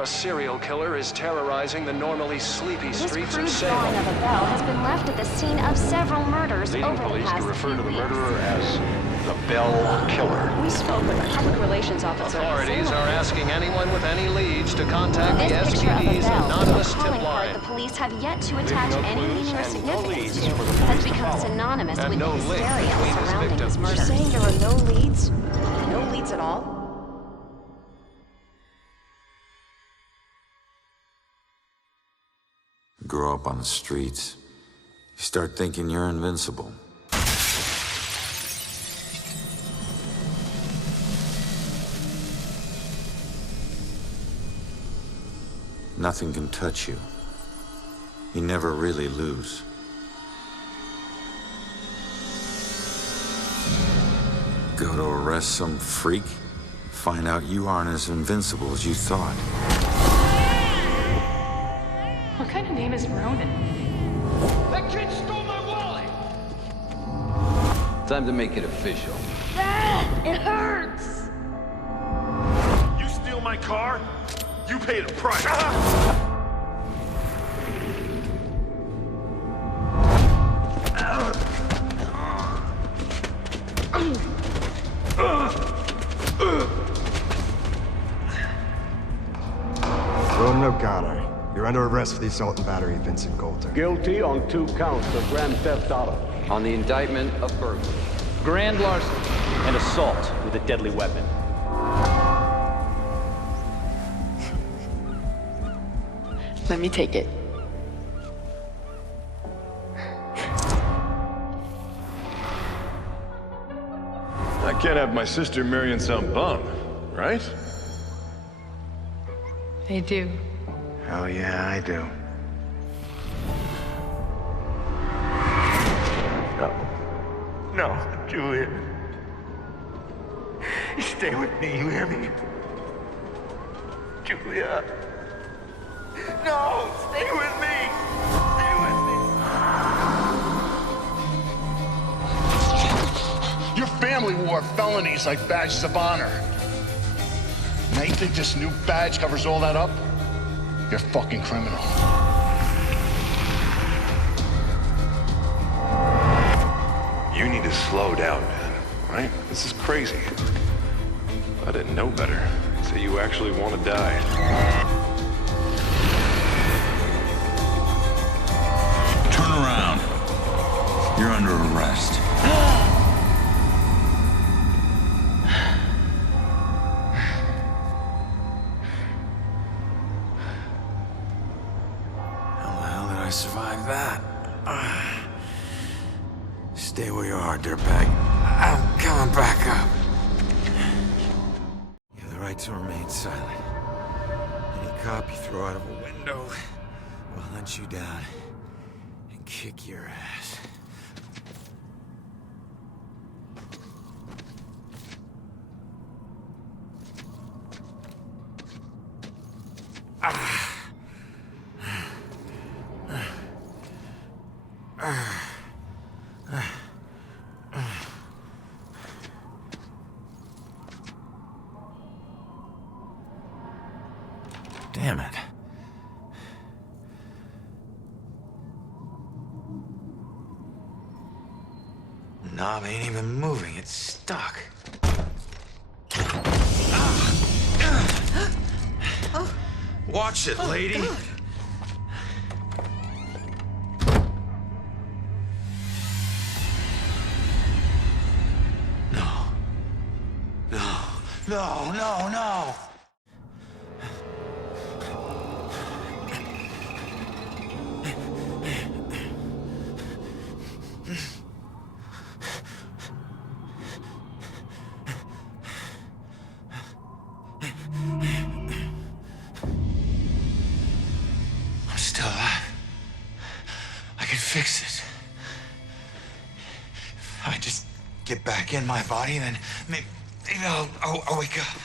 A serial killer is terrorizing the normally sleepy streets of This Salem. crude drawing of a bell has been left at the scene of several murders Leading over the police past to refer few to the weeks. murderer as the Bell Killer. We spoke with a public relations officer. Authorities are asking anyone with any leads to contact the This picture of a SPD's bell, anonymous a tip calling card line. the police have yet to attach no any clues meaning or and no significance leads to, for the has police to become follow. synonymous And with no the link hysteria between his surrounding his victims. You're murder. saying there are no leads? No leads at all? Grow up on the streets. You start thinking you're invincible. Nothing can touch you. You never really lose. Go to arrest some freak, find out you aren't as invincible as you thought. What kind of name is Ronan? That kid stole my wallet! Time to make it official. It hurts! You steal my car, you pay the price. Ronan O'Connor, you're under arrest for the assault and battery of Vincent Coulter. Guilty on 2 counts of grand theft auto. On the indictment of burglary. Grand larceny and assault with a deadly weapon. Let me take it. I can't have my sister marrying some bum, right? They do. Hell yeah, I do. No, Julia. Stay with me, you hear me? Julia. No, stay with me. Stay with me. Your family wore felonies like badges of honor. Now you think this new badge covers all that up? You're a fucking criminal. You need to slow down, man. Right? This is crazy. If I didn't know better, I'd say you actually want to die. Turn around. You're under arrest. How the hell did I survive that? Stay where you are, dirtbag. I'm coming back up. You have the right to remain silent. Any cop you throw out of a window will hunt you down and kick your ass. Damn it. Knob ain't even moving, it's stuck. Watch it, lady. No. No. No, no, no. I'm still alive. I can fix it. If I just get back in my body, then maybe I'll wake up.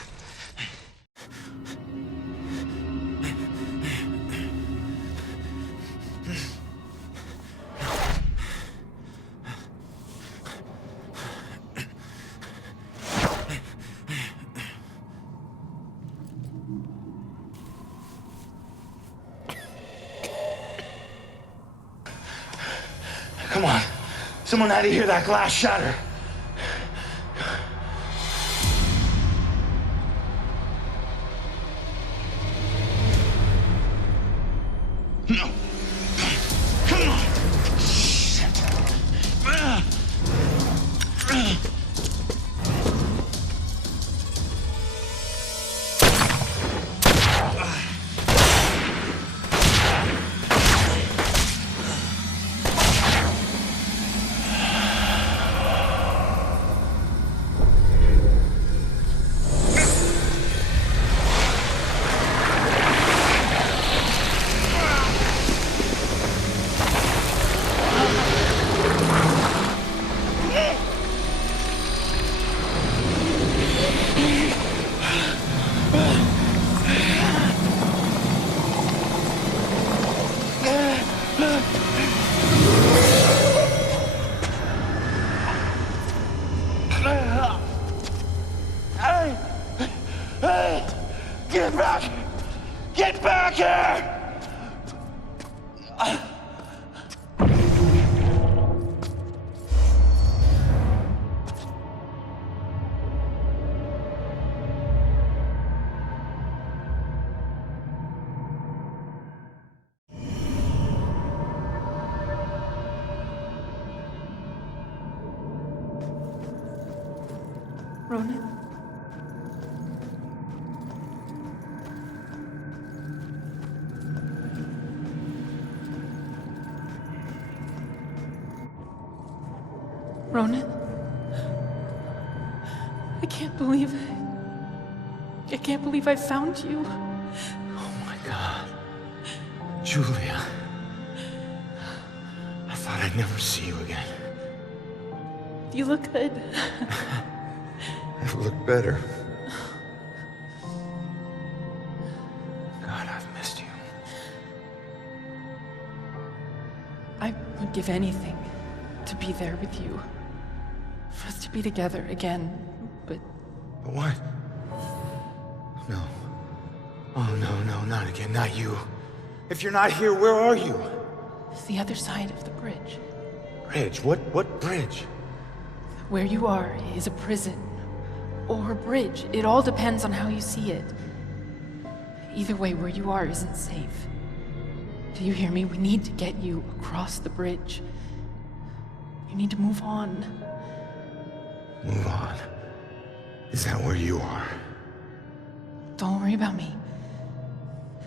on. Someone had to hear that glass shatter. No. Come on. Shit. Get back! Get back here! Ronan? Ronan? I can't believe it. I can't believe I found you. Oh my God. Julia. I thought I'd never see you again. You look good. Never looked better. God, I've missed you. I would give anything to be there with you. For us to be together again, but... But what? No. Oh, no, not again, not you. If you're not here, where are you? It's the other side of the bridge. Bridge? What bridge? Where you are is a prison. Or a bridge. It all depends on how you see it. Either way, where you are isn't safe. Do you hear me? We need to get you across the bridge. You need to move on. Move on? Is that where you are? Don't worry about me.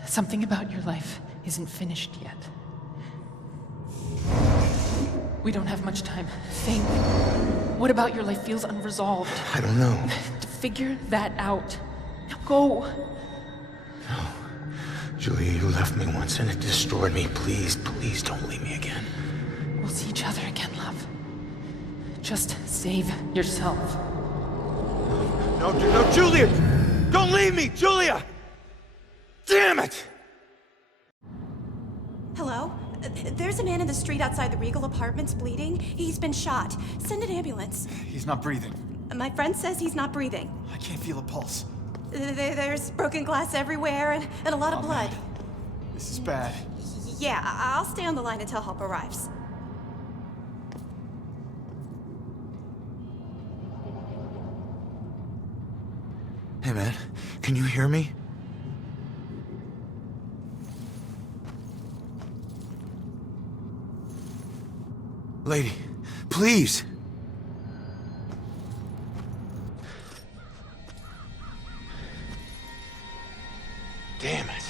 Something about your life isn't finished yet. We don't have much time. Think. What about your life feels unresolved? I don't know. To figure that out. Now go. No. Julia, you left me once and it destroyed me. Please don't leave me again. We'll see each other again, love. Just save yourself. No, Julia! Don't leave me, Julia! Damn it! Hello? There's a man in the street outside the Regal Apartments bleeding. He's been shot. Send an ambulance. He's not breathing. My friend says he's not breathing. I can't feel a pulse. There's broken glass everywhere and a lot of blood. Man. This is bad. Yeah, I'll stay on the line until help arrives. Hey, man, can you hear me? Lady, please! Damn it.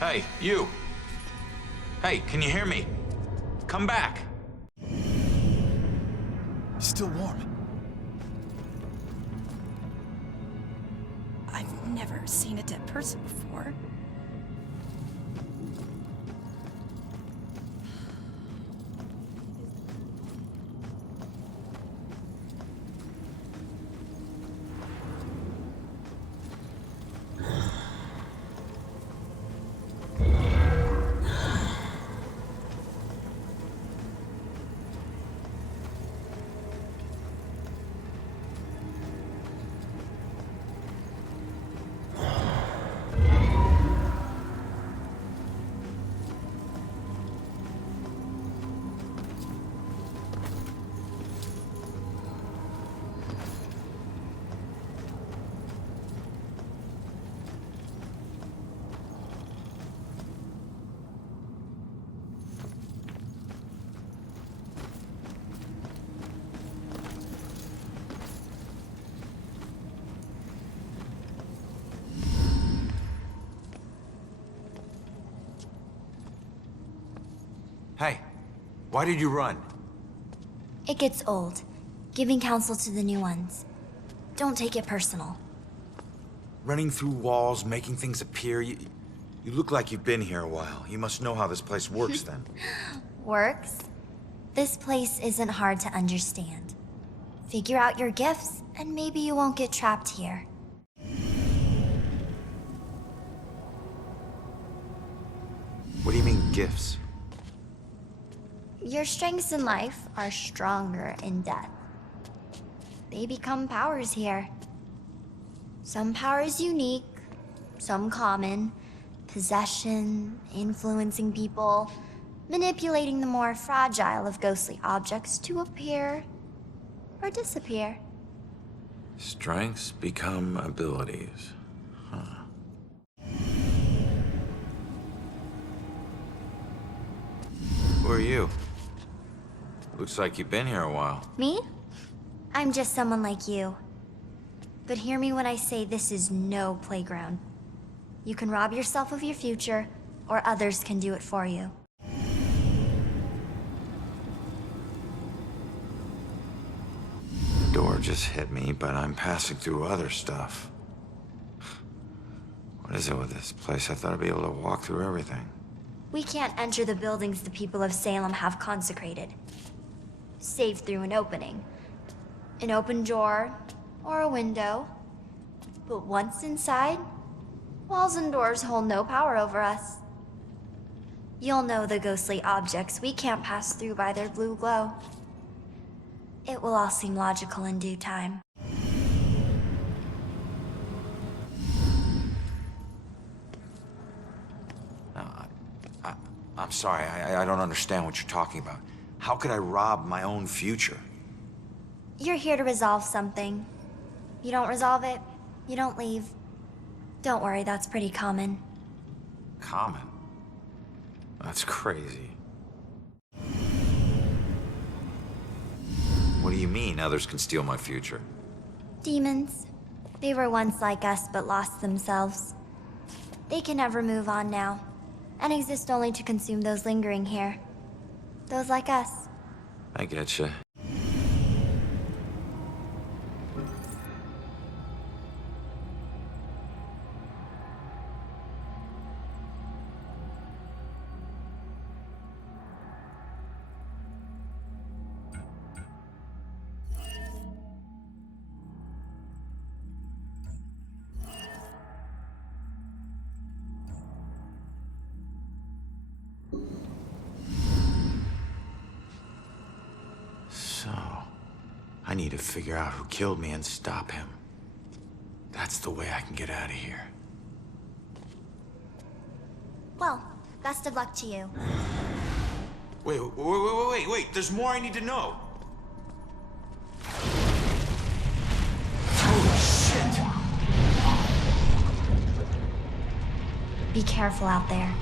Hey, you! Hey, can you hear me? Come back! Still warm. I've never seen a dead person before. Why did you run? It gets old, giving counsel to the new ones. Don't take it personal. Running through walls, making things appear. You look like you've been here a while. You must know how this place works then. Works? This place isn't hard to understand. Figure out your gifts, and maybe you won't get trapped here. What do you mean, gifts? Your strengths in life are stronger in death. They become powers here. Some powers unique, some common. Possession, influencing people, manipulating the more fragile of ghostly objects to appear or disappear. Strengths become abilities. Huh. Who are you? Looks like you've been here a while. Me? I'm just someone like you. But hear me when I say this is no playground. You can rob yourself of your future, or others can do it for you. The door just hit me, but I'm passing through other stuff. What is it with this place? I thought I'd be able to walk through everything. We can't enter the buildings the people of Salem have consecrated. Save through an opening. An open door, or a window. But once inside, walls and doors hold no power over us. You'll know the ghostly objects we can't pass through by their blue glow. It will all seem logical in due time. I'm sorry, I don't understand what you're talking about. How could I rob my own future? You're here to resolve something. You don't resolve it, you don't leave. Don't worry, that's pretty common. Common? That's crazy. What do you mean others can steal my future? Demons. They were once like us but lost themselves. They can never move on now, and exist only to consume those lingering here. Those like us. I getcha. I need to figure out who killed me and stop him. That's the way I can get out of here. Well, best of luck to you. Wait, there's more I need to know. Holy shit! Be careful out there.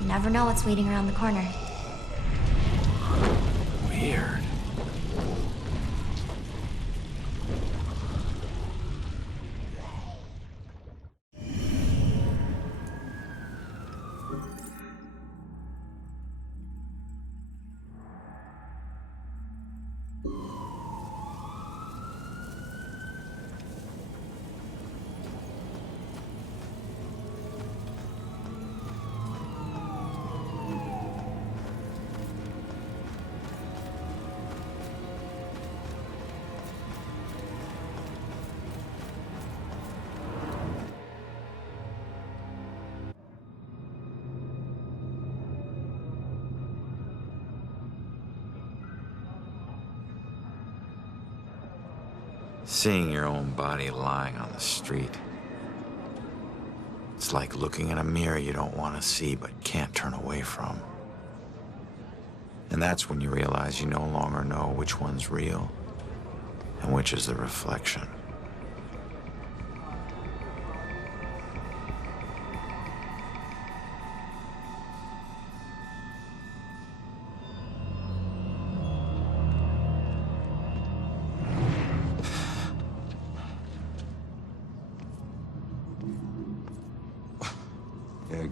You never know what's waiting around the corner. Weird. Seeing your own body lying on the street. It's like looking in a mirror you don't want to see but can't turn away from. And that's when you realize you no longer know which one's real and which is the reflection.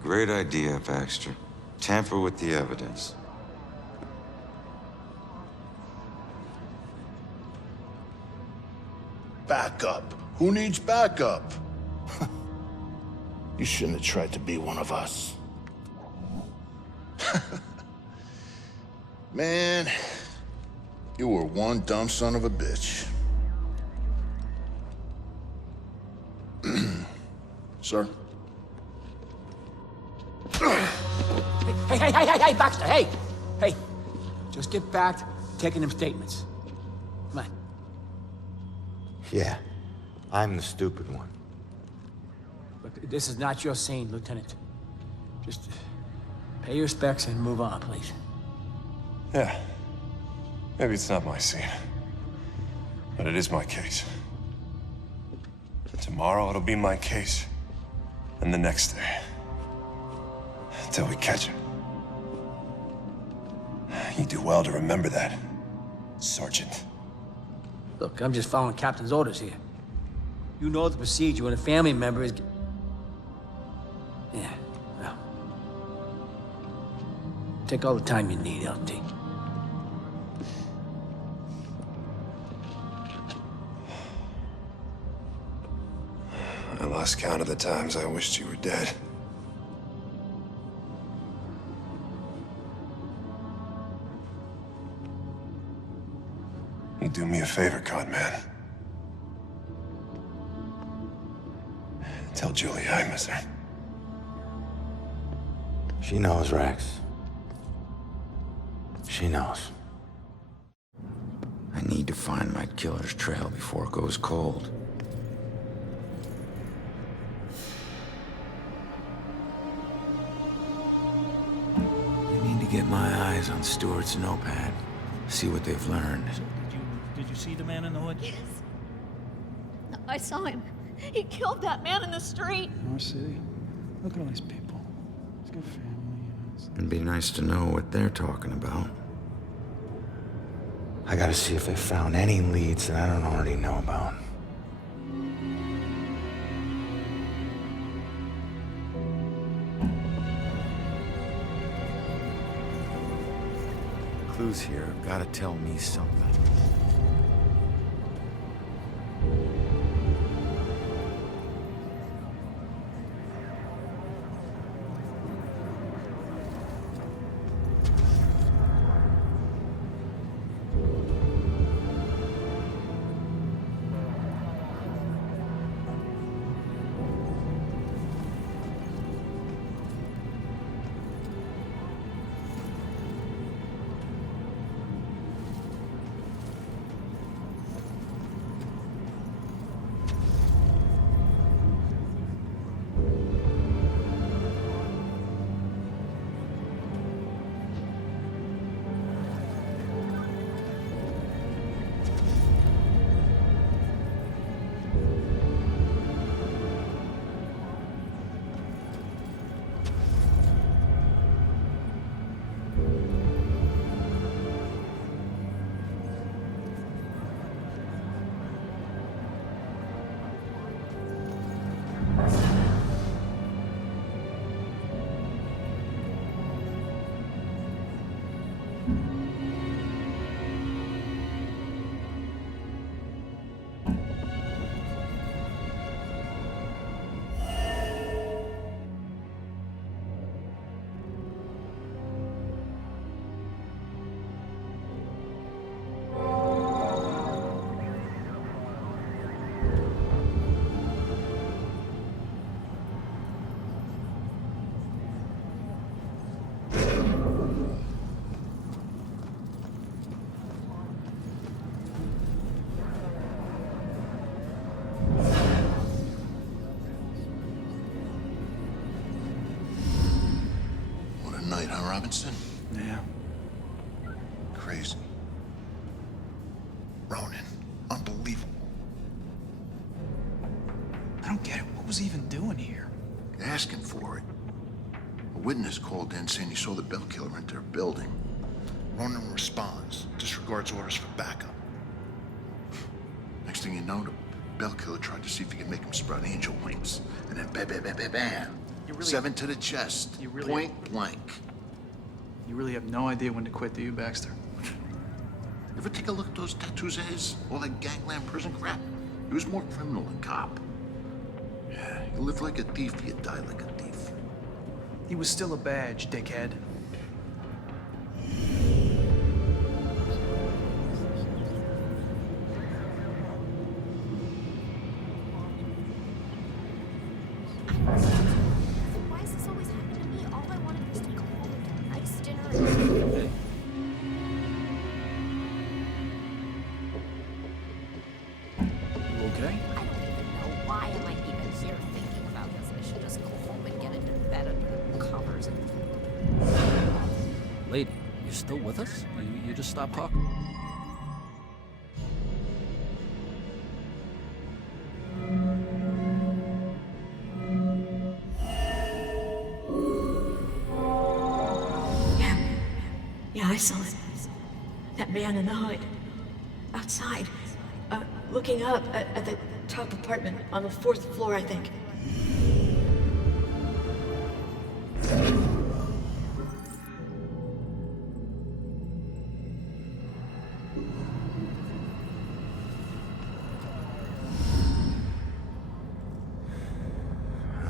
Great idea, Baxter. Tamper with the evidence. backup. Who needs backup? You shouldn't have tried to be one of us. Man, you were one dumb son of a bitch. Sir? Hey, Baxter, hey! Hey, just get back to taking them statements. Come on. Yeah, I'm the stupid one. Look, this is not your scene, Lieutenant. Just pay your respects and move on, please. Yeah. Maybe it's not my scene. But it is my case. Tomorrow it'll be my case. And the next day. Until we catch her. You do well to remember that, Sergeant. Look, I'm just following Captain's orders here. You know the procedure when a family member is... Yeah, well... Take all the time you need, LT. I lost count of the times I wished you were dead. You do me a favor, con man. Tell Julie I miss her. She knows, Rex. She knows. I need to find my killer's trail before it goes cold. I need to get my eyes on Stewart's notepad. See what they've learned. Did you see the man in the hood? Yes. I saw him. He killed that man in the street. Our city. Look at all these people. He's got family, It'd be nice to know what they're talking about. I gotta see if they found any leads that I don't already know about. Clues here have gotta tell me something. Robinson? Yeah. Crazy. Ronan, unbelievable. I don't get it. What was he even doing here? Asking for it. A witness called in saying he saw the Bell killer enter their building. Ronan responds, disregards orders for backup. Next thing you know, the Bell killer tried to see if he could make him sprout angel wings. And then bam, bam, bam, bam, bam. Really, 7 to the chest. Point blank. You really have no idea when to quit, do you, Baxter? You ever take a look at those tattoos of his? All that gangland prison crap? He was more criminal than cop. Yeah, you live like a thief, you die like a thief. He was still a badge, dickhead. Why is this always happening to me? All I wanted was to go home and get a nice dinner. You okay? I don't even know why am I even here thinking about this. I should just go home and get into bed under the covers. Lady, you still with us? You just stopped talking? Yeah, I saw it. That man in the hood. Outside. Looking up at the top apartment on the 4th floor, I think.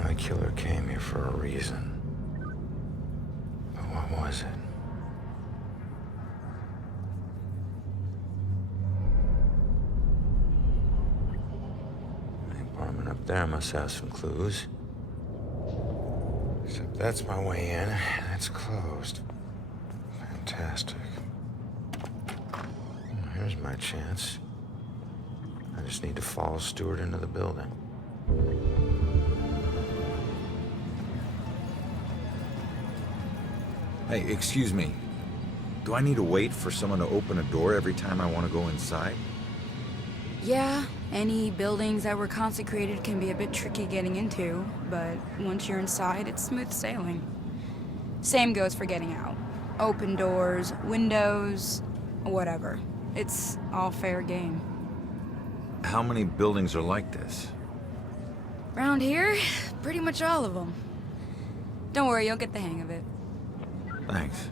The killer came here for a reason. But what was it? The apartment up there must have some clues. Except that's my way in, and it's closed. Fantastic. Well, here's my chance. I just need to follow Stewart into the building. Hey, excuse me. Do I need to wait for someone to open a door every time I want to go inside? Yeah, any buildings that were consecrated can be a bit tricky getting into, but once you're inside, it's smooth sailing. Same goes for getting out. Open doors, windows, whatever. It's all fair game. How many buildings are like this? Around here, pretty much all of them. Don't worry, you'll get the hang of it. Thanks.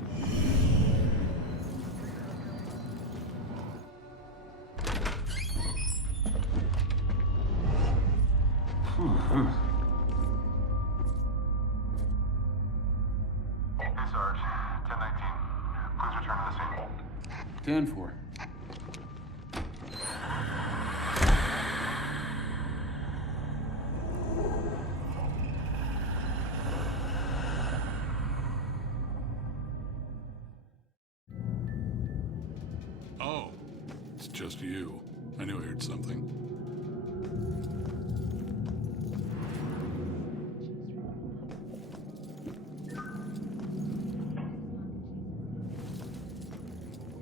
Hey, Sarge. 1019. Please return to the scene. 10-4. Oh, it's just you. I knew I heard something.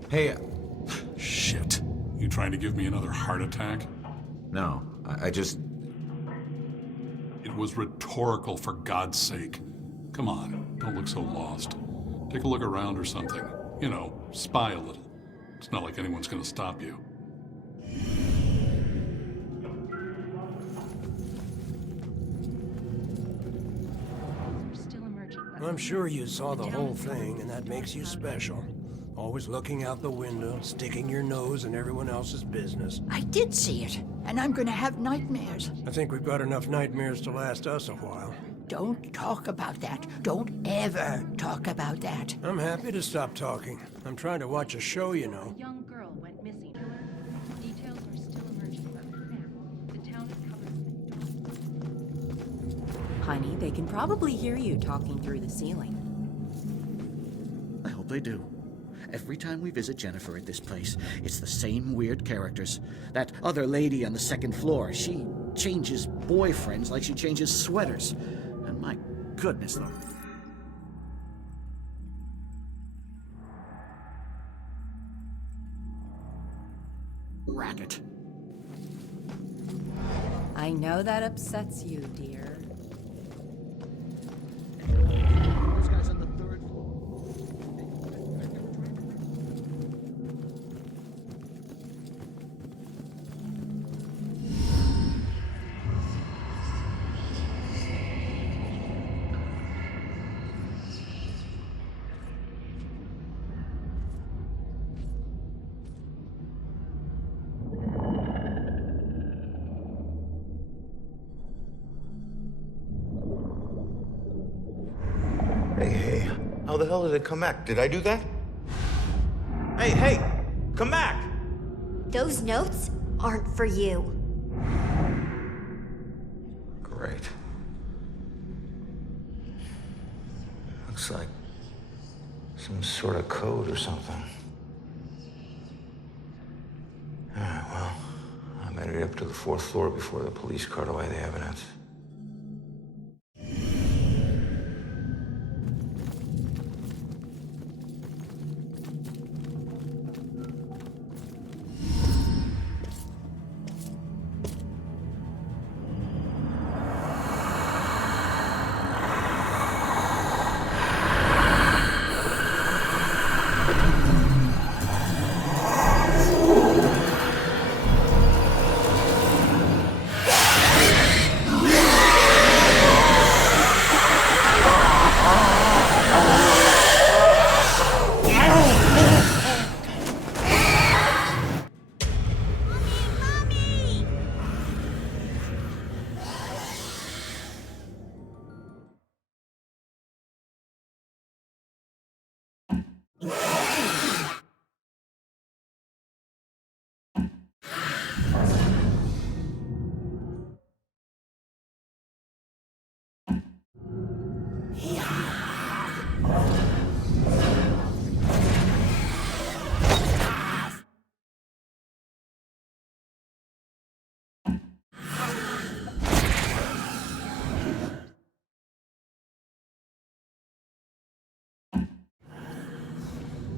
Hey, Shit. You trying to give me another heart attack? no, I just... It was rhetorical, for God's sake. Come on, don't look so lost. Take a look around or something. You know, spy a little. It's not like anyone's gonna stop you. I'm sure you saw the whole thing, and that makes you special. Always looking out the window, sticking your nose in everyone else's business. I did see it, and I'm gonna have nightmares. I think we've got enough nightmares to last us a while. Don't talk about that. Don't ever talk about that. I'm happy to stop talking. I'm trying to watch a show, you know. A young girl went missing. Details are still emerging, but for now, the town is covered. Honey, they can probably hear you talking through the ceiling. I hope they do. Every time we visit Jennifer at this place, it's the same weird characters. That other lady on the 2nd floor, she changes boyfriends like she changes sweaters. And my goodness, though. Racket. I know that upsets you, dear. Those guys on the 3rd floor. Hey, how the hell did it come back? Did I do that? Hey, come back! Those notes aren't for you. Great. Looks like some sort of code or something. Alright, well, I made it up to the 4th floor before the police cart away the evidence.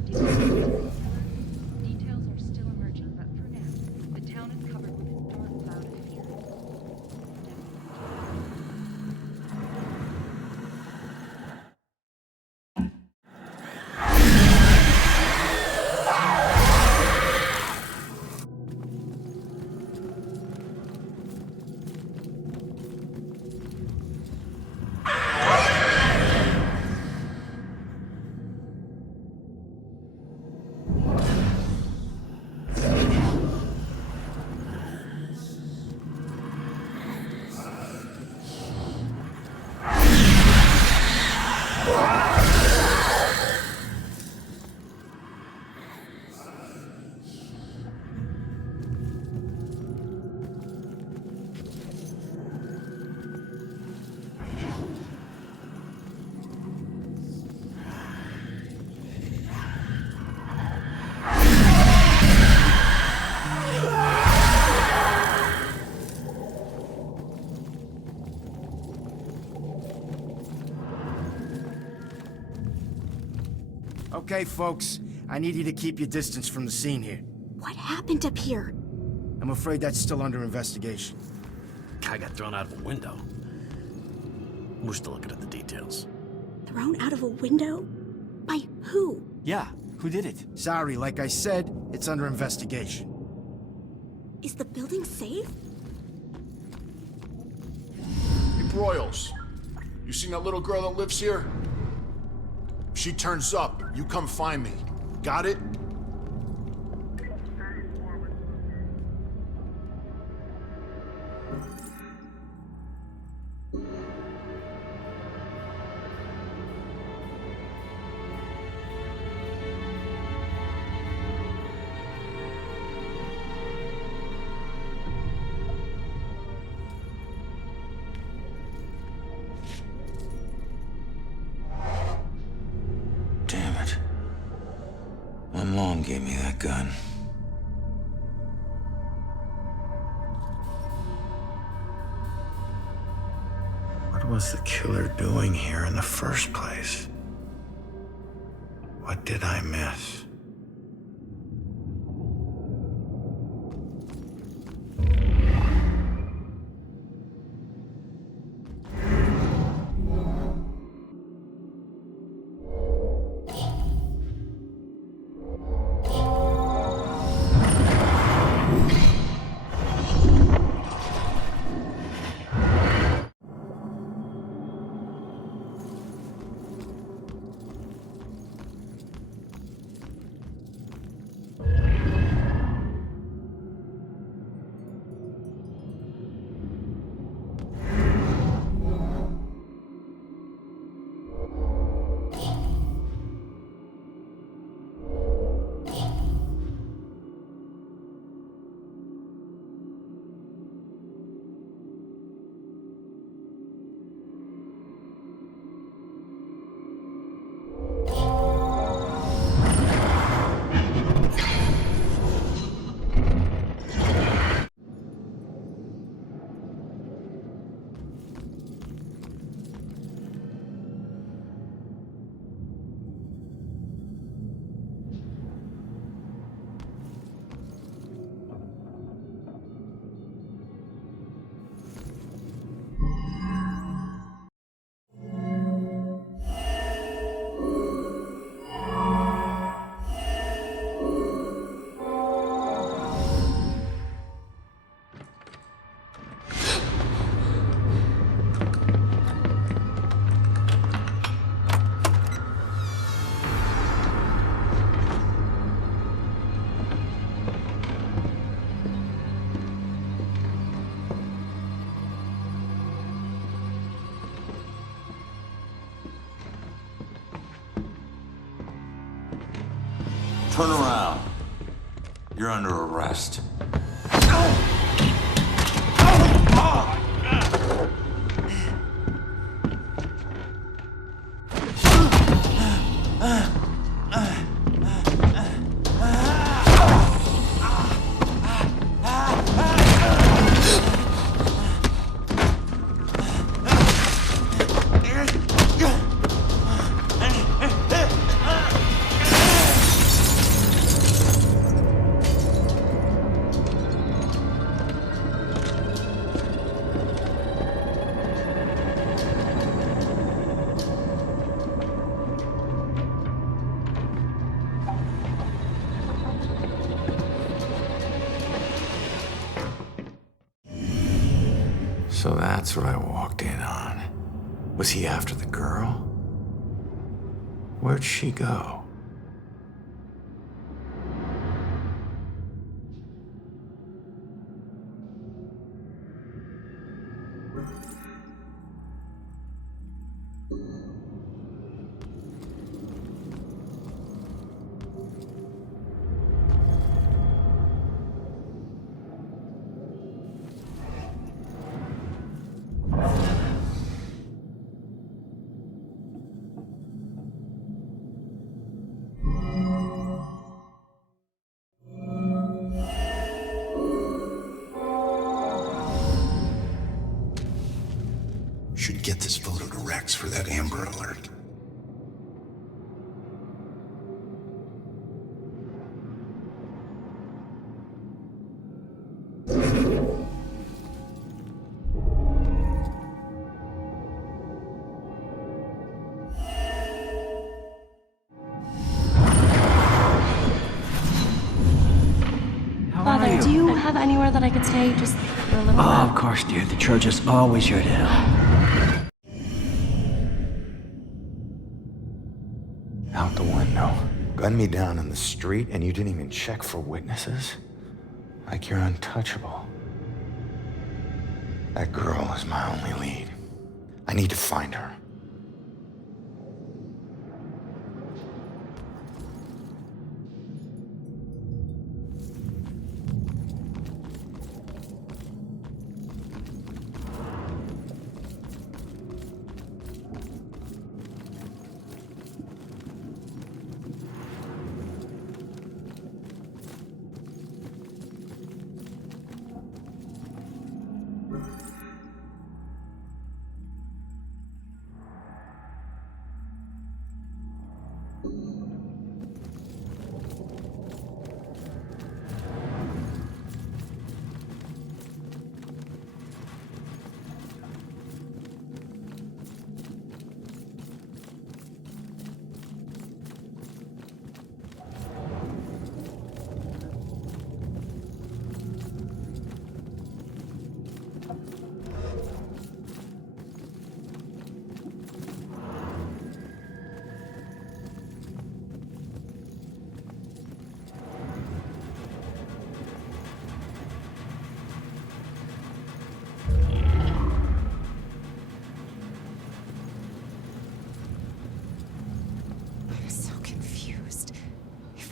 Details are still emerging, but for now, the town is covered with a dark cloud of fear. Okay, folks. I need you to keep your distance from the scene here. What happened up here? I'm afraid that's still under investigation. Guy got thrown out of a window. We're still looking at the details. Thrown out of a window? By who? Yeah, who did it? Sorry, like I said, it's under investigation. Is the building safe? Hey, Broyles, you seen that little girl that lives here? If she turns up, you come find me. Got it? Damn it. My mom gave me that gun. What was the killer doing here in the first place? What did I miss? Turn around. You're under arrest. So that's what I walked in on. Was he after the girl? Where'd she go? Should get this photo to Rex for that Amber Alert. Father, do you have anywhere that I could stay just for a little bit? Oh, of course, dear. The church is always here to help. Out the window. Gunned me down in the street and you didn't even check for witnesses? Like you're untouchable. That girl is my only lead. I need to find her.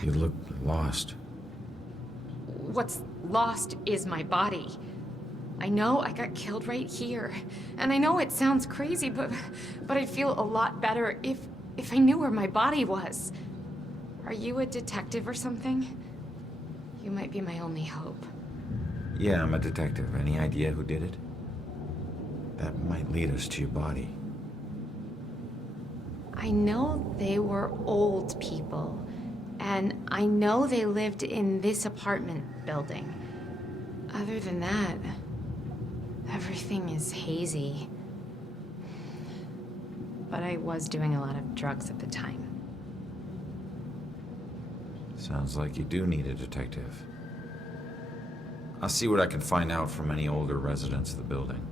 You look lost. What's lost is my body. I know I got killed right here. And I know it sounds crazy, but I'd feel a lot better if I knew where my body was. Are you a detective or something? You might be my only hope. Yeah, I'm a detective. Any idea who did it? That might lead us to your body. I know they were old people. And I know they lived in this apartment building. Other than that, everything is hazy. But I was doing a lot of drugs at the time. Sounds like you do need a detective. I'll see what I can find out from any older residents of the building.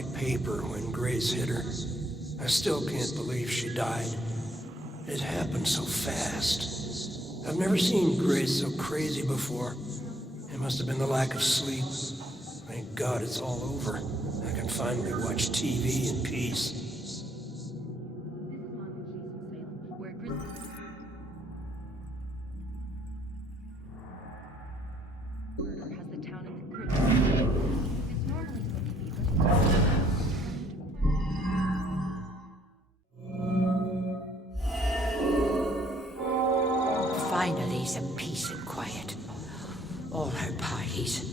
like paper when Grace hit her. I still can't believe she died. It happened so fast. I've never seen Grace so crazy before. It must have been the lack of sleep. Thank God it's all over. I can finally watch TV in peace. Finally, some peace and quiet. All her parties.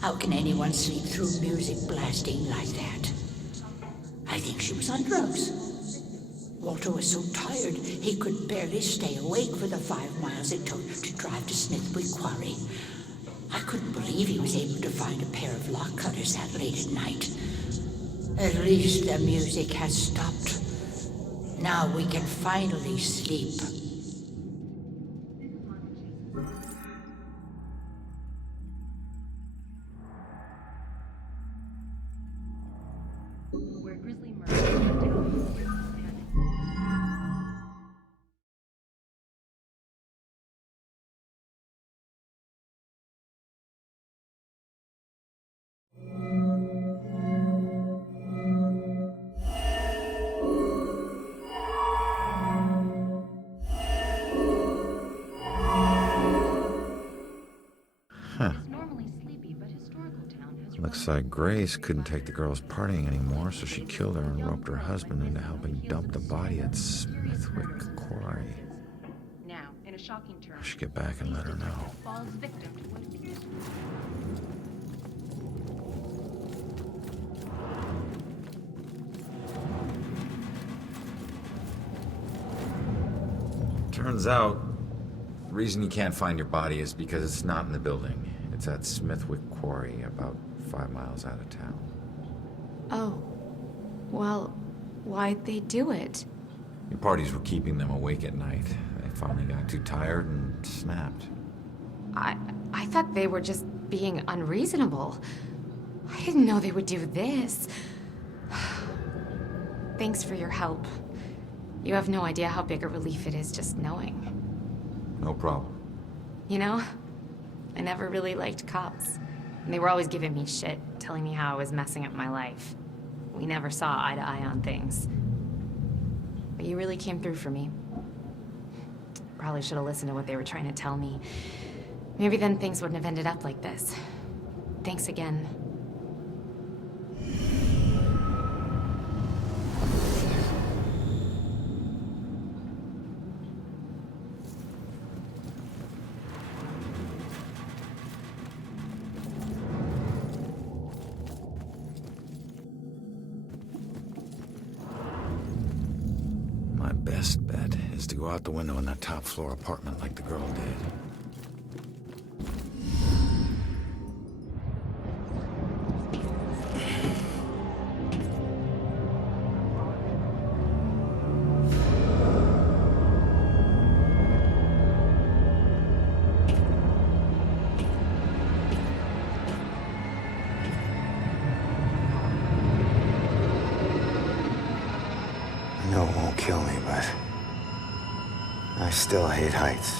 How can anyone sleep through music blasting like that? I think she was on drugs. Walter was so tired he could barely stay awake for the 5 miles it took to drive to Smithwick Quarry. I couldn't believe he was able to find a pair of lock cutters that late at night. At least the music has stopped. Now we can finally sleep. Where Grizzly Murray went down. Looks like Grace couldn't take the girls partying anymore, so she killed her and roped her husband into helping dump the body at Smithwick Quarry. Now, in a shocking turn, I should get back and let her know. falls victim to what appears to be Turns out, the reason you can't find your body is because it's not in the building. It's at Smithwick Quarry, about 5 miles out of town. Oh. Well, why'd they do it? Your parties were keeping them awake at night. They finally got too tired and snapped. I thought they were just being unreasonable. I didn't know they would do this. Thanks for your help. You have no idea how big a relief it is just knowing. No problem. You know, I never really liked cops. And they were always giving me shit, telling me how I was messing up my life. We never saw eye to eye on things. But you really came through for me. Probably should have listened to what they were trying to tell me. Maybe then things wouldn't have ended up like this. Thanks again. My best bet is to go out the window in that top floor apartment like the girl did. I know it won't kill me, but I still hate heights.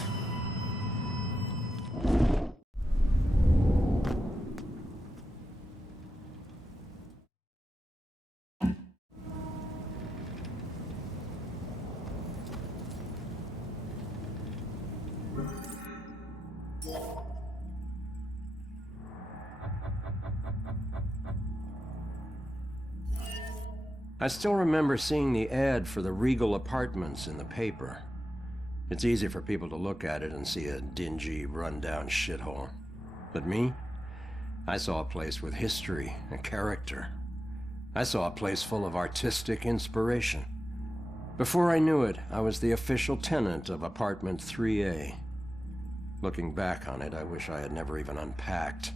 I still remember seeing the ad for the Regal Apartments in the paper. It's easy for people to look at it and see a dingy, run-down shithole. But me? I saw a place with history and character. I saw a place full of artistic inspiration. Before I knew it, I was the official tenant of apartment 3A. Looking back on it, I wish I had never even unpacked.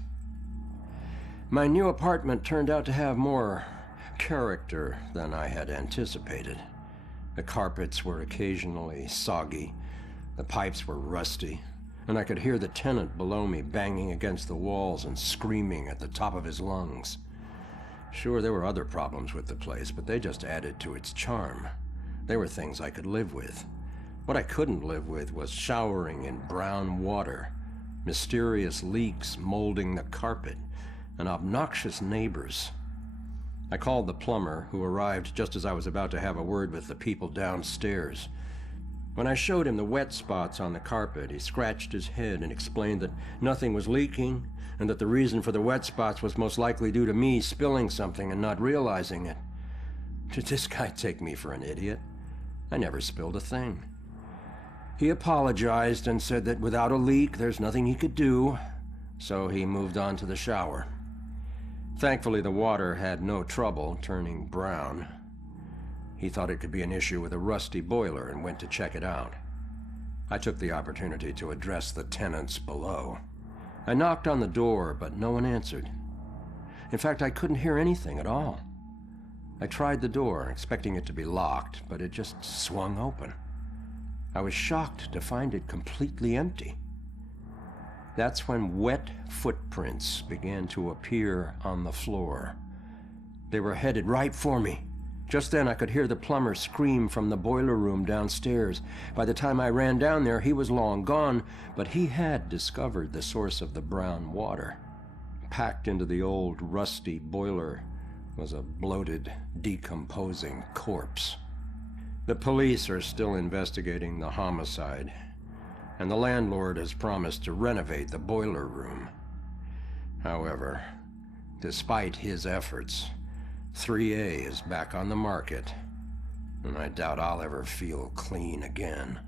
My new apartment turned out to have more character than I had anticipated. The carpets were occasionally soggy, the pipes were rusty, and I could hear the tenant below me banging against the walls and screaming at the top of his lungs. Sure, there were other problems with the place, but they just added to its charm. They were things I could live with. What I couldn't live with was showering in brown water, mysterious leaks molding the carpet, and obnoxious neighbors. I called the plumber, who arrived just as I was about to have a word with the people downstairs. When I showed him the wet spots on the carpet, he scratched his head and explained that nothing was leaking, and that the reason for the wet spots was most likely due to me spilling something and not realizing it. Did this guy take me for an idiot? I never spilled a thing. He apologized and said that without a leak, there's nothing he could do, so he moved on to the shower. Thankfully, the water had no trouble turning brown. He thought it could be an issue with a rusty boiler and went to check it out. I took the opportunity to address the tenants below. I knocked on the door, but no one answered. In fact, I couldn't hear anything at all. I tried the door, expecting it to be locked, but it just swung open. I was shocked to find it completely empty. That's when wet footprints began to appear on the floor. They were headed right for me. Just then I could hear the plumber scream from the boiler room downstairs. By the time I ran down there, he was long gone, but he had discovered the source of the brown water. Packed into the old rusty boiler was a bloated, decomposing corpse. The police are still investigating the homicide, and the landlord has promised to renovate the boiler room. However, despite his efforts, 3A is back on the market, and I doubt I'll ever feel clean again.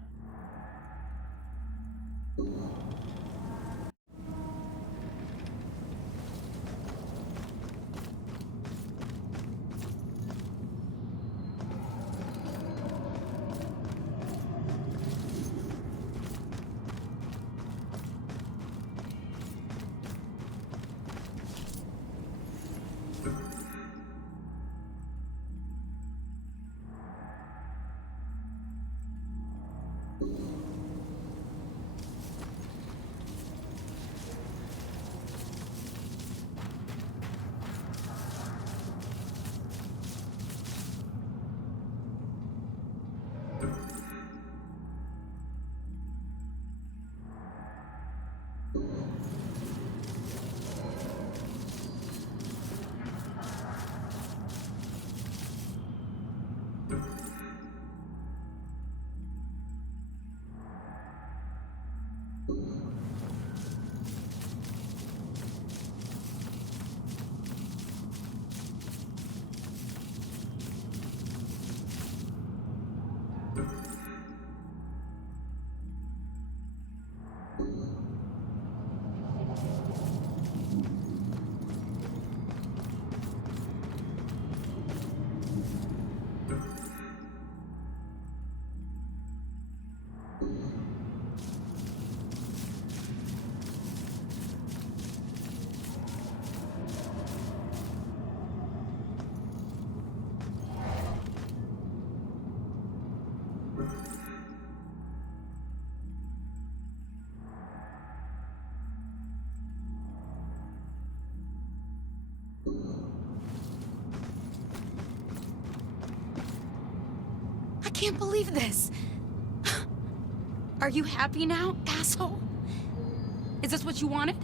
I can't believe this. Are you happy now, asshole? Is this what you wanted?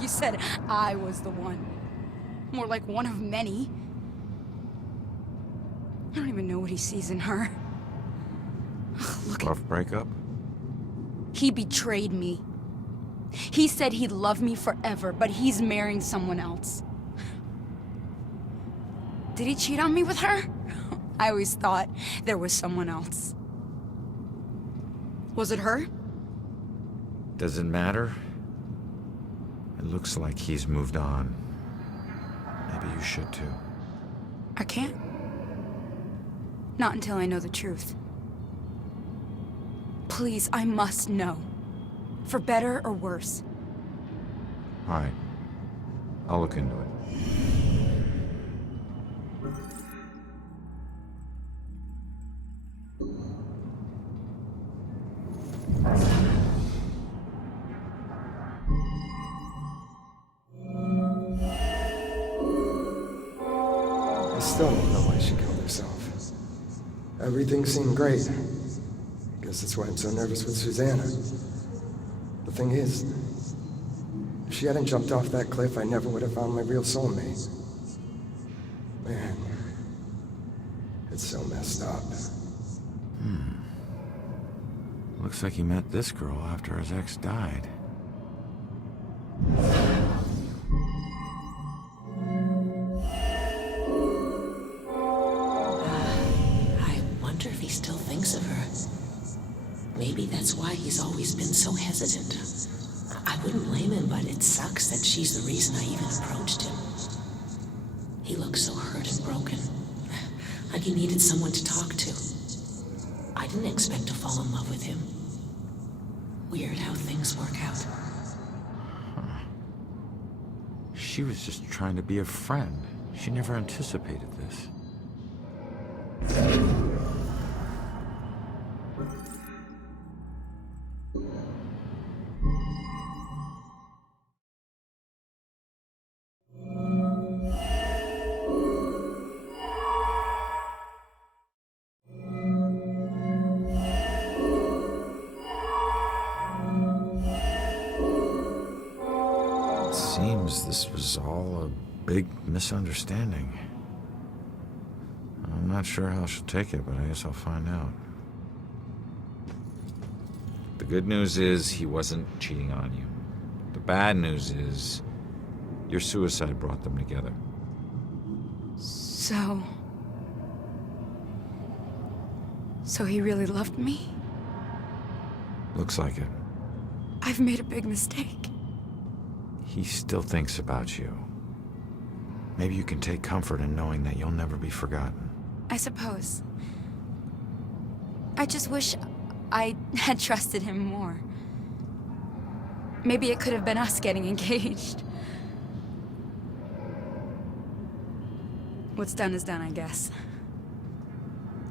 You said I was the one. More like one of many. I don't even know what he sees in her. Look. Rough breakup? He betrayed me. He said he'd love me forever, but he's marrying someone else. Did he cheat on me with her? I always thought there was someone else. Was it her? Does it matter? It looks like he's moved on. Maybe you should too. I can't. Not until I know the truth. Please, I must know. For better or worse. All right. I'll look into it. still don't know why she killed herself. Everything seemed great. Guess that's why I'm so nervous with Susanna. The thing is, if she hadn't jumped off that cliff, I never would have found my real soulmate. Man, it's so messed up. Looks like he met this girl after his ex died. I wonder if he still thinks of her. Maybe that's why he's always been so hesitant. I wouldn't blame him, but it sucks that she's the reason I even approached him. He looks so hurt and broken. Like he needed someone to talk to. I didn't expect to fall in love with him. Weird how things work out. She was just trying to be a friend. She never anticipated this. Seems this was all a big misunderstanding. I'm not sure how she'll take it, but I guess I'll find out. The good news is he wasn't cheating on you. The bad news is your suicide brought them together. So he really loved me? Looks like it. I've made a big mistake. He still thinks about you. Maybe you can take comfort in knowing that you'll never be forgotten. I suppose. I just wish I had trusted him more. Maybe it could have been us getting engaged. What's done is done, I guess.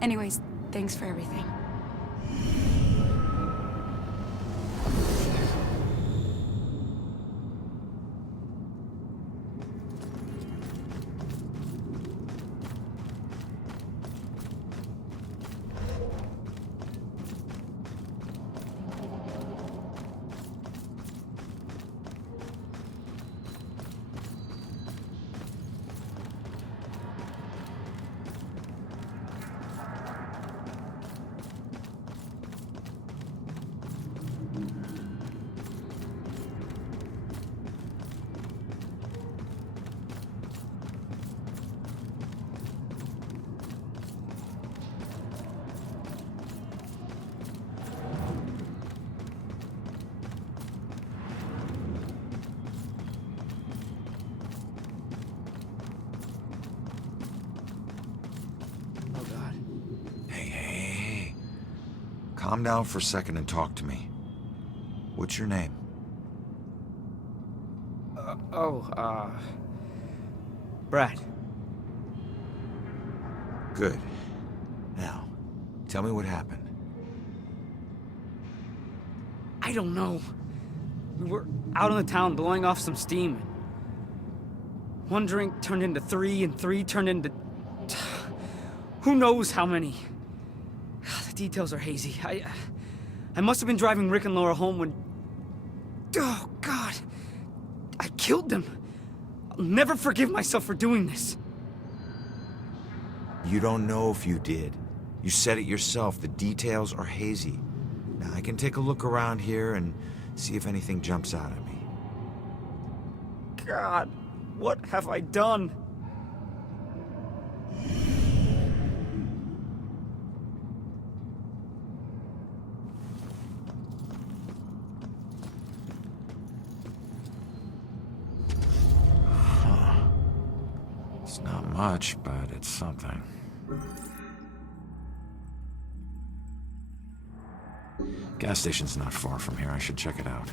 Anyways, thanks for everything. Calm down for a second and talk to me. What's your name? Brad. Good. Now, tell me what happened. I don't know. We were out in the town blowing off some steam. One drink turned into three, and three turned into... who knows how many. The details are hazy. I must have been driving Rick and Laura home when... Oh, God. I killed them. I'll never forgive myself for doing this. You don't know if you did. You said it yourself. The details are hazy. Now, I can take a look around here and see if anything jumps out at me. God, what have I done? It's not much, but it's something. Gas station's not far from here. I should check it out.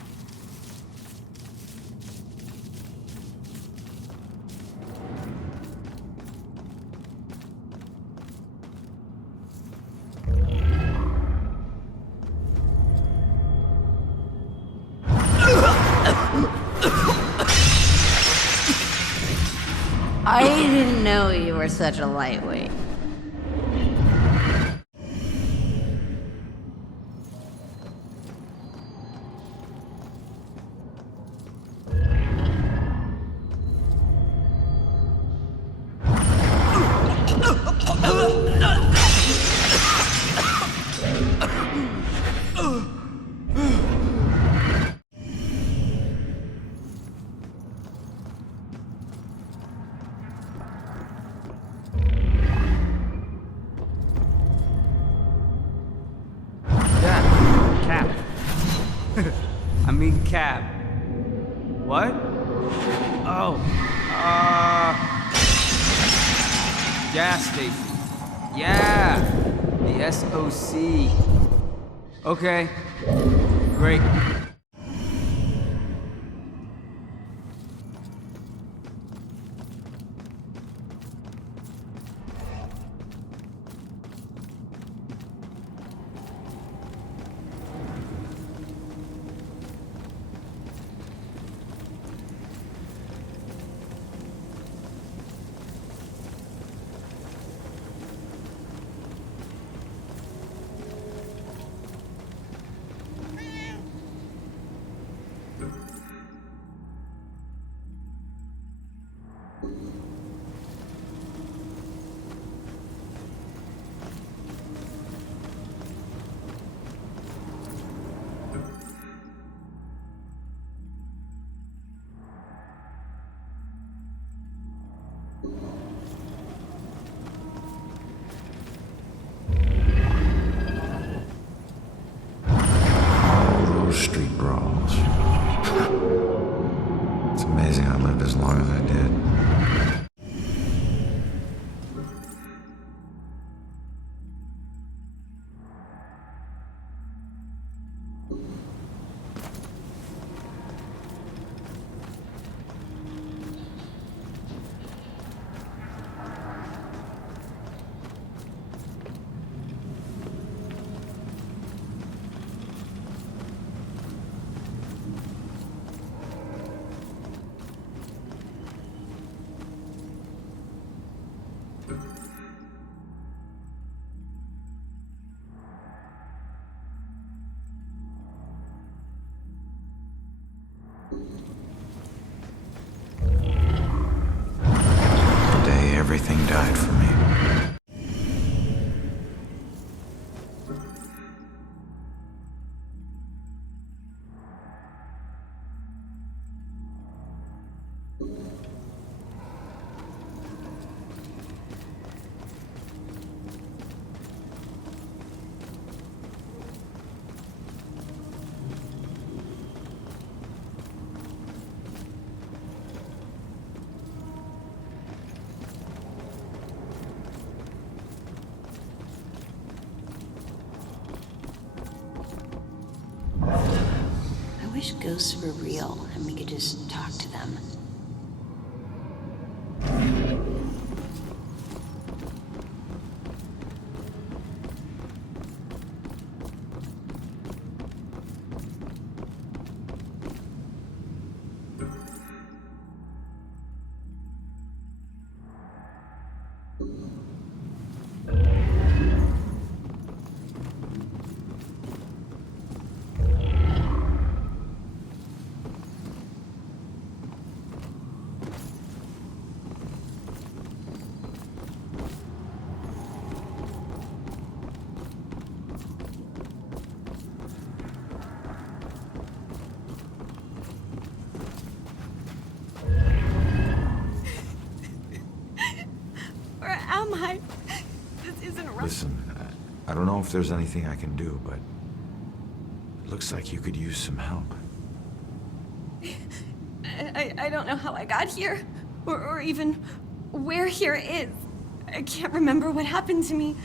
I didn't know you were such a lightweight. Cab. What? Oh. Gas station. Yeah. The SOC. Okay. Great. Street brawls. It's amazing I lived as long as I did. Everything died for me. I wish ghosts were real and we could just talk to them. Listen, I don't know if there's anything I can do, but it looks like you could use some help. I don't know how I got here, or even where here is. I can't remember what happened to me.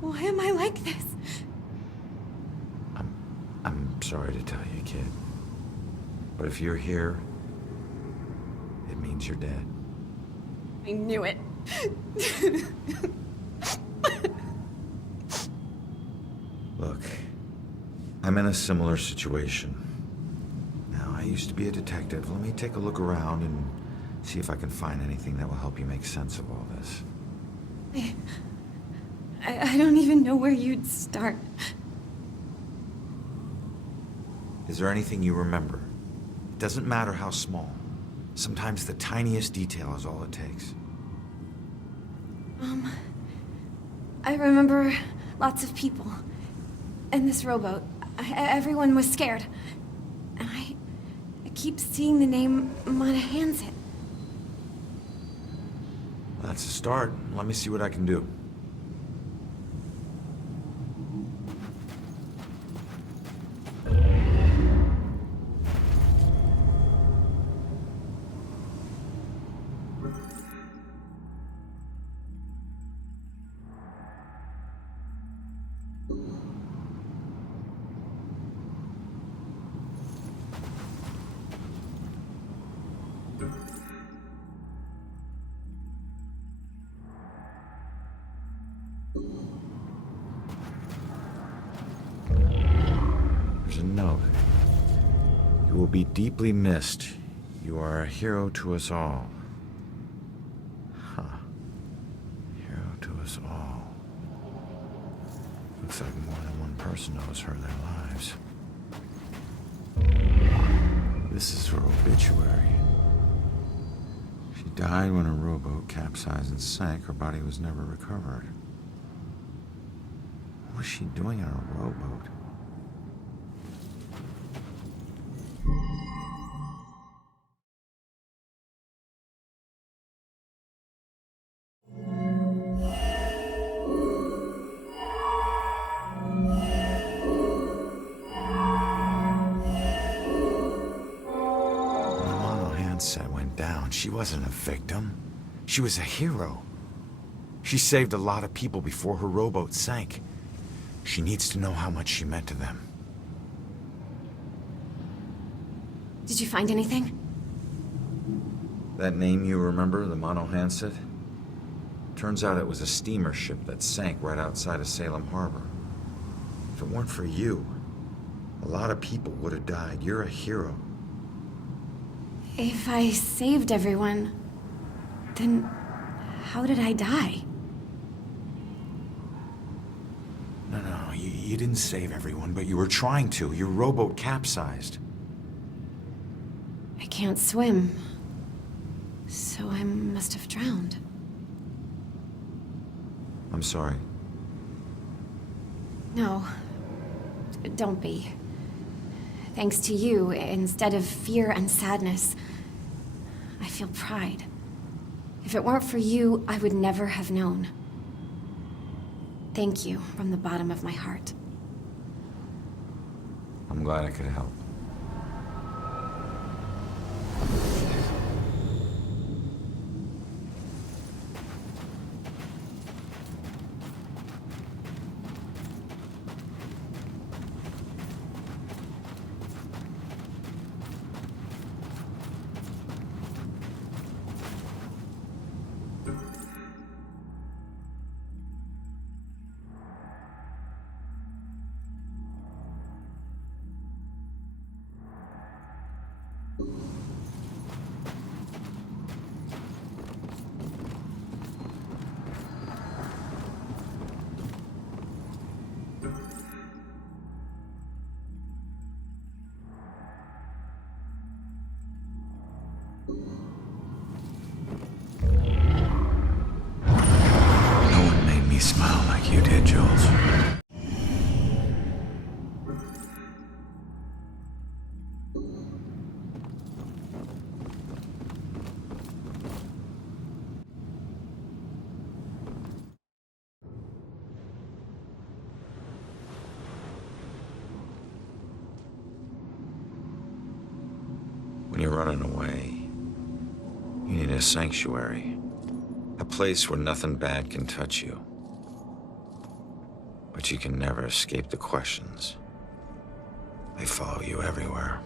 Why am I like this? I'm sorry to tell you, kid. But if you're here, it means you're dead. I knew it. Look, I'm in a similar situation. Now, I used to be a detective. Let me take a look around and See if I can find anything that will help you make sense of all this. I don't even know where you'd start. Is there anything you remember? It doesn't matter how small. Sometimes the tiniest detail is all it takes. I remember lots of people. And this rowboat. Everyone was scared. And I keep seeing the name Monahanset. That's a start. Let me see what I can do. There's a note. You will be deeply missed. You are a hero to us all. Huh. Hero to us all. Looks like more than one person owes her their lives. This is her obituary. She died when a rowboat capsized and sank. Her body was never recovered. What was she doing on a rowboat? Went down. She wasn't a victim. She was a hero. She saved a lot of people before her rowboat sank. She needs to know how much she meant to them. Did you find anything? That name you remember, the Monahanset? Turns out it was a steamer ship that sank right outside of Salem Harbor. If it weren't for you, a lot of people would have died. You're a hero. If I saved everyone, then how did I die? No, you didn't save everyone, but you were trying to. Your rowboat capsized. I can't swim, so I must have drowned. I'm sorry. No, don't be. Thanks to you, instead of fear and sadness, I feel pride. If it weren't for you, I would never have known. Thank you from the bottom of my heart. I'm glad I could help. Smile like you did, Jules. When you're running away, you need a sanctuary. A place where nothing bad can touch you. But you can never escape the questions. They follow you everywhere.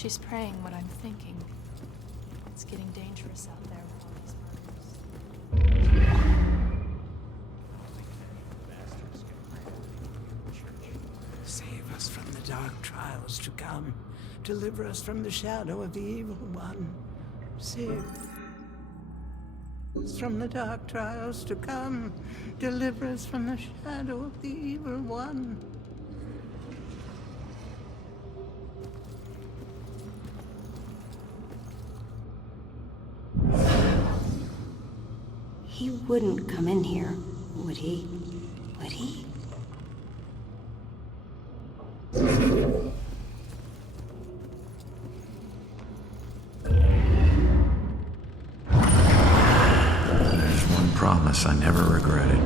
She's praying what I'm thinking. It's getting dangerous out there with all these murders. Save us from the dark trials to come. Deliver us from the shadow of the evil one. Save us from the dark trials to come. Deliver us from the shadow of the evil one. He wouldn't come in here, would he? Would he? There's one promise I never regretted.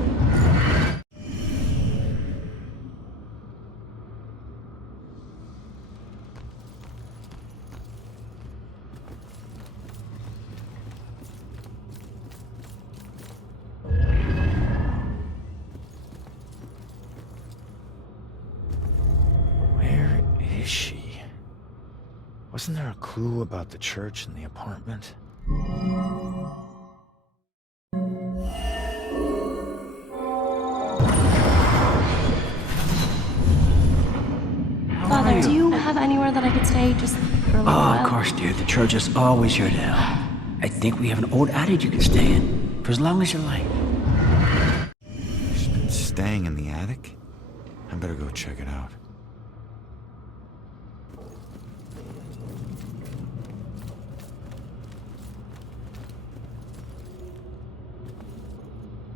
Wasn't there a clue about the church in the apartment? Father, do you have anywhere that I could stay just for a little while? Of course, dear. The church is always your to help. I think we have an old attic you can stay in for as long as you like. She's been staying in the attic? I better go check it out.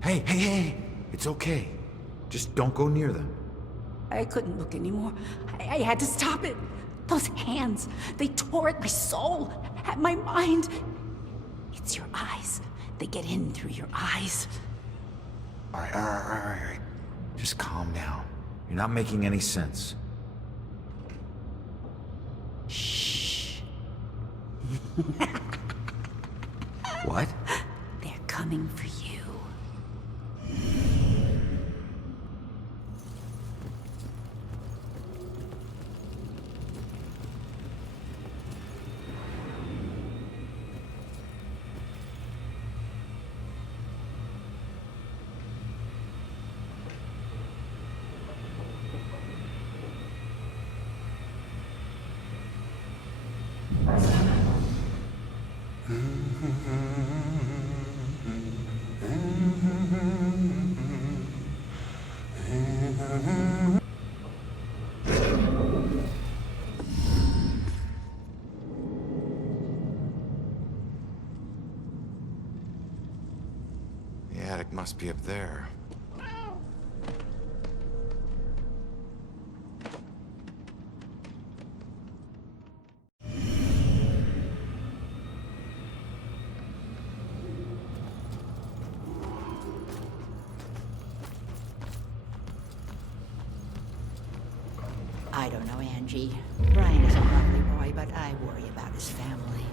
Hey, it's okay. Just don't go near them. I couldn't look anymore. I had to stop it. Those hands, they tore at my soul, at my mind. It's your eyes. They get in through your eyes. All right. Just calm down. You're not making any sense. Shh. What? They're coming for you. The attic must be up there. I don't know, Angie. Brian is a lovely boy, but I worry about his family.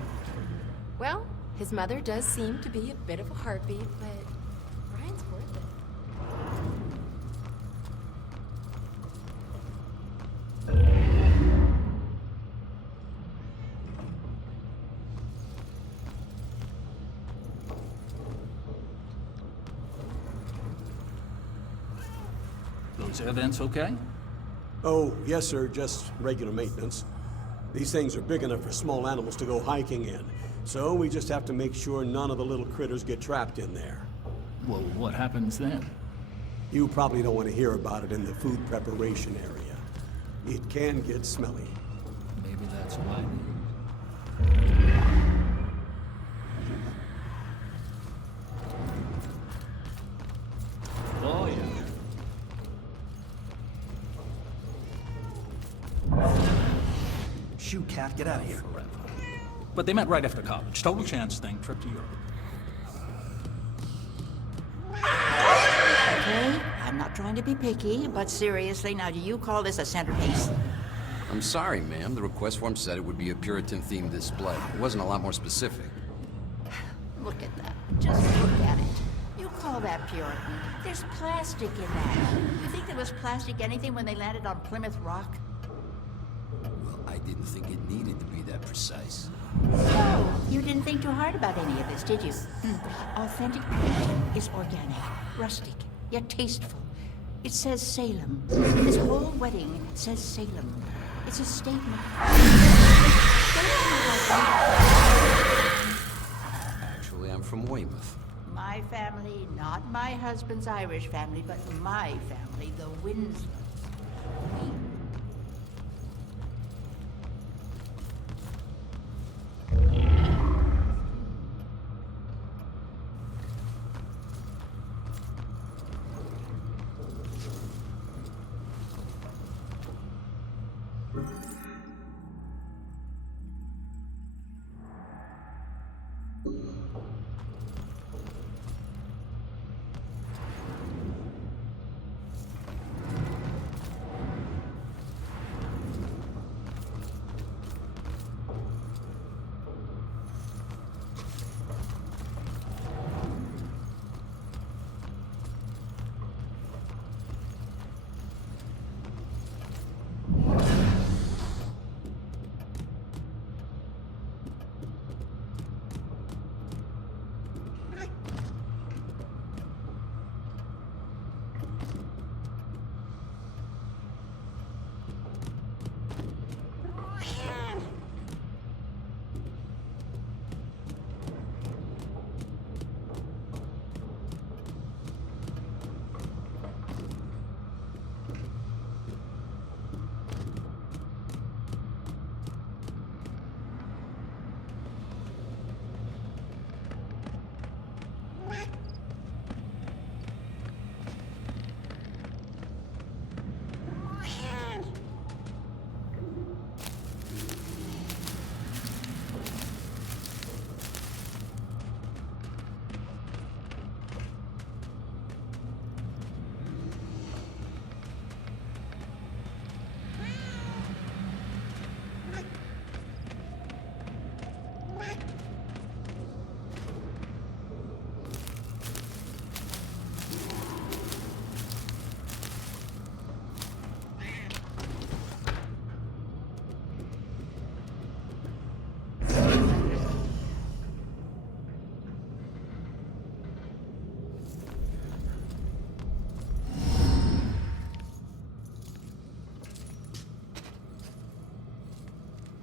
Well, his mother does seem to be a bit of a heartbeat, but Brian's worth it. Those air vents okay? Oh, yes, sir. Just regular maintenance. These things are big enough for small animals to go hiking in. So we just have to make sure none of the little critters get trapped in there. Well, what happens then? You probably don't want to hear about it in the food preparation area. It can get smelly. Maybe that's why. Oh, yeah. Shoot, Cat, get out of here. Forever. But they met right after college. Total chance thing, trip to Europe. Okay, I'm not trying to be picky, but seriously, now do you call this a centerpiece? I'm sorry, ma'am. The request form said it would be a Puritan-themed display. It wasn't a lot more specific. Look at that. Just look at it. You call that Puritan? There's plastic in that. You think there was plastic anything when they landed on Plymouth Rock? I I didn't think it needed to be that precise. So, you didn't think too hard about any of this, did you? Authentic paint is organic, rustic, yet tasteful. It says Salem. This whole wedding says Salem. It's a statement. Actually, I'm from Weymouth. My family, not my husband's Irish family, but my family, the Winslows.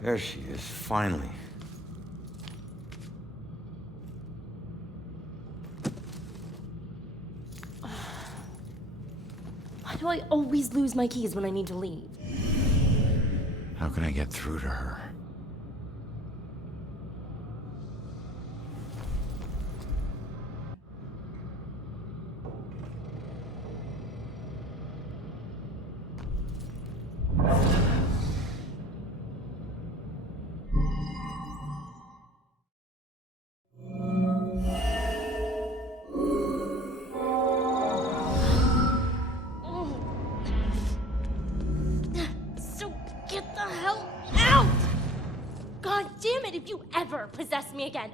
There she is, finally. Why do I always lose my keys when I need to leave? How can I get through to her? Possess me again.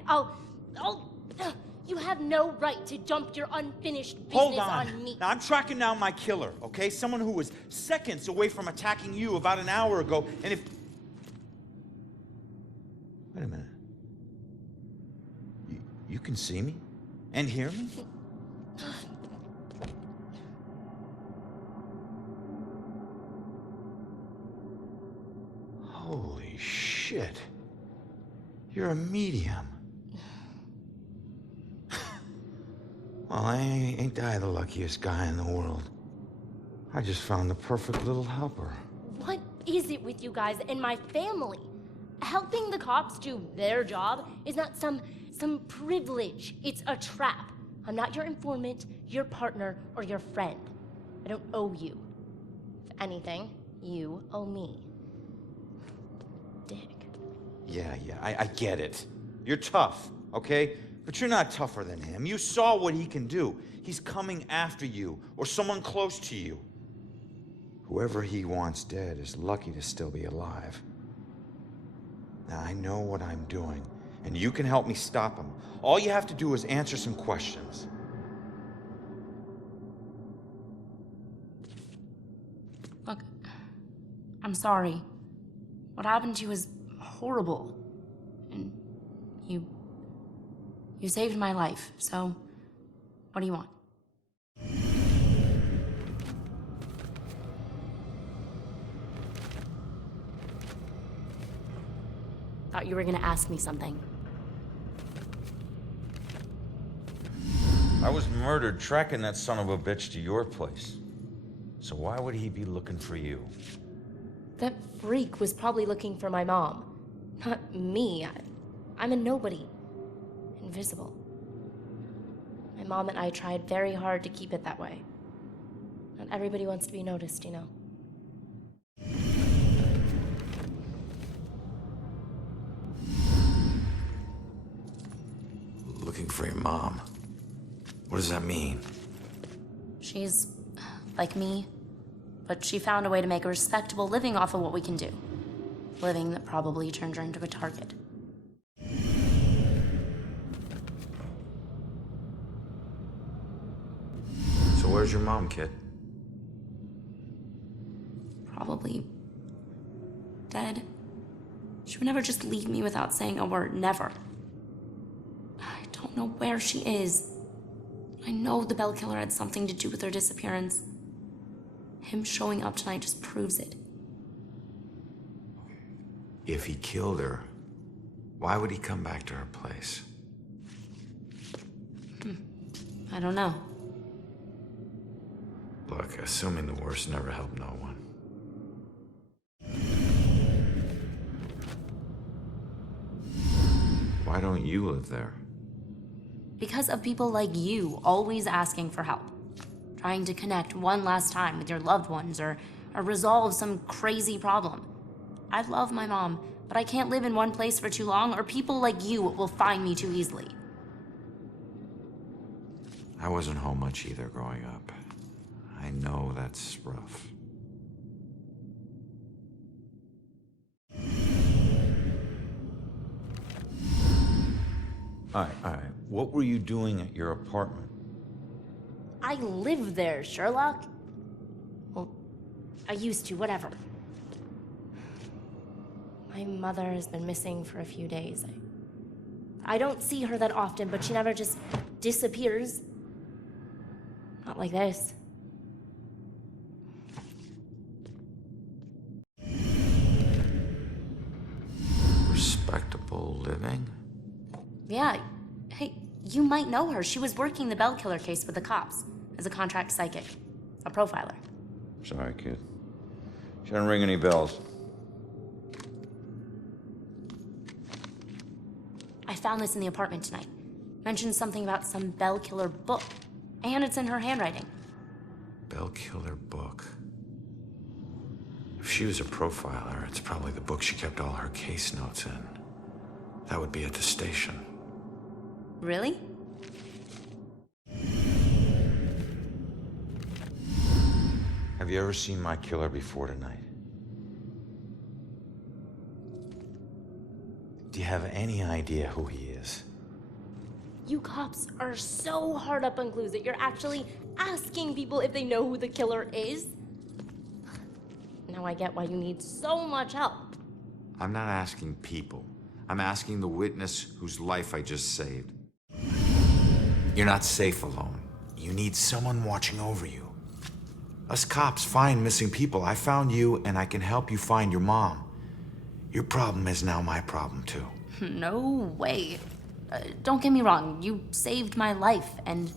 You have no right to dump your unfinished business Hold on. on me. Now, I'm tracking down my killer, okay? Someone who was seconds away from attacking you about an hour ago, and if... Wait a minute. You can see me? And hear me? Holy shit. You're a medium. Well, ain't I the luckiest guy in the world? I just found the perfect little helper. What is it with you guys and my family? Helping the cops do their job is not some privilege. It's a trap. I'm not your informant, your partner, or your friend. I don't owe you. If anything, you owe me. Yeah, I get it. You're tough, okay? But you're not tougher than him. You saw what he can do. He's coming after you, or someone close to you. Whoever he wants dead is lucky to still be alive. Now, I know what I'm doing, and you can help me stop him. All you have to do is answer some questions. Look, I'm sorry. What happened to you is horrible. And you saved my life, so what do you want? Thought you were gonna ask me something. I was murdered tracking that son of a bitch to your place. So why would he be looking for you? That freak was probably looking for my mom. Not me. I'm a nobody. Invisible. My mom and I tried very hard to keep it that way. Not everybody wants to be noticed, you know. Looking for your mom. What does that mean? She's like me, but she found a way to make a respectable living off of what we can do. Living that probably turned her into a target. So where's your mom, kid? Probably dead. She would never just leave me without saying a word, never. I don't know where she is. I know the Bell Killer had something to do with her disappearance. Him showing up tonight just proves it. If he killed her, why would he come back to her place? I don't know. Look, assuming the worst never helped no one. Why don't you live there? Because of people like you always asking for help. Trying to connect one last time with your loved ones or resolve some crazy problem. I love my mom, but I can't live in one place for too long or people like you will find me too easily. I wasn't home much either growing up. I know that's rough. All right. What were you doing at your apartment? I live there, Sherlock. Well, I used to, whatever. My mother has been missing for a few days. I don't see her that often, but she never just disappears. Not like this. Respectable living? Yeah. Hey, you might know her. She was working the Bell Killer case with the cops as a contract psychic, a profiler. Sorry, kid. She doesn't ring any bells. I found this in the apartment tonight. Mentioned something about some Bell Killer book. And it's in her handwriting. Bell Killer book. If she was a profiler, it's probably the book she kept all her case notes in. That would be at the station. Really? Have you ever seen my killer before tonight? Do you have any idea who he is? You cops are so hard up on clues that you're actually asking people if they know who the killer is. Now I get why you need so much help. I'm not asking people. I'm asking the witness whose life I just saved. You're not safe alone. You need someone watching over you. Us cops find missing people. I found you, and I can help you find your mom. Your problem is now my problem, too. No way. Don't get me wrong, you saved my life, and...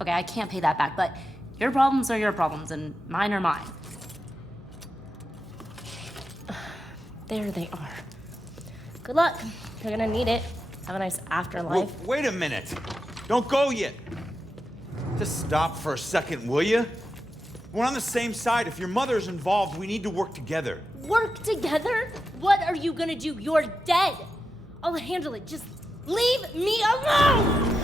Okay, I can't pay that back, but your problems are your problems, and mine are mine. There they are. Good luck. You're gonna need it. Have a nice afterlife. Wait a minute. Don't go yet. Just stop for a second, will you? We're on the same side. If your mother's involved, we need to work together. Work together? What are you gonna do? You're dead. I'll handle it. Just leave me alone!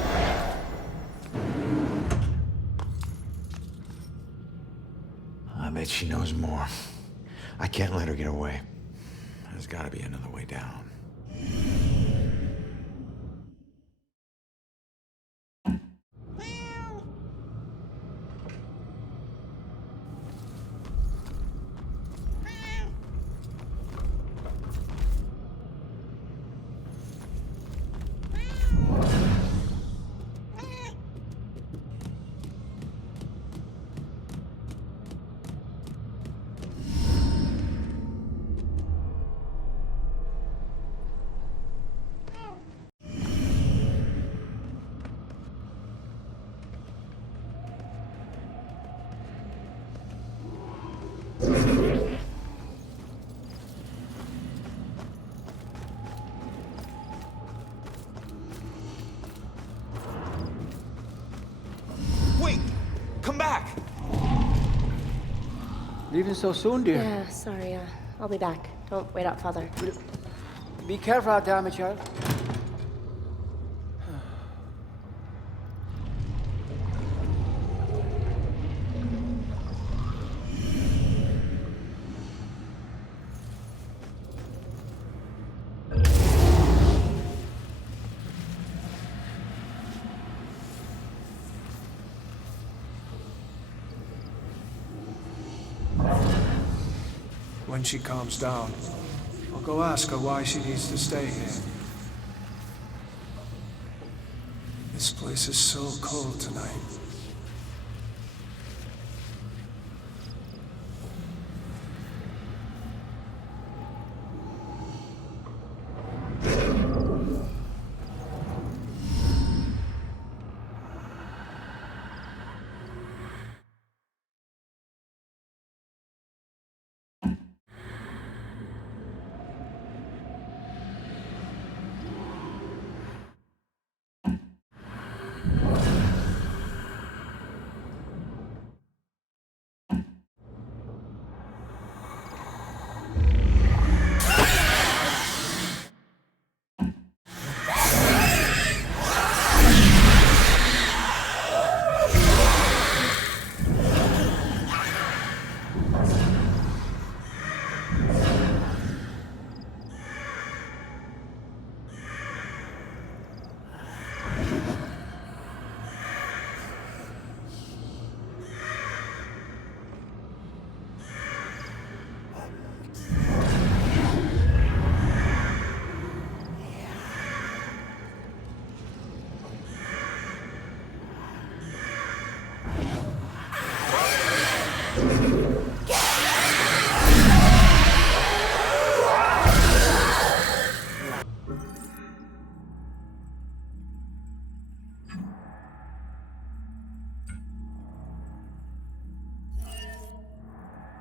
I bet she knows more. I can't let her get away. There's gotta be another way down. back! Leaving so soon, dear? Yeah, sorry. I'll be back. Don't wait up, Father. Be careful out there, my child. When she calms down, I'll go ask her why she needs to stay here. This place is so cold tonight.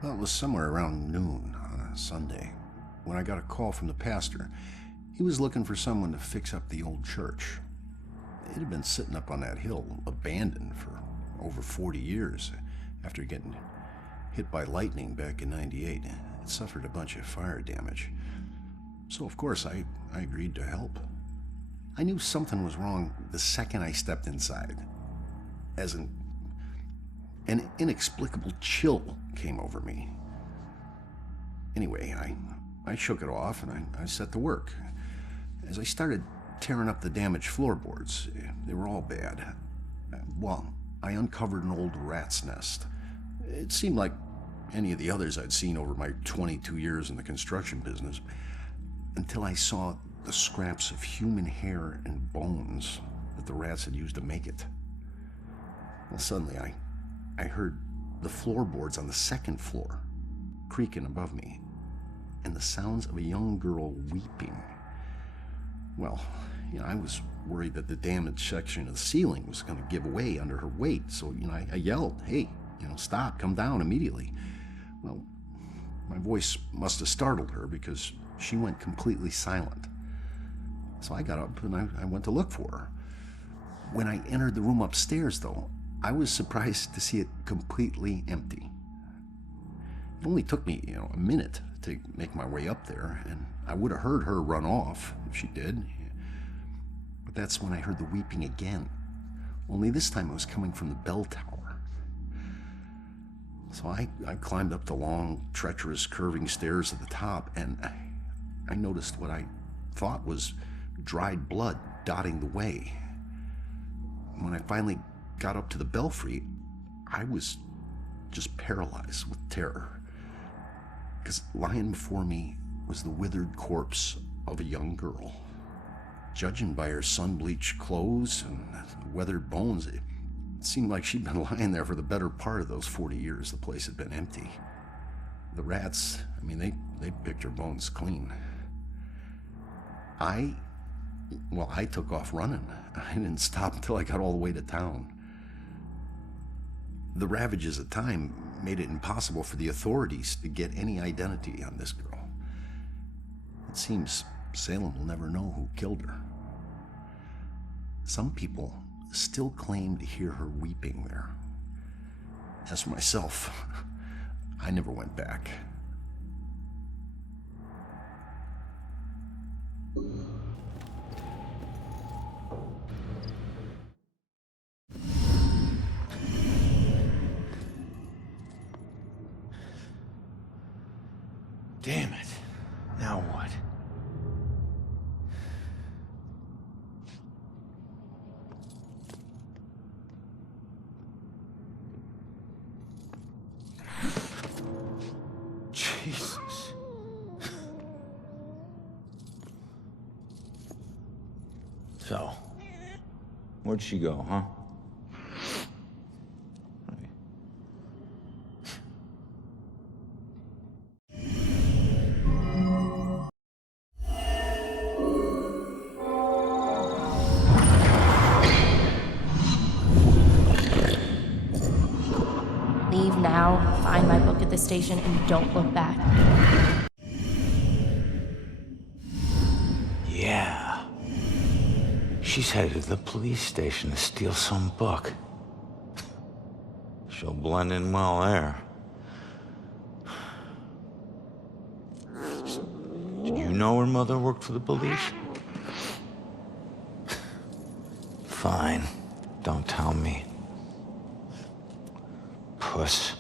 Well, it was somewhere around noon on a Sunday when I got a call from the pastor. He was looking for someone to fix up the old church. It had been sitting up on that hill, abandoned for over 40 years. After getting hit by lightning back in '98, it suffered a bunch of fire damage. So, of course, I agreed to help. I knew something was wrong the second I stepped inside. As an inexplicable chill came over me. Anyway, I shook it off and I set to work. As I started tearing up the damaged floorboards, they were all bad. Well, I uncovered an old rat's nest. It seemed like any of the others I'd seen over my 22 years in the construction business, until I saw the scraps of human hair and bones that the rats had used to make it. Well, suddenly I heard the floorboards on the second floor creaking above me, and the sounds of a young girl weeping. Well, I was worried that the damaged section of the ceiling was going to give way under her weight, so, I yelled, "Hey, stop, come down immediately." Well, my voice must have startled her because she went completely silent. So I got up and I went to look for her. When I entered the room upstairs, though, I was surprised to see it completely empty. It only took me, a minute to make my way up there, and I would have heard her run off if she did. But that's when I heard the weeping again. Only this time it was coming from the bell tower. So I climbed up the long, treacherous, curving stairs at the top, and I noticed what I thought was dried blood dotting the way. When I finally got up to the belfry, I was just paralyzed with terror. Because lying before me was the withered corpse of a young girl. Judging by her sun-bleached clothes and weathered bones, it seemed like she'd been lying there for the better part of those 40 years the place had been empty. The rats, they picked her bones clean. I took off running. I didn't stop until I got all the way to town. The ravages of time made it impossible for the authorities to get any identity on this girl. It seems Salem will never know who killed her. Some people still claim to hear her weeping there. As for myself, I never went back. Damn it. Now what? Jesus. So, where'd she go, huh? Leave now, find my book at the station, and don't look back. Yeah. She's headed to the police station to steal some book. She'll blend in well there. Did you know her mother worked for the police? Fine. Don't tell me. Puss.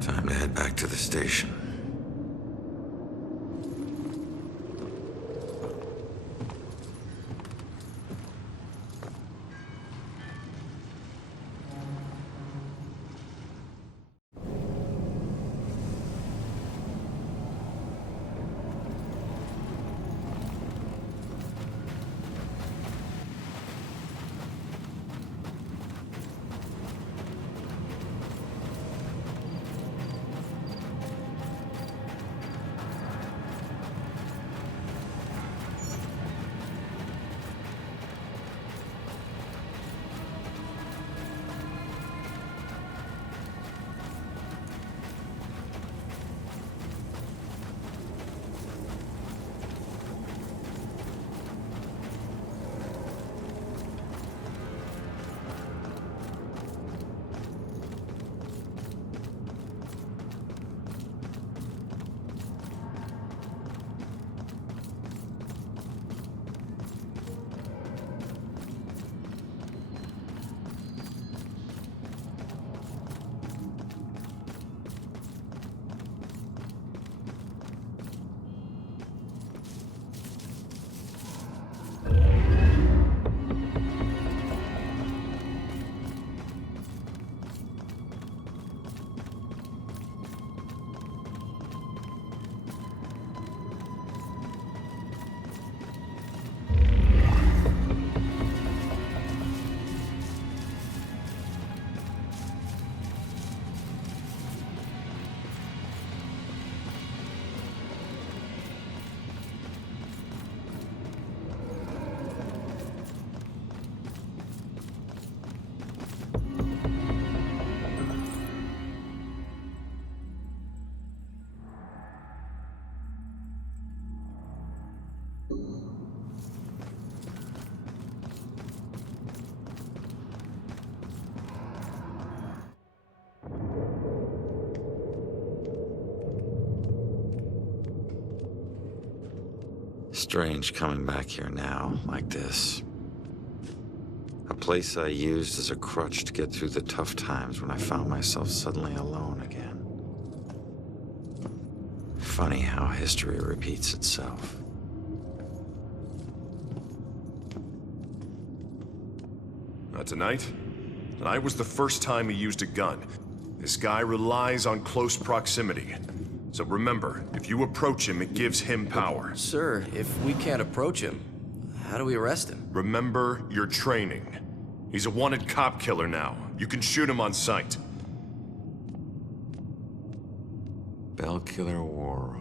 Time to head back to the station. Strange coming back here now, like this. A place I used as a crutch to get through the tough times when I found myself suddenly alone again. Funny how history repeats itself. Tonight? Tonight was the first time he used a gun. This guy relies on close proximity. So remember, if you approach him, it gives him power. Sir, if we can't approach him, how do we arrest him? Remember your training. He's a wanted cop killer now. You can shoot him on sight. Bell Killer War Room.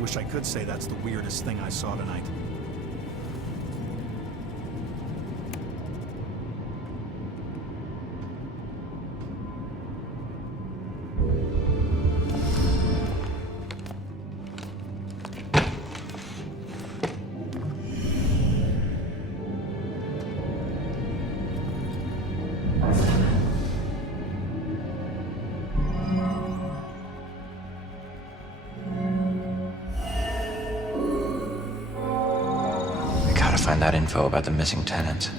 Wish I could say that's the weirdest thing I saw tonight. Find that info about the missing tenant.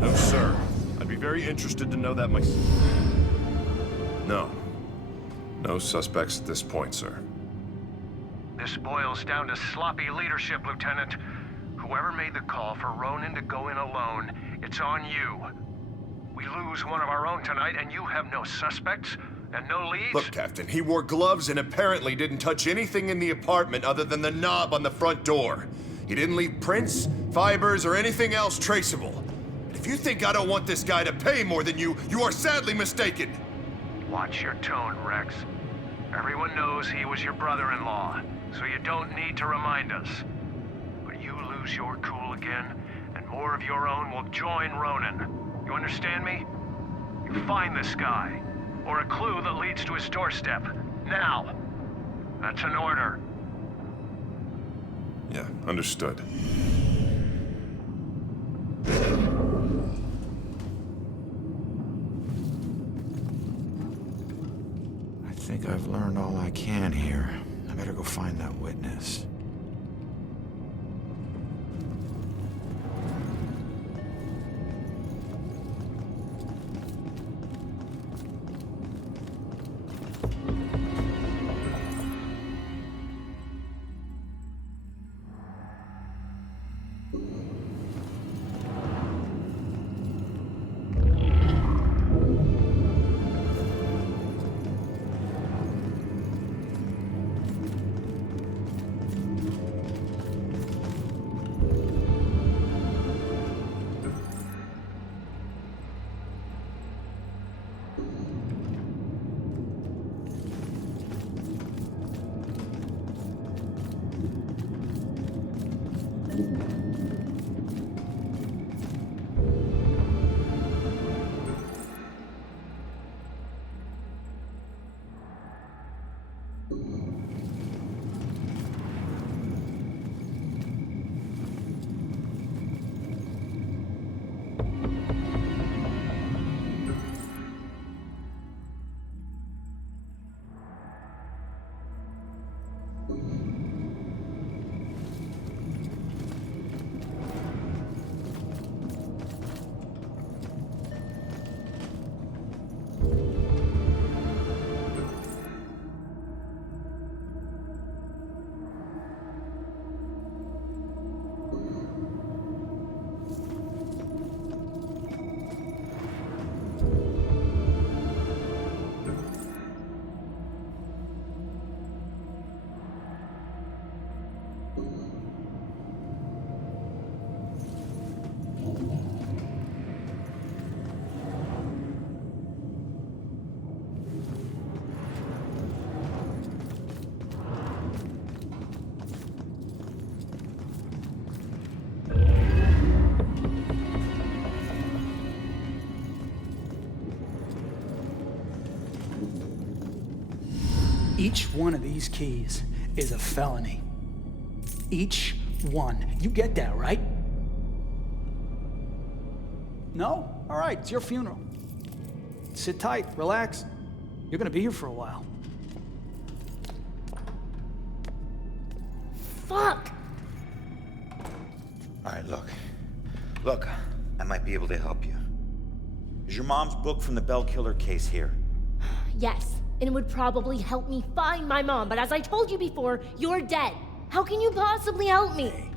No, sir. I'd be very interested to know that myself. No. No suspects at this point, sir. This boils down to sloppy leadership, Lieutenant. Whoever made the call for Ronan to go in alone, it's on you. We lose one of our own tonight, and you have no suspects and no leads? Look, Captain, he wore gloves and apparently didn't touch anything in the apartment other than the knob on the front door. He didn't leave prints, fibers, or anything else traceable. If you think I don't want this guy to pay more than you, you are sadly mistaken. Watch your tone, Rex. Everyone knows he was your brother-in-law, so you don't need to remind us. But you lose your cool again, and more of your own will join Ronan. You understand me? You find this guy, or a clue that leads to his doorstep. Now! That's an order. Yeah, understood. I think I've learned all I can here. I better go find that witness. Each one of these keys is a felony. Each one. You get that, right? No? All right, it's your funeral. Sit tight, relax. You're gonna be here for a while. Fuck! All right, look, I might be able to help you. Is your mom's book from the Bell Killer case here? Yes, and it would probably help me find my mom, but as I told you before, you're dead. How can you possibly help me?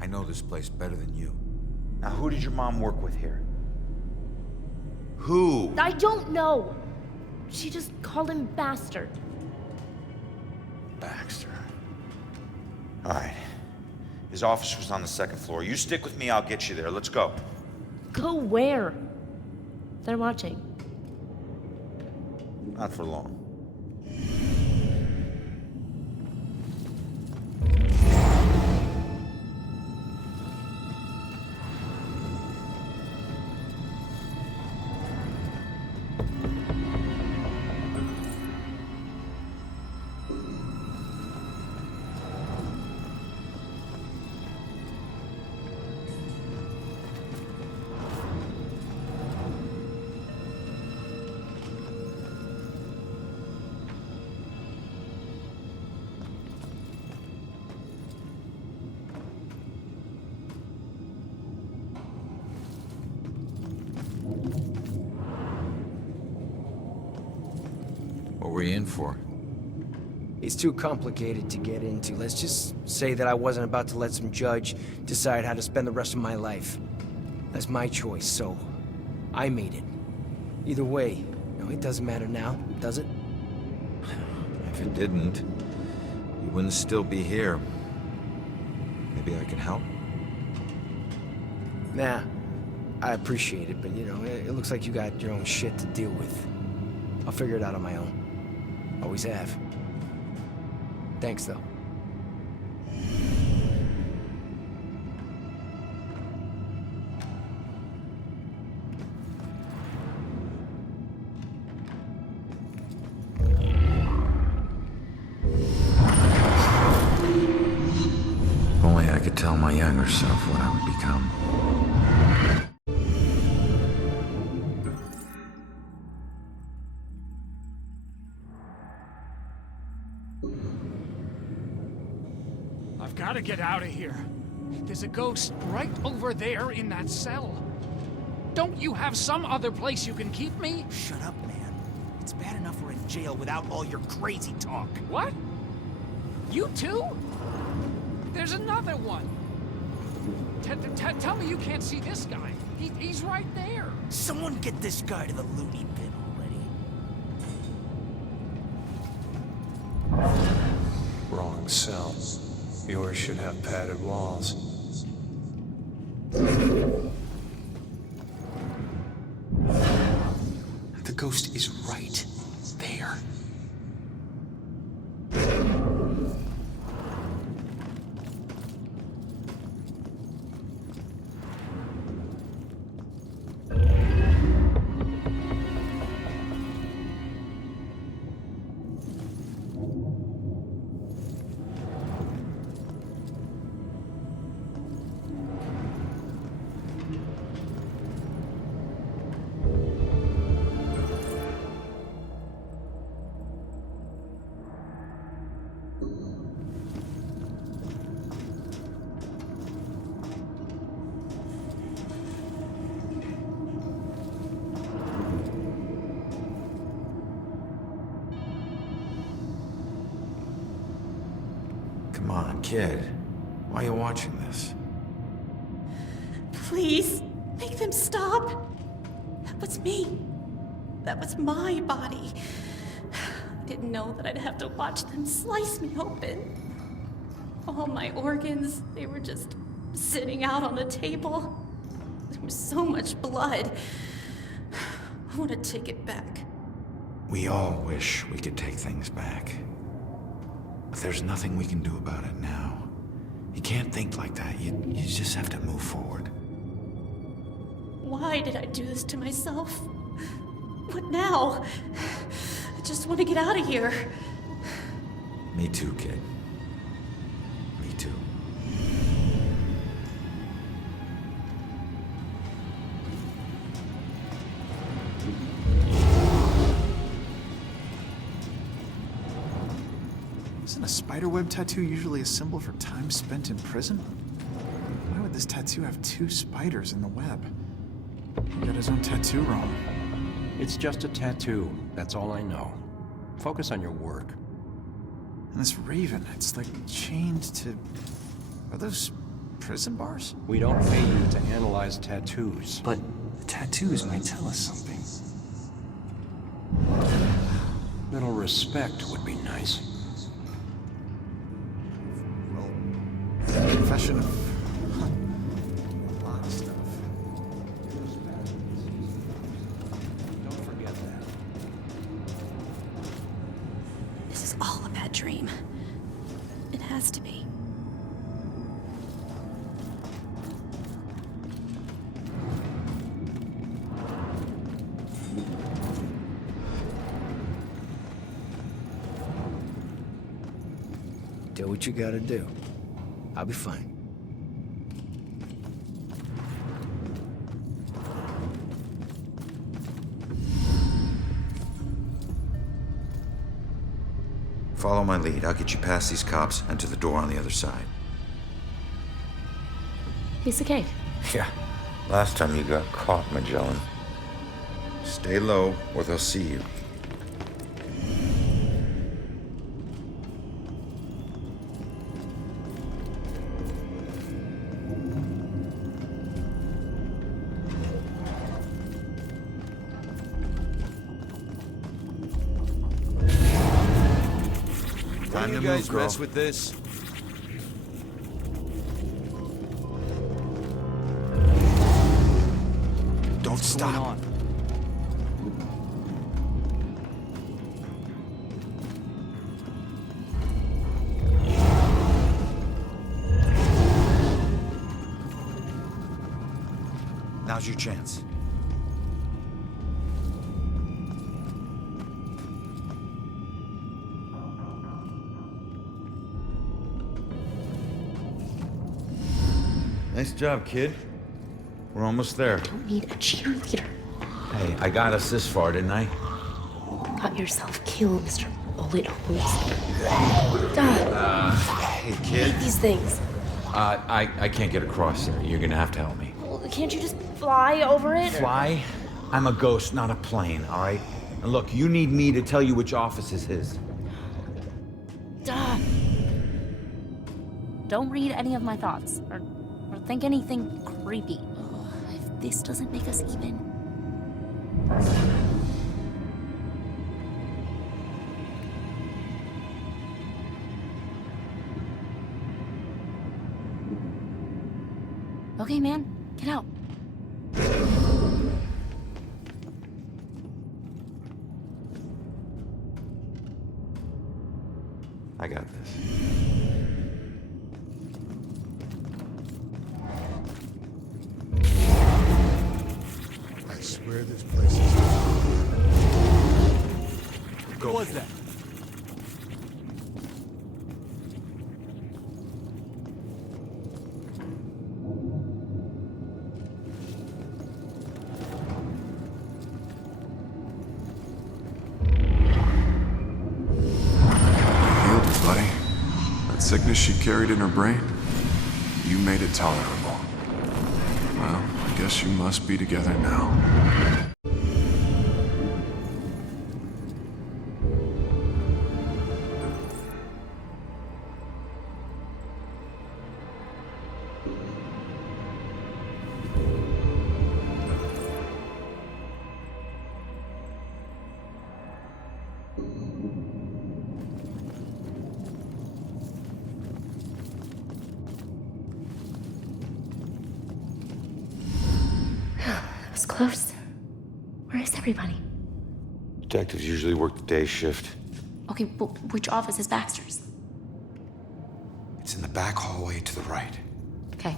I know this place better than you. Now, who did your mom work with here? Who? I don't know. She just called him bastard. Baxter. All right. His office was on the second floor. You stick with me, I'll get you there. Let's go. Go where? They're watching. Not for long. What were you in for? It's too complicated to get into. Let's just say that I wasn't about to let some judge decide how to spend the rest of my life. That's my choice, so I made it. Either way, no, it doesn't matter now, does it? If it didn't, you wouldn't still be here. Maybe I can help? Nah, I appreciate it, but you know, it looks like you got your own shit to deal with. I'll figure it out on my own. Always have. Thanks, though. If only I could tell my younger self what I would become. I've got to get out of here. There's a ghost right over there in that cell. Don't you have some other place you can keep me? Shut up, man. It's bad enough we're in jail without all your crazy talk. What? You too? There's another one. Tell me you can't see this guy. He's right there. Someone get this guy to the loony bin already. Wrong cell. Yours should have padded walls. The ghost is right there. Come on, kid. Why are you watching this? Please, make them stop. That was me. That was my body. I didn't know that I'd have to watch them slice me open. All my organs, they were just sitting out on the table. There was so much blood. I want to take it back. We all wish we could take things back. But there's nothing we can do about it now. You can't think like that. You just have to move forward. Why did I do this to myself? What now? I just want to get out of here. Me too, kid. Me too. Isn't a spiderweb tattoo usually a symbol for time spent in prison? Why would this tattoo have two spiders in the web? He got his own tattoo wrong. It's just a tattoo. That's all I know. Focus on your work. And this raven, it's like chained to... Are those prison bars? We don't pay you to analyze tattoos. But The tattoos might tell us something. Little respect would be nice. Confession of a lot of stuff. Don't forget that. This is all a bad dream. It has to be. Do what you gotta do. I'll be fine. Follow my lead. I'll get you past these cops and to the door on the other side. Piece of cake. Yeah. Last time you got caught, Magellan. Stay low, or they'll see you. Time to move, girl. Mess with this. Don't stop. Now's your chance. Nice job, kid. We're almost there. Don't need a cheerleader. Hey, I got us this far, didn't I? Got yourself killed, Mr. Bullet Holes. Hey, kid. I hate these things. I can't get across there. You're gonna have to help me. Well, can't you just fly over it? Fly? I'm a ghost, not a plane, all right? And look, you need me to tell you which office is his. Don't read any of my thoughts, or think anything creepy. If this doesn't make us even... Okay, man, get out. I got this. I swear this place is... What was that? Sickness she carried in her brain, you made it tolerable. Well, I guess you must be together now. Close. Where is everybody? Detectives usually work the day shift. Okay, but which office is Baxter's? It's in the back hallway to the right. Okay.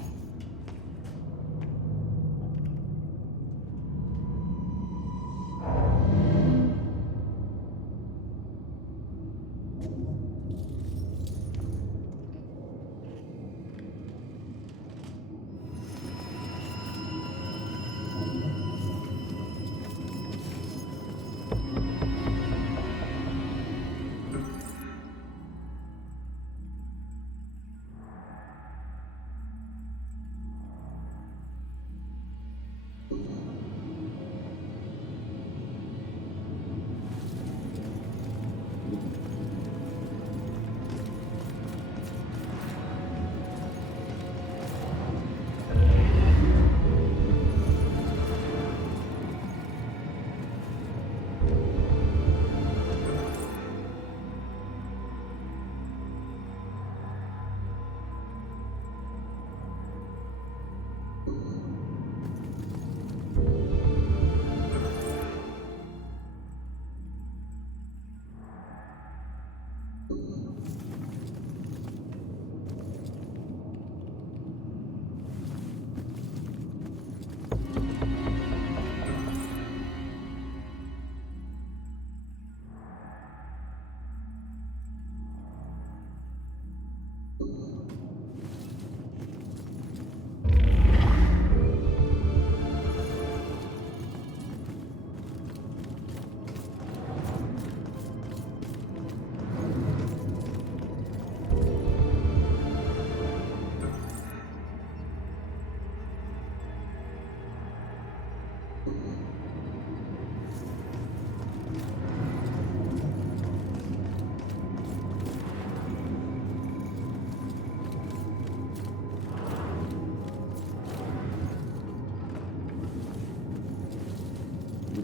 Are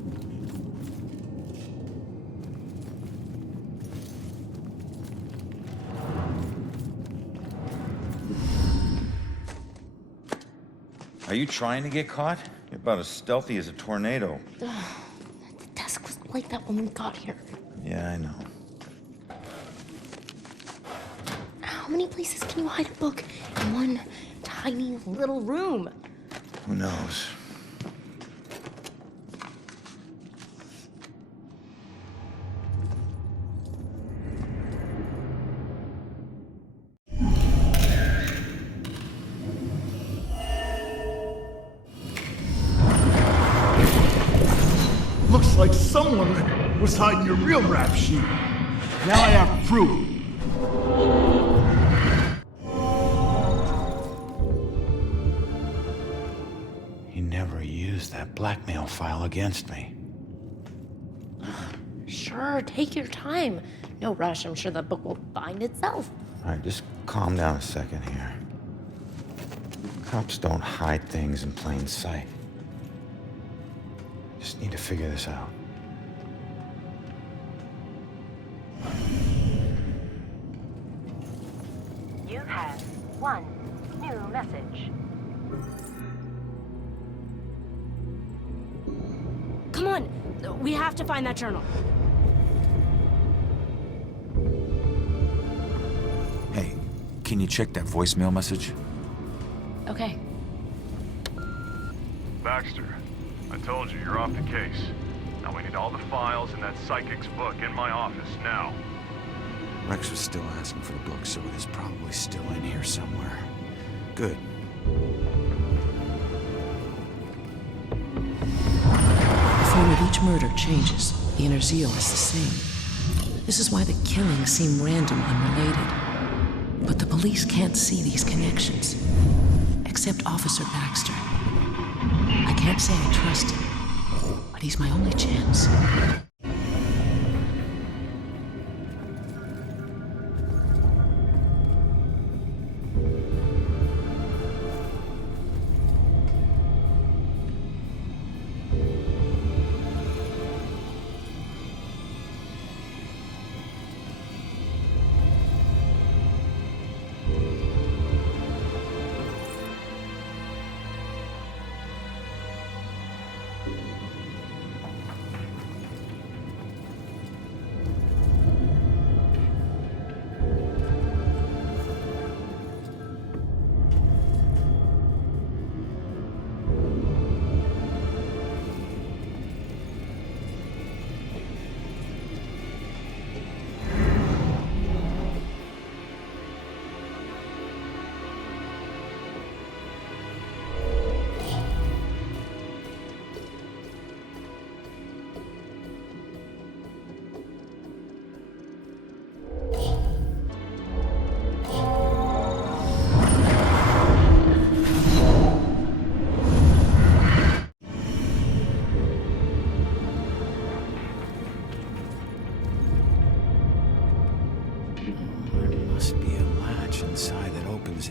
you trying to get caught? You're about as stealthy as a tornado. The desk was like that when we got here. Yeah, I know. How many places can you hide a book in one tiny little room? Who knows? Looks like someone was hiding your real rap sheet. Now I have proof. He never used that blackmail file against me. Sure, take your time. No rush, I'm sure the book will bind itself. All right, just calm down a second here. Cops don't hide things in plain sight. Just need to figure this out. You have one new message. Come on, we have to find that journal. Hey, can you check that voicemail message? Okay. Baxter, I told you, you're off the case. Now we need all the files in that psychic's book in my office, now. Rex was still asking for the book, so it is probably still in here somewhere. Good. The form of each murder changes. The inner zeal is the same. This is why the killings seem random, unrelated. But the police can't see these connections. Except Officer Baxter. I can't say I trust him, but he's my only chance.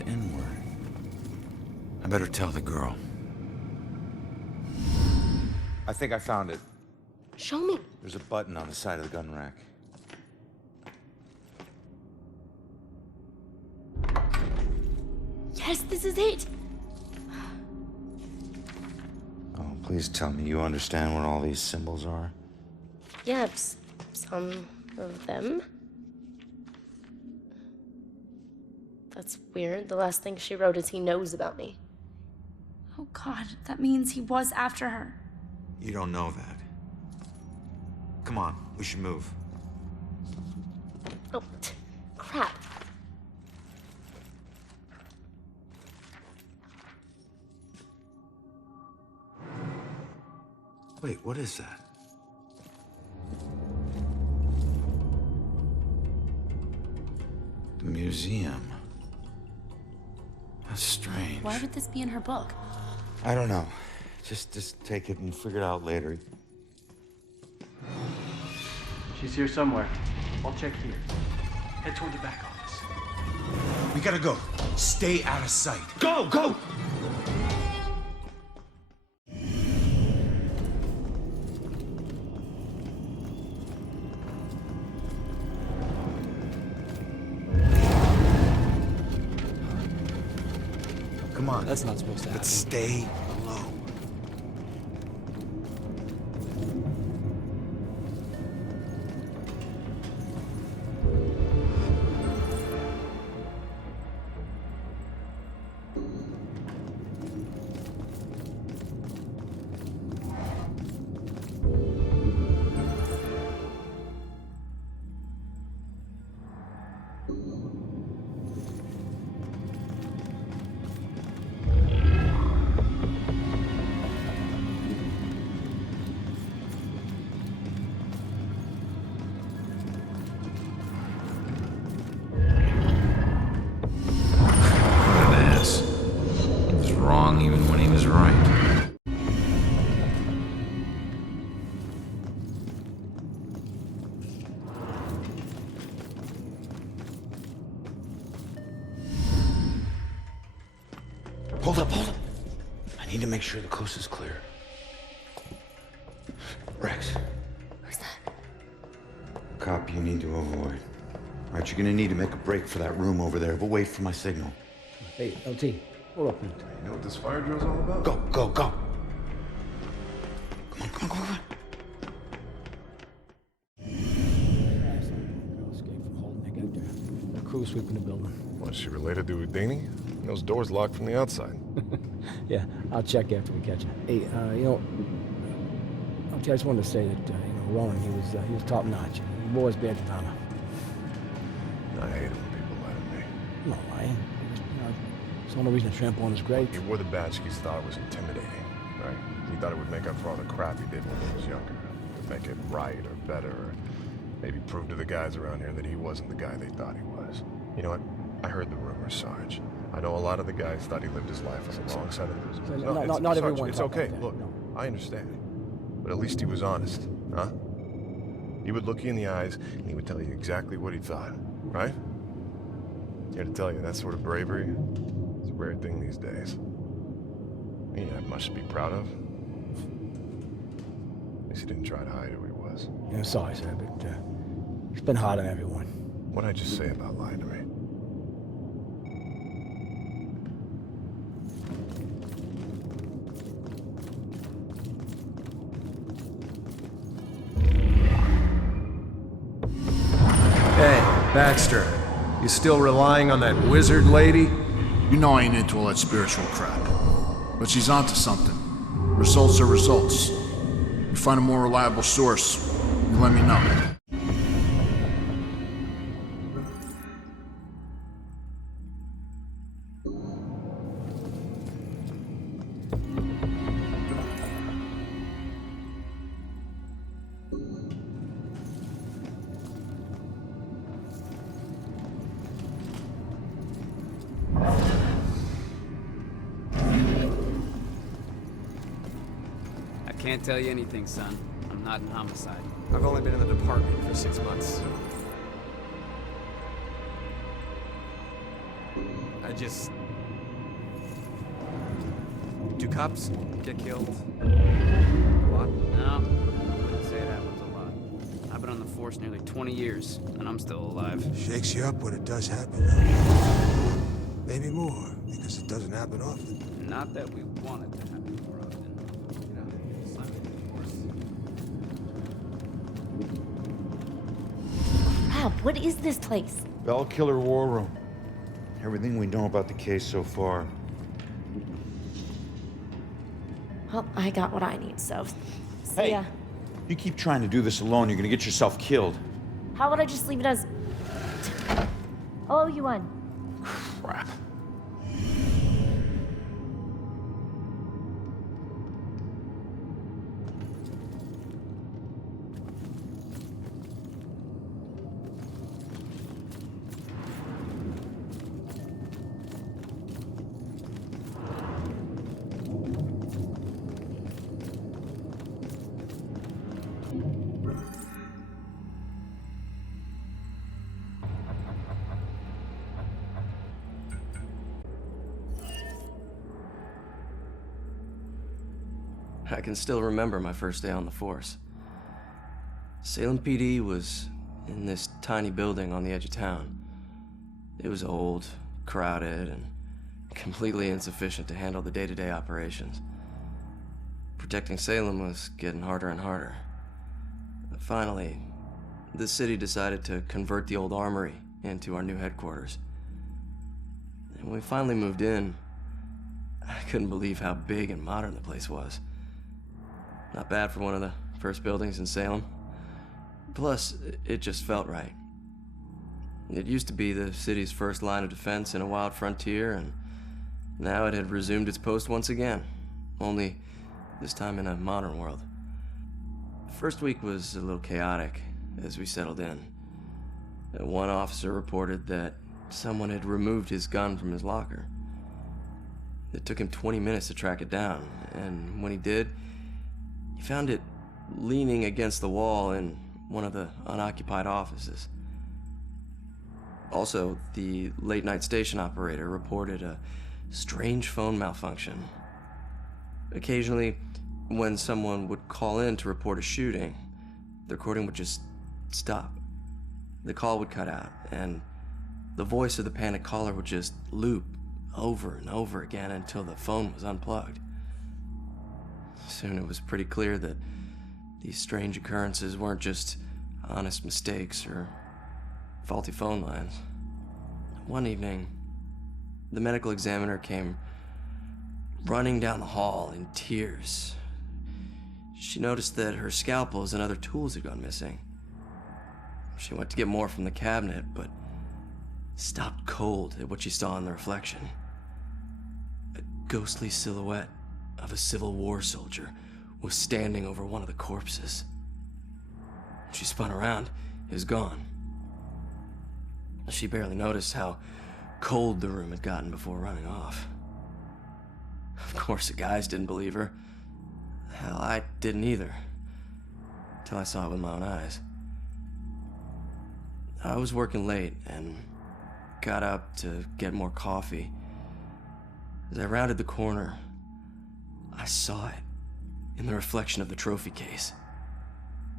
Inward. I better tell the girl. I think I found it. Show me. There's a button on the side of the gun rack. Yes, this is it. Oh, please tell me you understand what all these symbols are. Yeah, some of them. That's weird. The last thing she wrote is he knows about me. Oh God, that means he was after her. You don't know that. Come on, we should move. Oh, crap. Wait, what is that? The museum. That's strange. Why would this be in her book? I don't know. Just take it and figure it out later. She's here somewhere. I'll check here. Head toward the back office. We gotta go. Stay out of sight. Go, go! That's not supposed to happen. But stay low. Even when he was right. Hold up. I need to make sure the coast is clear. Rex. Who's that? Cop you need to avoid. All right, you're gonna need to make a break for that room over there, but wait for my signal. Hey, LT, hold up. You know what this fire drill's all about? Go. Come on. Crew sweeping the building. What, she related to Houdini? Those doors locked from the outside. Yeah, I'll check after we catch her. Hey, LT, I just wanted to say that, Ronan, he was top notch. The boy's bad to honor. I hate it when people lie to me. No, it's the only reason to trample on his grave. He wore the badge because he thought it was intimidating, right? He thought it would make up for all the crap he did when he was younger. To make it right or better, or maybe prove to the guys around here that he wasn't the guy they thought he was. You know what? I heard the rumors, Sarge. I know a lot of the guys thought he lived his life as a wrong side of the business. Not Sarge, everyone. It's okay. Look, I understand. But at least he was honest, huh? He would look you in the eyes and he would tell you exactly what he thought, right? Here to tell you, that sort of bravery is a rare thing these days. He didn't have much to be proud of. At least he didn't try to hide who he was. Yeah, I'm sorry, sir, but it's been hard on everyone. What'd I just say about lying to me? Hey, Baxter. You still relying on that wizard lady? You know I ain't into all that spiritual crap. But she's onto something. Results are results. You find a more reliable source, you let me know. Can't tell you anything, son. I'm not in homicide. I've only been in the department for 6 months. Do cops get killed? A lot? No, I wouldn't say it happens a lot. I've been on the force nearly 20 years, and I'm still alive. Shakes you up when it does happen, though. Maybe more, because it doesn't happen often. Not that we want it to happen more often. Rob, what is this place? Bell Killer War Room. Everything we know about the case so far. Well, I got what I need, so see Hey, ya. you keep trying to do this alone, you're gonna get yourself killed. How would I just leave it as... I'll owe you one. Crap. I can still remember my first day on the force. Salem PD was in this tiny building on the edge of town. It was old, crowded, and completely insufficient to handle the day-to-day operations. Protecting Salem was getting harder and harder. Finally, the city decided to convert the old armory into our new headquarters. And when we finally moved in, I couldn't believe how big and modern the place was. Not bad for one of the first buildings in Salem. Plus, it just felt right. It used to be the city's first line of defense in a wild frontier, and now it had resumed its post once again, only this time in a modern world. The first week was a little chaotic as we settled in. One officer reported that someone had removed his gun from his locker. It took him 20 minutes to track it down, and when he did, he found it leaning against the wall in one of the unoccupied offices. Also, the late-night station operator reported a strange phone malfunction. Occasionally, when someone would call in to report a shooting, the recording would just stop. The call would cut out, and the voice of the panicked caller would just loop over and over again until the phone was unplugged. Soon it was pretty clear that these strange occurrences weren't just honest mistakes or faulty phone lines. One evening, the medical examiner came running down the hall in tears. She noticed that her scalpels and other tools had gone missing. She went to get more from the cabinet, but stopped cold at what she saw in the reflection. A ghostly silhouette of a Civil War soldier was standing over one of the corpses. When she spun around, it was gone. She barely noticed how cold the room had gotten before running off. Of course, the guys didn't believe her. Hell, I didn't either. Till I saw it with my own eyes. I was working late and got up to get more coffee. As I rounded the corner, I saw it in the reflection of the trophy case.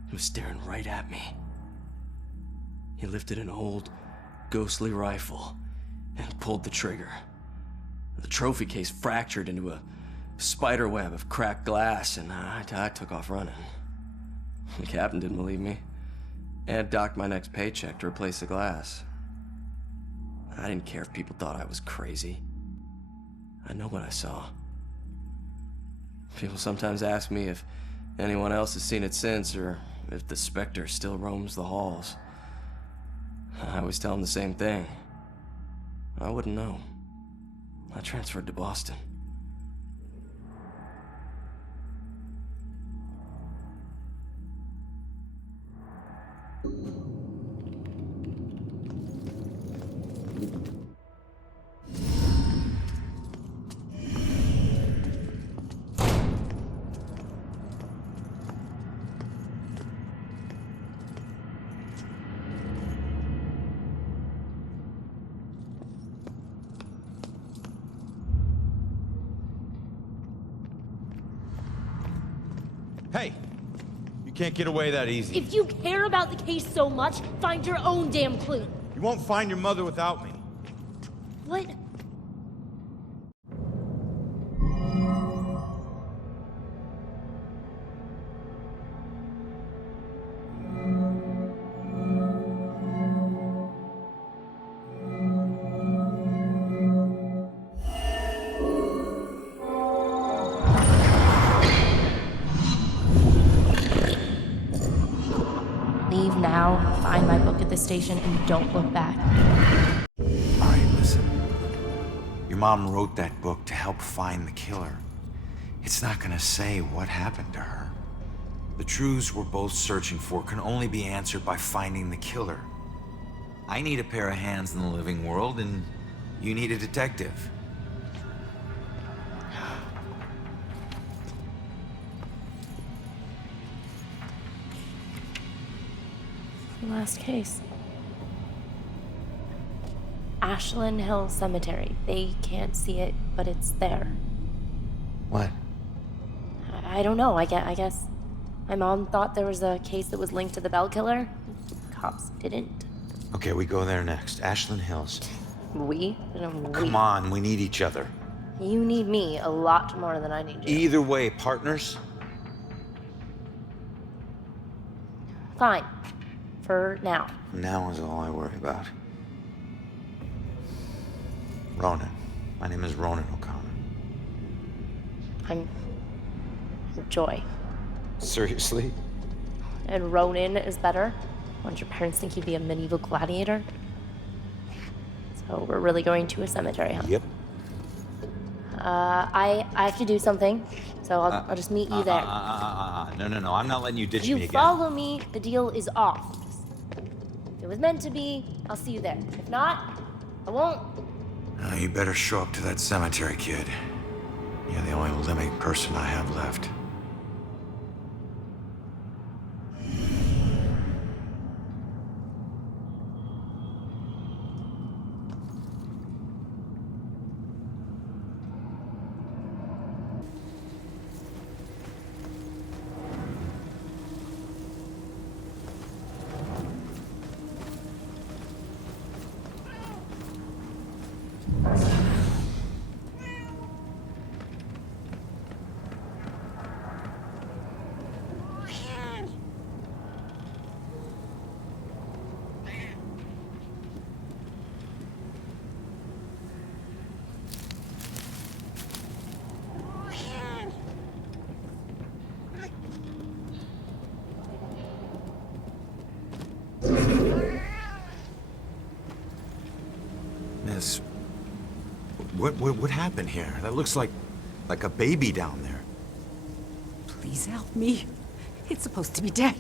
It was staring right at me. He lifted an old, ghostly rifle and pulled the trigger. The trophy case fractured into a spider web of cracked glass, and I took off running. The captain didn't believe me and docked my next paycheck to replace the glass. I didn't care if people thought I was crazy. I know what I saw. People sometimes ask me if anyone else has seen it since, or if the Spectre still roams the halls. I always tell them the same thing. I wouldn't know. I transferred to Boston. Hey, you can't get away that easy. If you care about the case so much, find your own damn clue. You won't find your mother without me. What? Leave now, find my book at the station, and don't look back. All right, listen. Your mom wrote that book to help find the killer. It's not gonna say what happened to her. The truths we're both searching for can only be answered by finding the killer. I need a pair of hands in the living world, and you need a detective. Last case. Ashland Hill Cemetery. They can't see it, but it's there. What? I don't know. I guess my mom thought there was a case that was linked to the Bell killer. Cops didn't. Okay, we go there next. Ashland Hills. We? Come on, we need each other. You need me a lot more than I need you. Either way, partners. Fine. For now. Now is all I worry about. Ronan. My name is Ronan O'Connor. I'm Joy. Seriously? And Ronan is better? Won't your parents think you'd be a medieval gladiator? So we're really going to a cemetery, huh? Yep. I have to do something, so I'll just meet you there. No, I'm not letting you ditch You me again. follow me, the deal is off. If it was meant to be, I'll see you there. If not, I won't. You better show up to that cemetery, kid. You're the only living person I have left. Miss, what happened here? That looks like a baby down there. Please help me. It's supposed to be dead.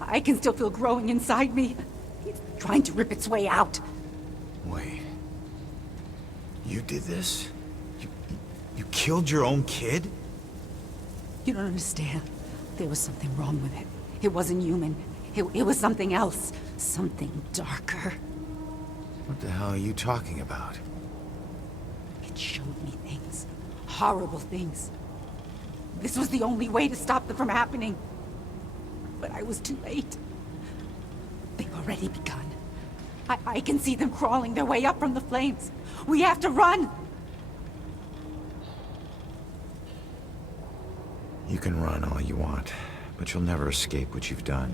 I can still feel growing inside me. It's trying to rip its way out. Wait. You did this? You killed your own kid? You don't understand. There was something wrong with it. It wasn't human. It was something else. Something darker. What the hell are you talking about? It showed me things. Horrible things. This was the only way to stop them from happening. But I was too late. They've already begun. I can see them crawling their way up from the flames. We have to run! You can run all you want, but you'll never escape what you've done.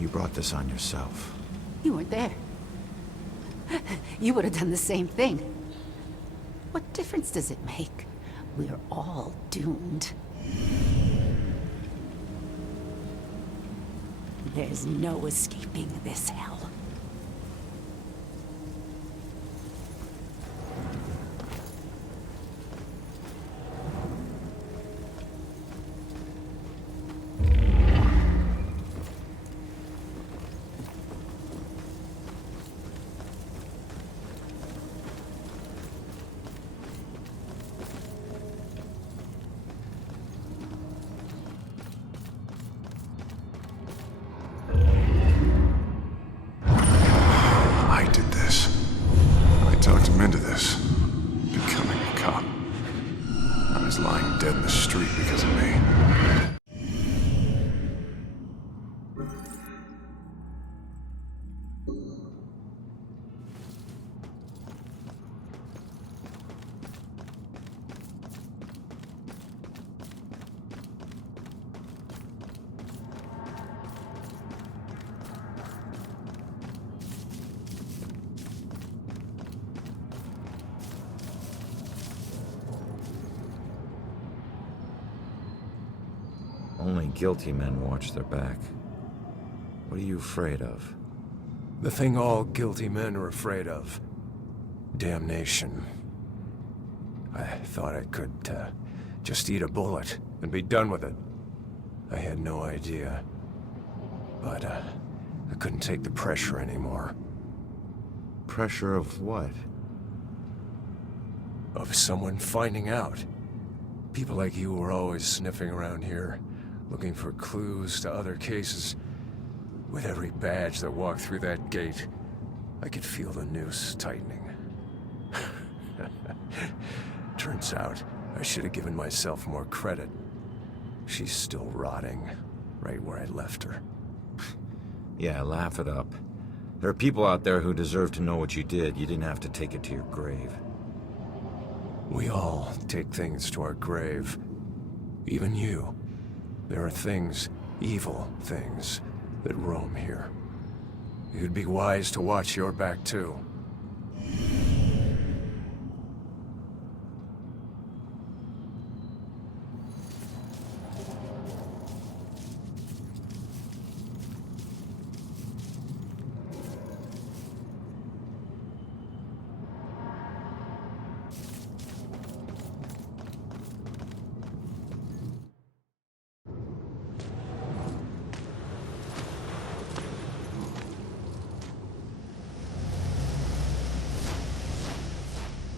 You brought this on yourself. You weren't there. You would have done the same thing. What difference does it make? We're all doomed. There's no escaping this hell. Only guilty men watch their back. What are you afraid of? The thing all guilty men are afraid of. Damnation. I thought I could, just eat a bullet and be done with it. I had no idea. But, I couldn't take the pressure anymore. Pressure of what? Of someone finding out. People like you were always sniffing around here, looking for clues to other cases. With every badge that walked through that gate, I could feel the noose tightening. Turns out, I should have given myself more credit. She's still rotting, right where I left her. Yeah, laugh it up. There are people out there who deserve to know what you did. You didn't have to take it to your grave. We all take things to our grave. Even you. There are things, evil things, that roam here. You'd be wise to watch your back too.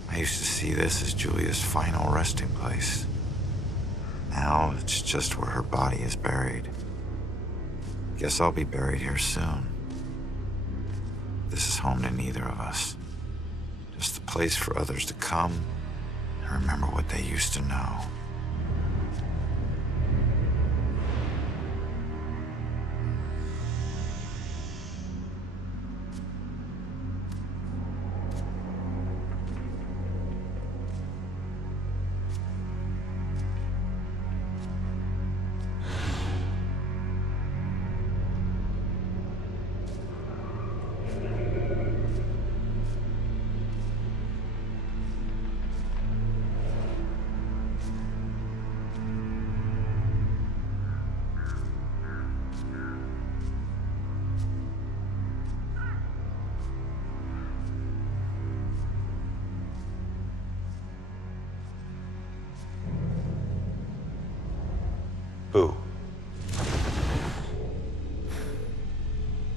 I used to see this as Julia's final resting place. Now it's just where her body is buried. Guess I'll be buried here soon. This is home to neither of us. Just a place for others to come and remember what they used to know. Boo.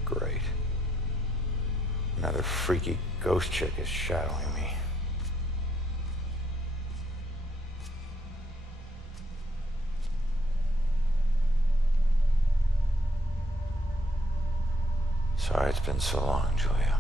Great. Another freaky ghost chick is shadowing me. Sorry it's been so long, Julia.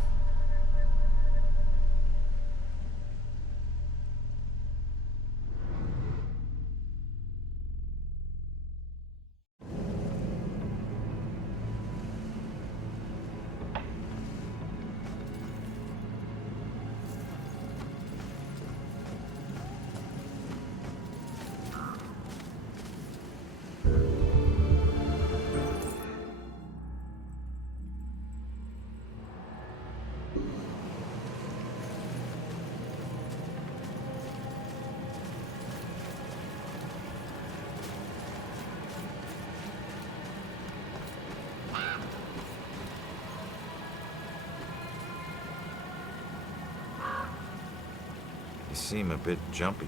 You seem a bit jumpy.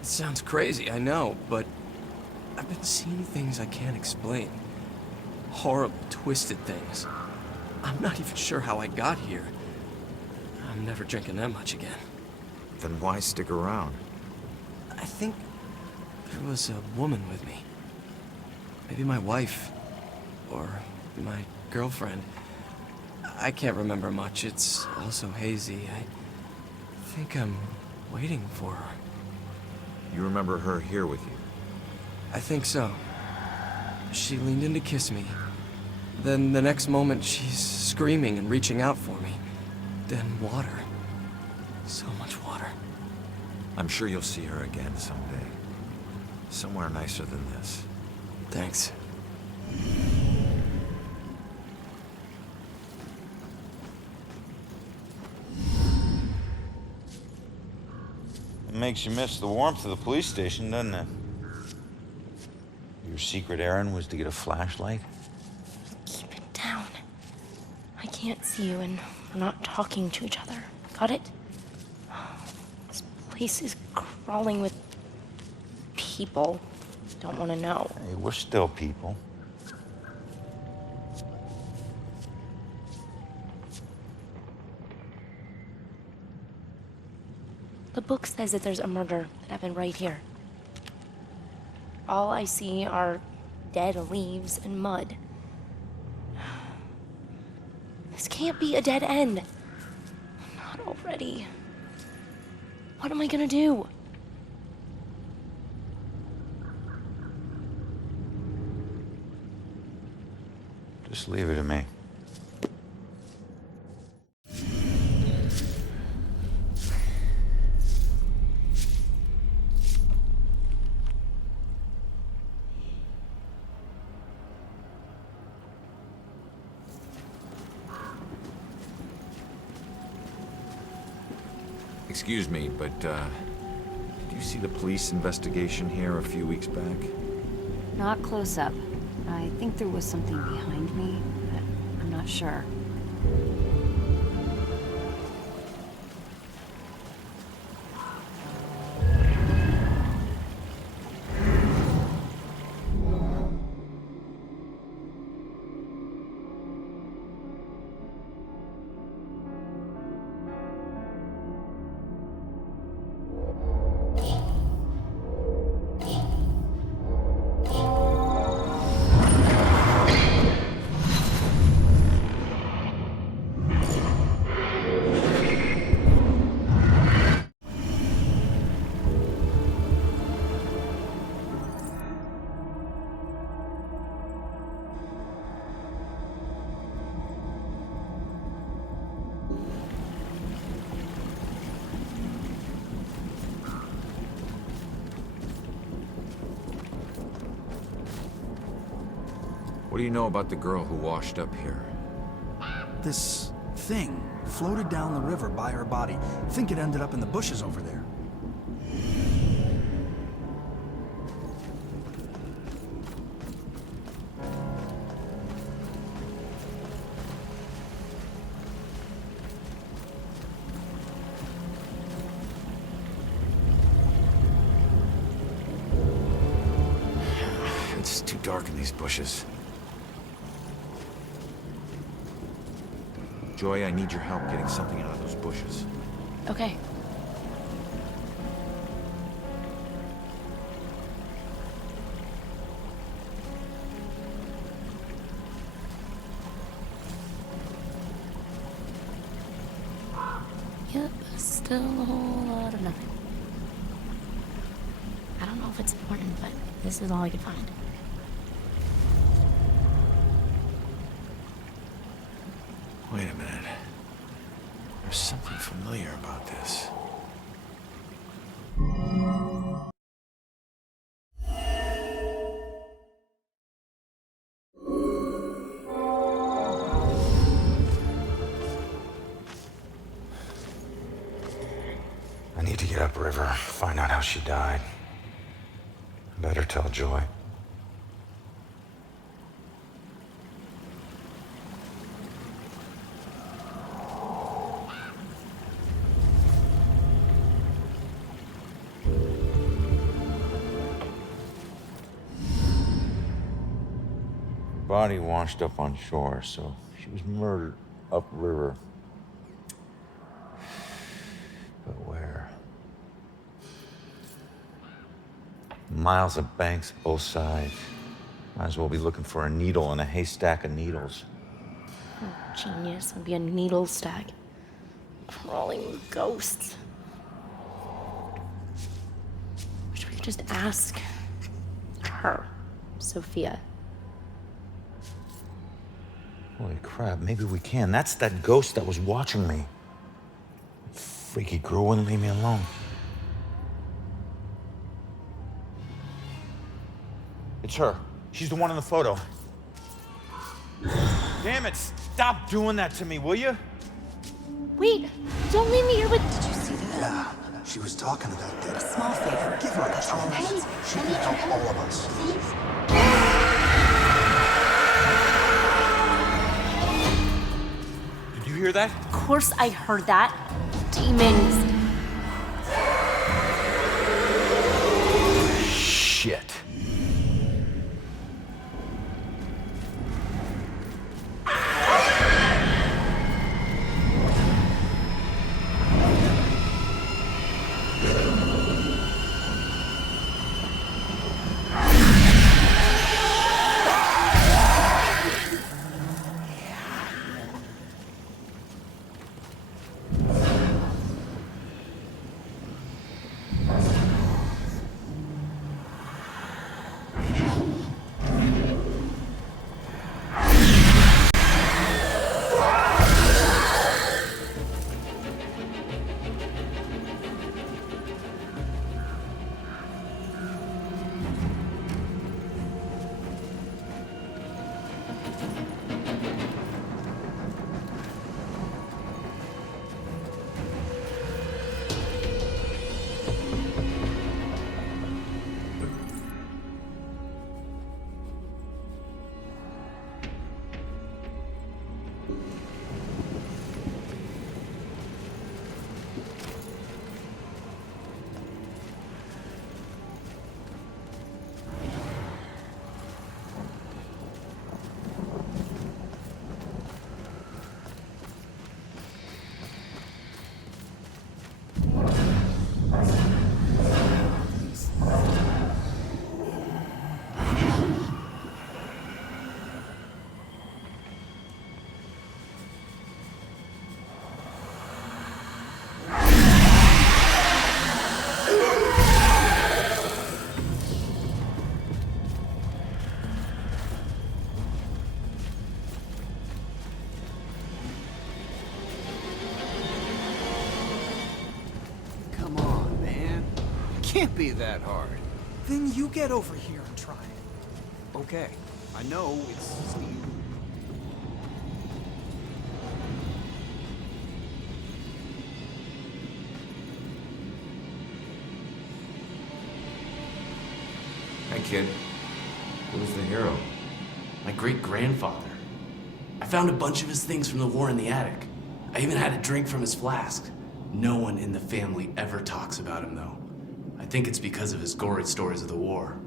It sounds crazy, I know, but I've been seeing things I can't explain. Horrible, twisted things. I'm not even sure how I got here. I'm never drinking that much again. Then why stick around? I think there was a woman with me. Maybe my wife. Or my girlfriend. I can't remember much. It's all so hazy. I think I'm waiting for her. You remember her here with you? I think so. She leaned in to kiss me. Then the next moment, she's screaming and reaching out for me. Then water. So much water. I'm sure you'll see her again someday. Somewhere nicer than this. Thanks. It makes you miss the warmth of the police station, doesn't it? Your secret errand was to get a flashlight? Keep it down. I can't see you and we're not talking to each other. Got it? This place is crawling with people. Don't want to know. Hey, we're still people. The book says that there's a murder that happened right here. All I see are dead leaves and mud. This can't be a dead end. Not already. What am I gonna do? Just leave it to me. Excuse me, but, did you see the police investigation here a few weeks back? Not close up. I think there was something behind me, but I'm not sure. What do you know about the girl who washed up here? This thing floated down the river by her body. I think it ended up in the bushes over there. It's too dark in these bushes. Joy, I need your help getting something out of those bushes. Okay. Yep, still a whole lot of nothing. I don't know if it's important, but this is all I could find. Wait a minute. There's something familiar about this. I need to get upriver, find out how she died. Better tell Joy. Body washed up on shore, so she was murdered upriver. But where? Miles of banks both sides. Might as well be looking for a needle in a haystack of needles. Oh, genius. Would be a needle stack. Crawling ghosts. Wish we could just ask her, Sophia. Holy crap, maybe we can. That's that ghost that was watching me. Freaky girl wouldn't leave me alone. It's her. She's the one in the photo. Damn it, stop doing that to me, will you? Wait, don't leave me here with... Did you see that? Yeah, she was talking to that dead. A small favor. Give her a chance. She can help all of us. Did you hear that? Of course I heard that. Demons. Shit. can't be that hard. Then you get over here and try it. Okay, I know it's Steve. Hi, kid. Who's the hero? My great-grandfather. I found a bunch of his things from the war in the attic. I even had a drink from his flask. No one in the family ever talks about him, though. I think it's because of his gory stories of the war.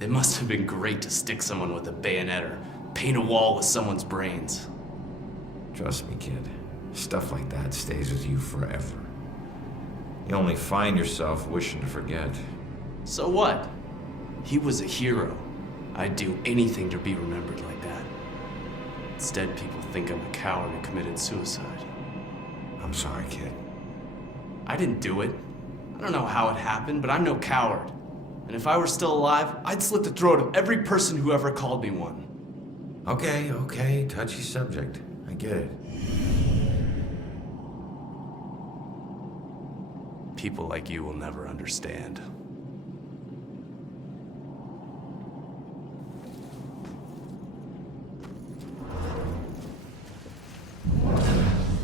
It must have been great to stick someone with a bayonet or paint a wall with someone's brains. Trust me, kid. Stuff like that stays with you forever. You only find yourself wishing to forget. So what? He was a hero. I'd do anything to be remembered like that. Instead, people think I'm a coward who committed suicide. I'm sorry, kid. I didn't do it. I don't know how it happened, but I'm no coward. And if I were still alive, I'd slit the throat of every person who ever called me one. Okay, touchy subject. I get it. People like you will never understand.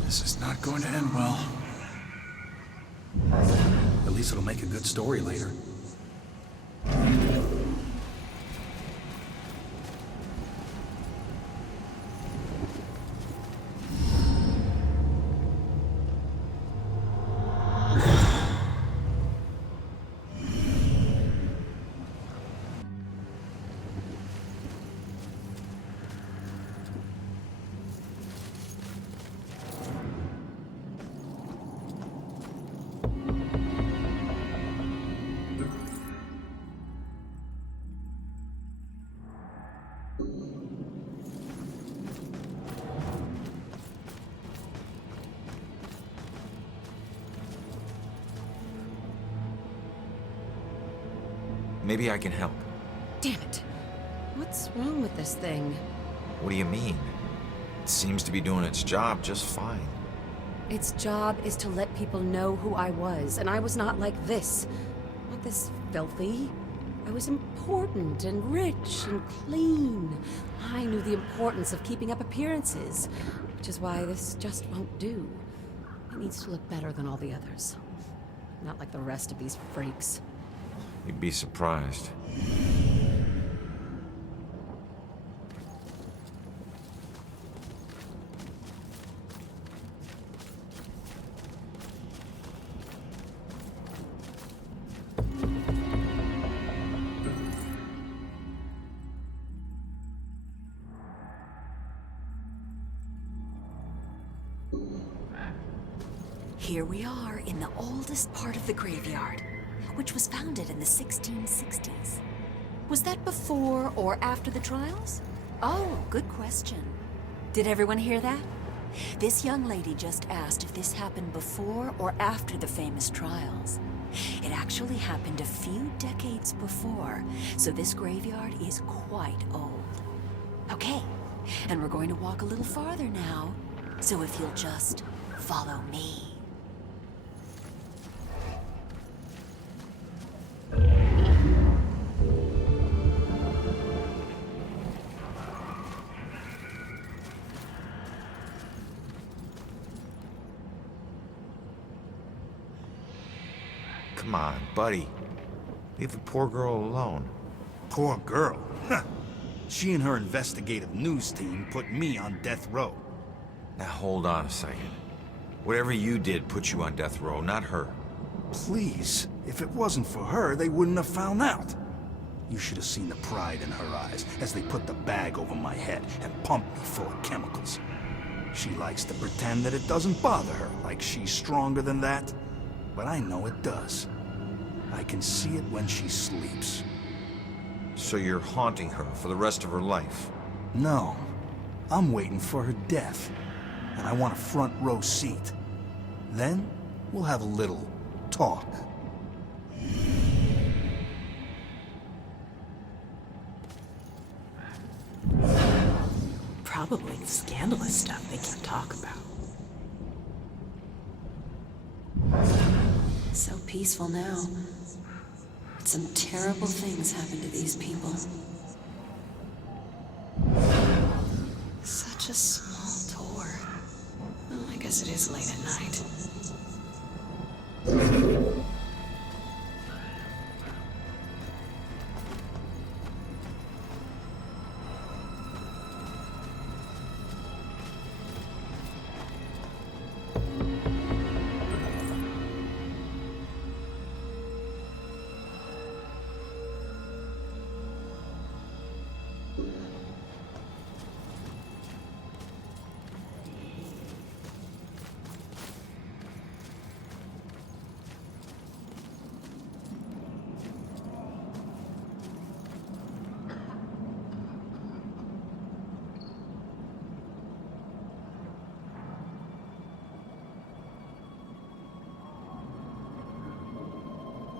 This is not going to end well. At least it'll make a good story later. Maybe I can help. Damn it. What's wrong with this thing? What do you mean? It seems to be doing its job just fine. Its job is to let people know who I was, and I was not like this. Not this filthy. I was important and rich and clean. I knew the importance of keeping up appearances, which is why this just won't do. It needs to look better than all the others. Not like the rest of these freaks. You'd be surprised. Here we are in the oldest part of the graveyard, which was founded in the 1660s. Was that before or after the trials? Oh, good question. Did everyone hear that? This young lady just asked if this happened before or after the famous trials. It actually happened a few decades before, so this graveyard is quite old. Okay, and we're going to walk a little farther now, so if you'll just follow me. Come on, buddy. Leave the poor girl alone. Poor girl? Huh. She and her investigative news team put me on death row. Now hold on a second. Whatever you did put you on death row, not her. Please, if it wasn't for her, they wouldn't have found out. You should have seen the pride in her eyes as they put the bag over my head and pumped me full of chemicals. She likes to pretend that it doesn't bother her, like she's stronger than that. But I know it does. I can see it when she sleeps. So you're haunting her for the rest of her life? No. I'm waiting for her death. And I want a front row seat. Then, we'll have a little talk. Probably the scandalous stuff they can't talk about. So peaceful now. Some terrible things happen to these people. Such a small door. Oh, I guess it is late at night.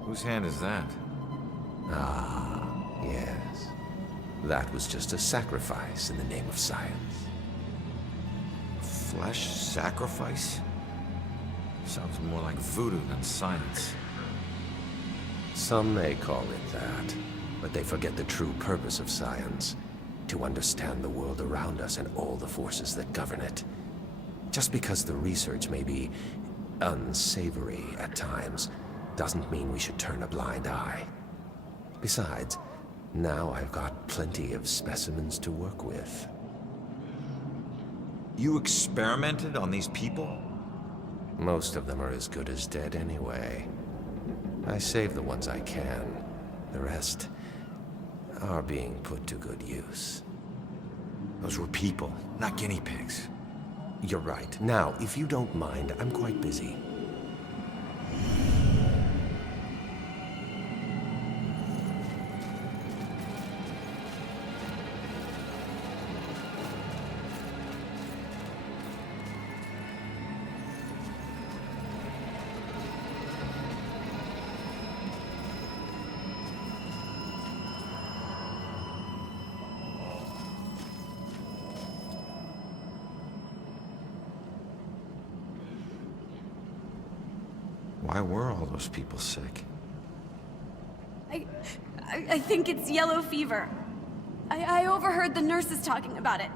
Whose hand is that? Ah, yes. That was just a sacrifice in the name of science. Flesh sacrifice? Sounds more like voodoo than science. Some may call it that, but they forget the true purpose of science. To understand the world around us and all the forces that govern it. Just because the research may be unsavory at times, doesn't mean we should turn a blind eye. Besides, now I've got plenty of specimens to work with. You experimented on these people? Most of them are as good as dead anyway. I save the ones I can. The rest are being put to good use. Those were people, not guinea pigs. You're right. Now, if you don't mind, I'm quite busy. Why were all those people sick? I think it's yellow fever. I overheard the nurses talking about it.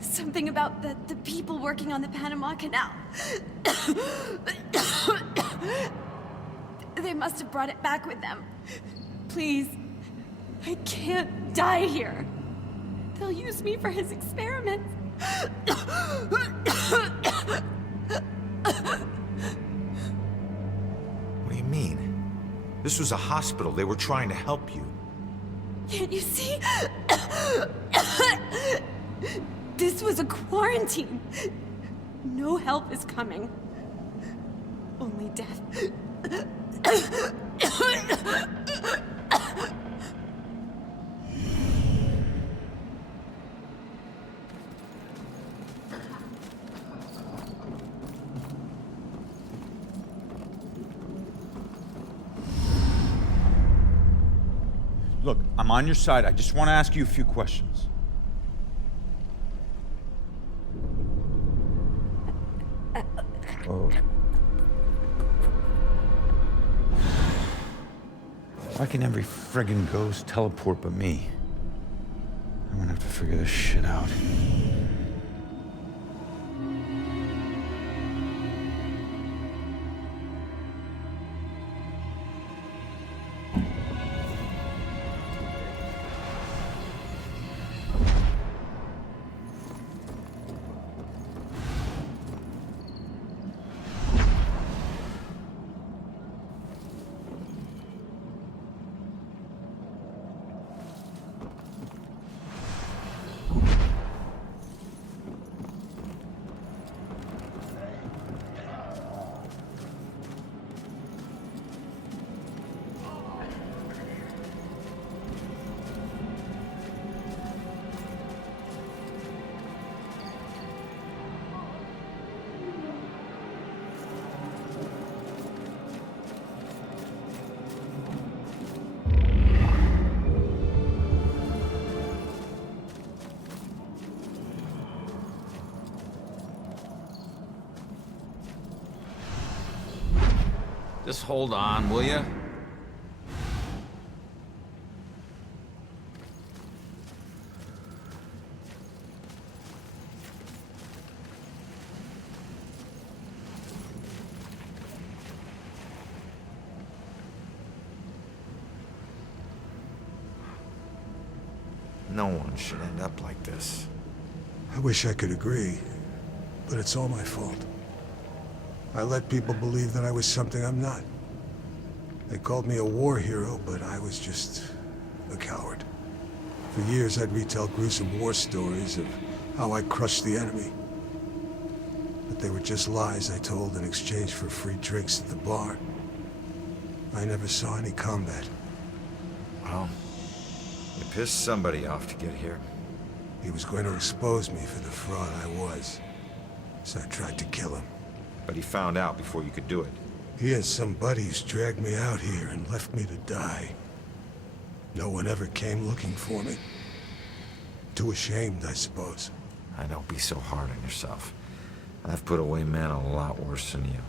Something about the people working on the Panama Canal. They must have brought it back with them. Please, I can't die here. They'll use me for his experiments. What do you mean? This was a hospital. They were trying to help you. Can't you see? This was a quarantine. No help is coming. Only death. Look, I'm on your side. I just want to ask you a few questions. Oh. Why can every friggin' ghost teleport but me? I'm gonna have to figure this shit out. Just hold on, will you? one should end up like this. I wish I could agree, but it's all my fault. I let people believe that I was something I'm not. They called me a war hero, but I was just a coward. For years, I'd retell gruesome war stories of how I crushed the enemy. But they were just lies I told in exchange for free drinks at the bar. I never saw any combat. Well, you pissed somebody off to get here. He was going to expose me for the fraud I was, so I tried to kill him. But he found out before you could do it. He and some buddies dragged me out here and left me to die. No one ever came looking for me. Too ashamed, I suppose. Don't be so hard on yourself. I've put away men a lot worse than you.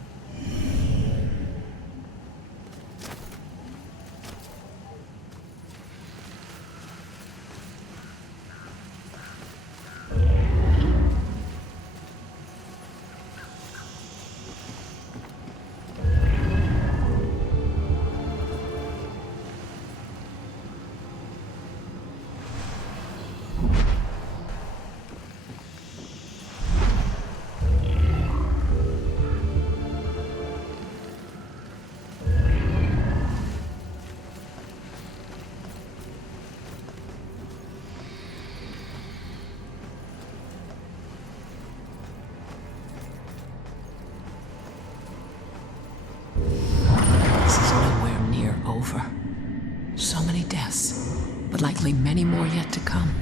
So many deaths, but likely many more yet to come.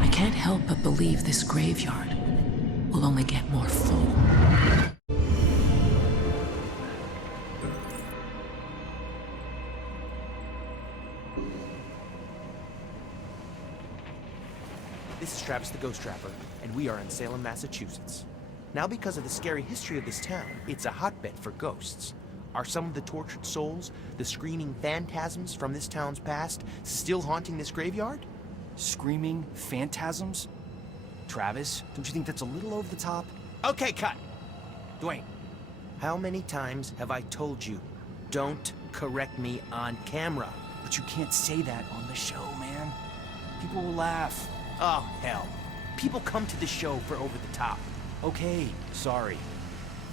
I can't help but believe this graveyard will only get more full. This is Travis the Ghost Trapper, and we are in Salem, Massachusetts. Now, because of the scary history of this town, it's a hotbed for ghosts. Are some of the tortured souls, the screaming phantasms from this town's past, still haunting this graveyard? Screaming phantasms? Travis, don't you think that's a little over the top? Okay, cut! Dwayne, how many times have I told you, don't correct me on camera? But you can't say that on the show, man. People will laugh. Oh, hell. People come to the show for over the top. Okay, sorry.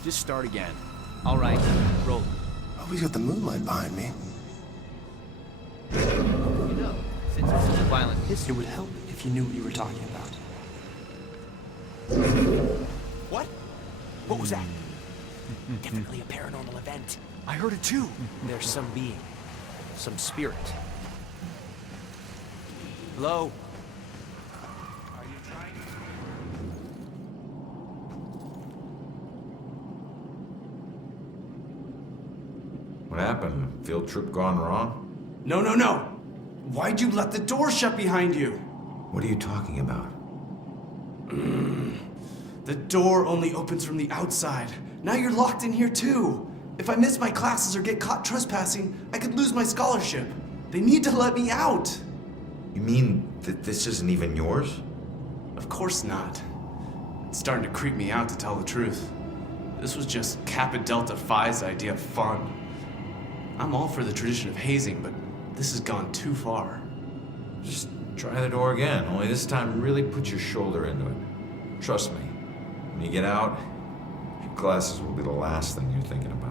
Just start again. All right, roll. Oh, he's got the moonlight behind me. You know, since it's such a violent history... It would help if you knew what you were talking about. What? What was that? Definitely a paranormal event. I heard it too. There's some being. Some spirit. Hello? Are you trying to... What happened? Field trip gone wrong? No, no, no! Why'd you let the door shut behind you? What are you talking about? The door only opens from the outside. Now you're locked in here too. If I miss my classes or get caught trespassing, I could lose my scholarship. They need to let me out. You mean that this isn't even yours? Of course not. It's starting to creep me out, to tell the truth. This was just Kappa Delta Phi's idea of fun. I'm all for the tradition of hazing, but this has gone too far. Just try the door again, only this time really put your shoulder into it. Trust me, when you get out, your classes will be the last thing you're thinking about.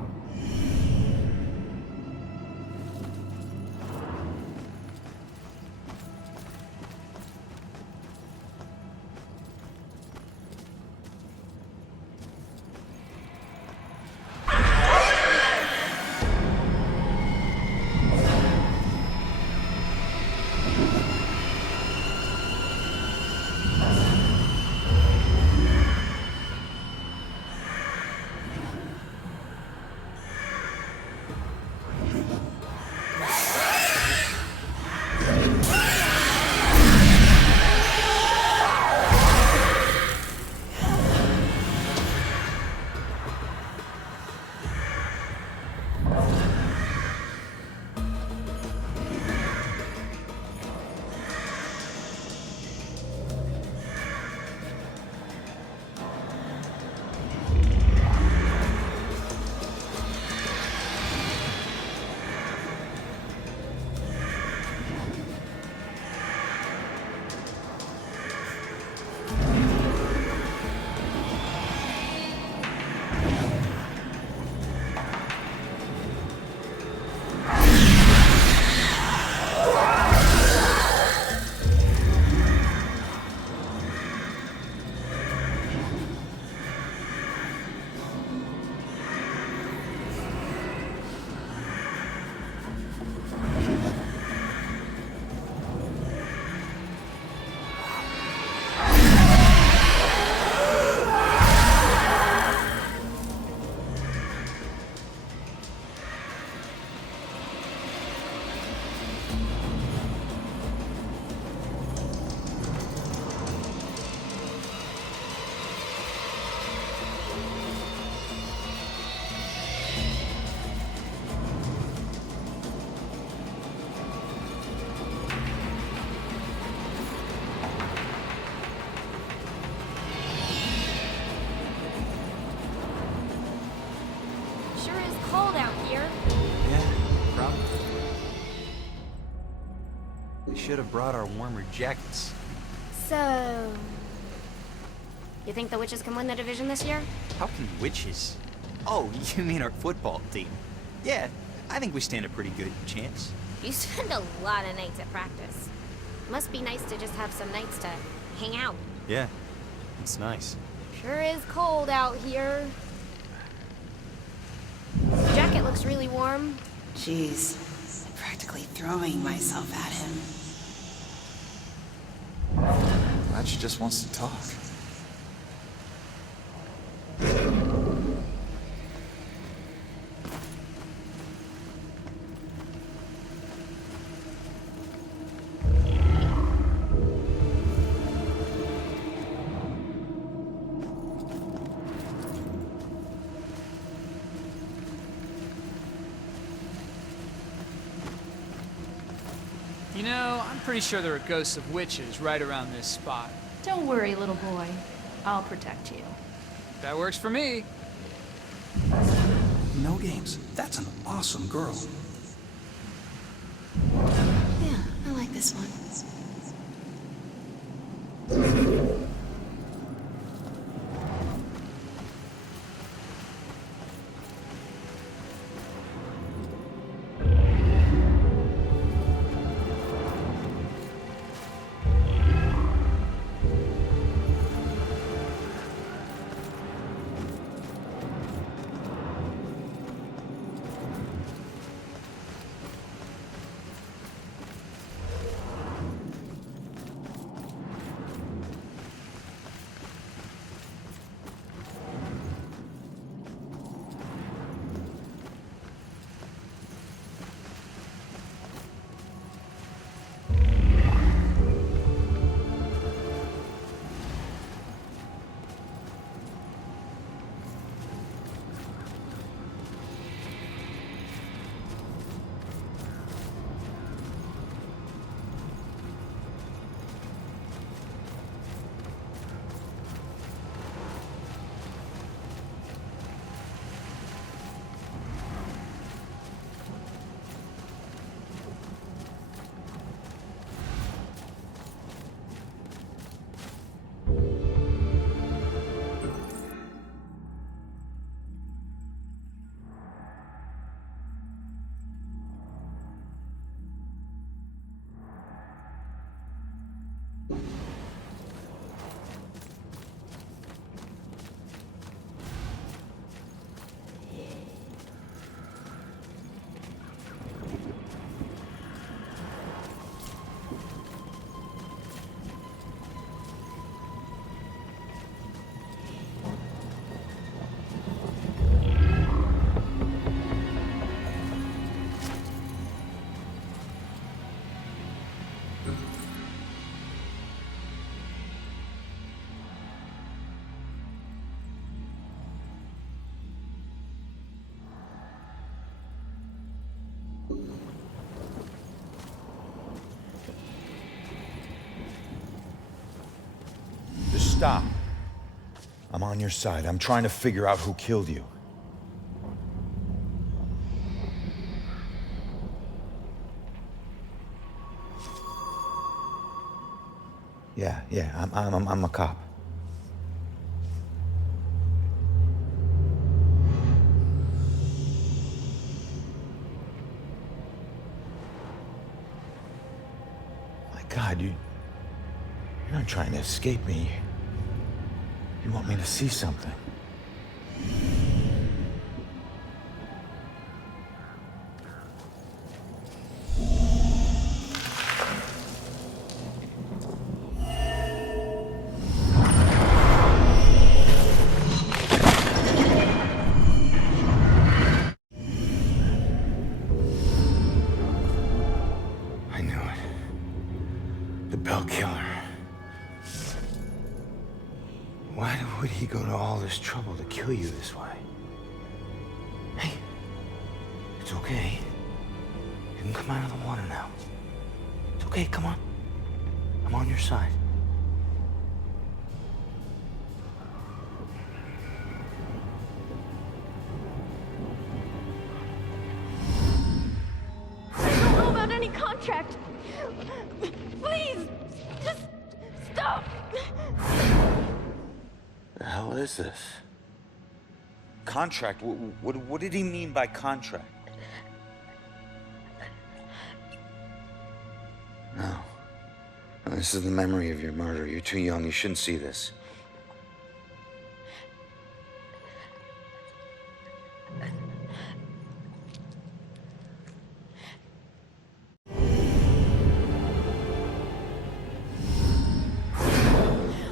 should have brought our warmer jackets. So... You think the witches can win the division this year? How can witches? Oh, you mean our football team? Yeah, I think we stand a pretty good chance. You spend a lot of nights at practice. Must be nice to just have some nights to hang out. Yeah, it's nice. Sure is cold out here. The jacket looks really warm. Jeez, I'm practically throwing myself at him. Glad she just wants to talk. You know, I'm pretty sure there are ghosts of witches right around this spot. Don't worry, little boy. I'll protect you. That works for me. No games. That's an awesome girl. Yeah, I like this one. Just stop. I'm on your side. I'm trying to figure out who killed you. Yeah, I'm a cop. My God, you're not trying to escape me. You want me to see something. I knew it. The Bell Killer. Why would he go to all this trouble to kill you this way? Hey, it's okay. You can come out of the water now. It's okay, come on. I'm on your side. I don't know about any contract. Stop! The hell is this? Contract? What did he mean by contract? No. No, this is the memory of your murder. You're too young. You shouldn't see this.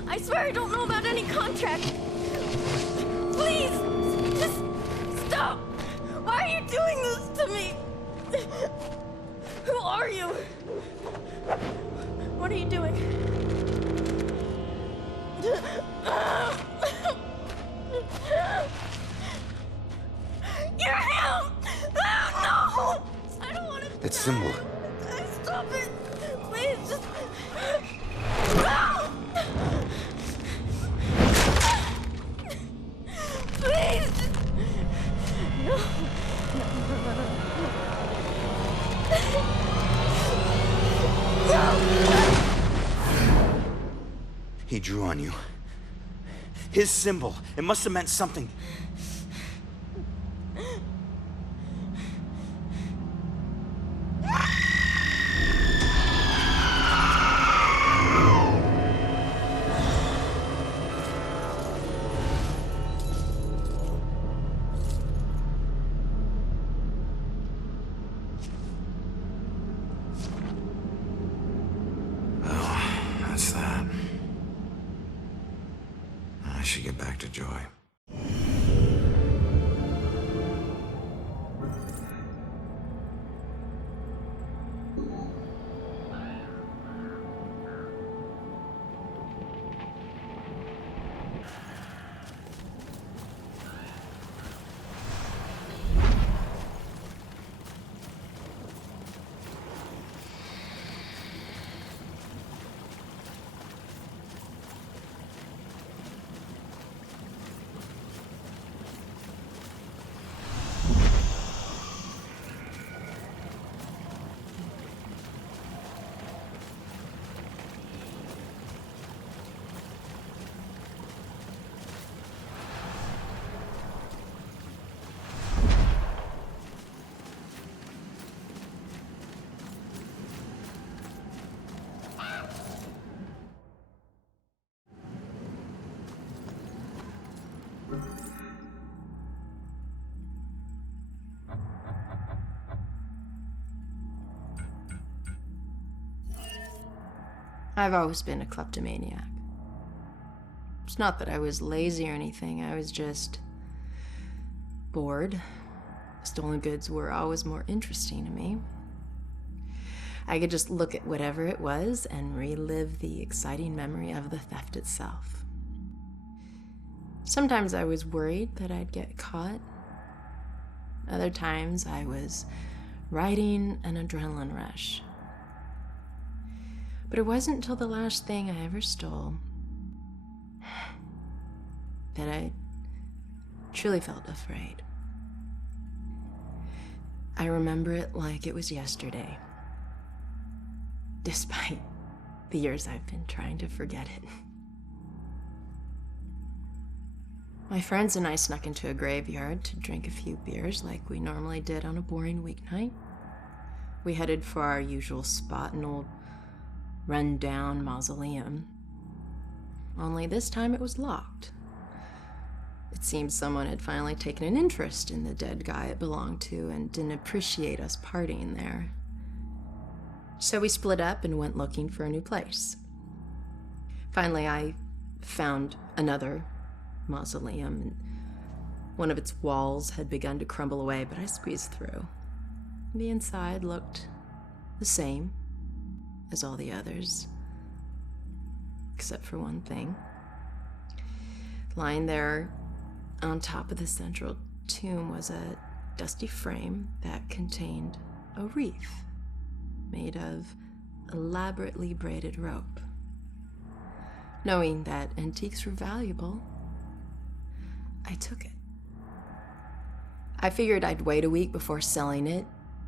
I swear I don't know about any contract. Please, just stop. Why are you doing this to me? Who are you? What are you doing? You're him! Oh, no! I don't want to. That symbol. Stop it! Please, just. No! Please! No! He drew on you. His symbol. It must have meant something. That's that. I should get back to Joy. I've always been a kleptomaniac. It's not that I was lazy or anything, I was just bored. Stolen goods were always more interesting to me. I could just look at whatever it was and relive the exciting memory of the theft itself. Sometimes I was worried that I'd get caught. Other times I was riding an adrenaline rush. But it wasn't until the last thing I ever stole that I truly felt afraid. I remember it like it was yesterday, despite the years I've been trying to forget it. My friends and I snuck into a graveyard to drink a few beers like we normally did on a boring weeknight. We headed for our usual spot, an old run-down mausoleum. Only this time it was locked. It seemed someone had finally taken an interest in the dead guy it belonged to and didn't appreciate us partying there. So we split up and went looking for a new place. Finally, I found another mausoleum, and one of its walls had begun to crumble away, but I squeezed through. The inside looked the same as all the others, except for one thing. Lying there on top of the central tomb was a dusty frame that contained a wreath made of elaborately braided rope. Knowing that antiques were valuable, I took it. I figured I'd wait a week before selling it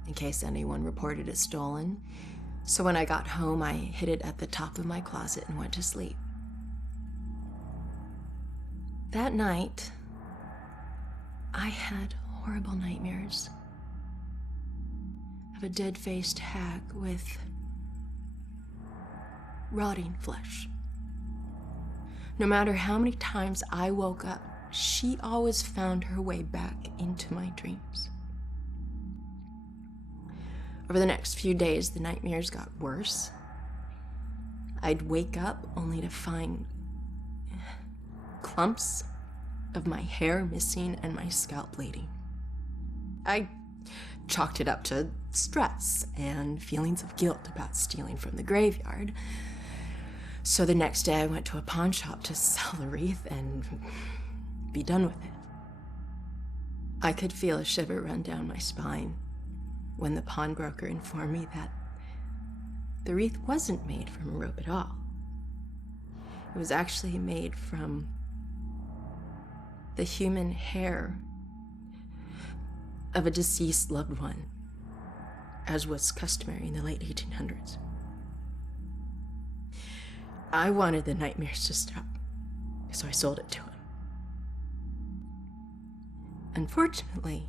in case anyone reported it stolen. So when I got home, I hid it at the top of my closet and went to sleep. That night, I had horrible nightmares of a dead-faced hag with rotting flesh. No matter how many times I woke up, she always found her way back into my dreams. Over the next few days, the nightmares got worse. I'd wake up only to find clumps of my hair missing and my scalp bleeding. I chalked it up to stress and feelings of guilt about stealing from the graveyard. So the next day I went to a pawn shop to sell the wreath and be done with it. I could feel a shiver run down my spine when the pawnbroker informed me that the wreath wasn't made from a rope at all. It was actually made from the human hair of a deceased loved one, as was customary in the late 1800s. I wanted the nightmares to stop, so I sold it to him. Unfortunately,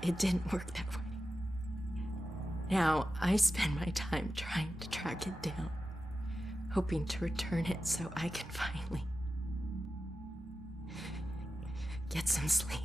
it didn't work that way. Now, I spend my time trying to track it down, hoping to return it so I can finally get some sleep.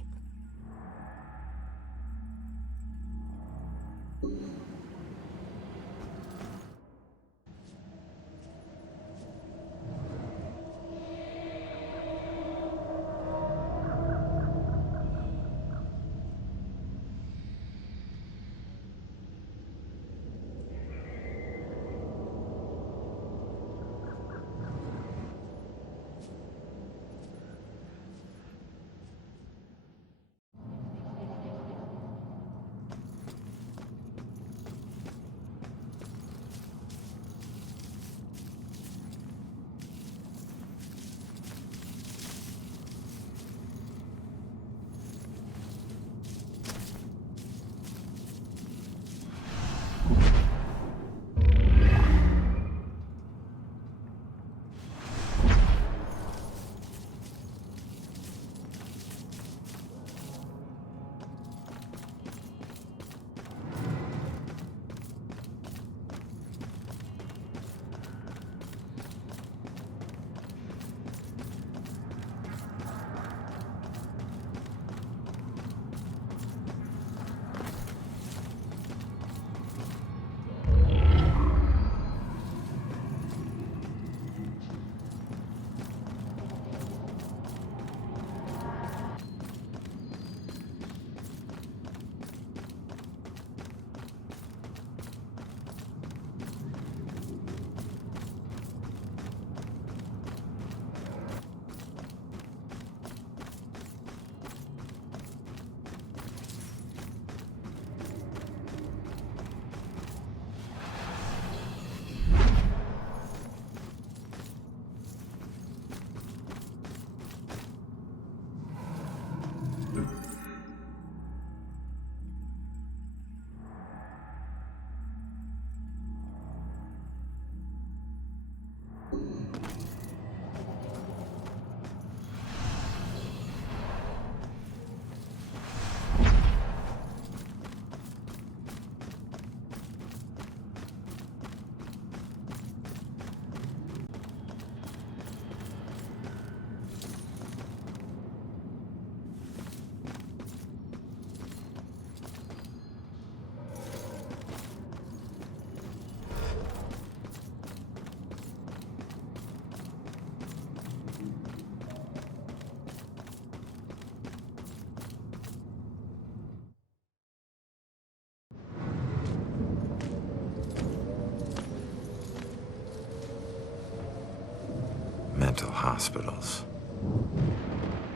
Mental hospitals.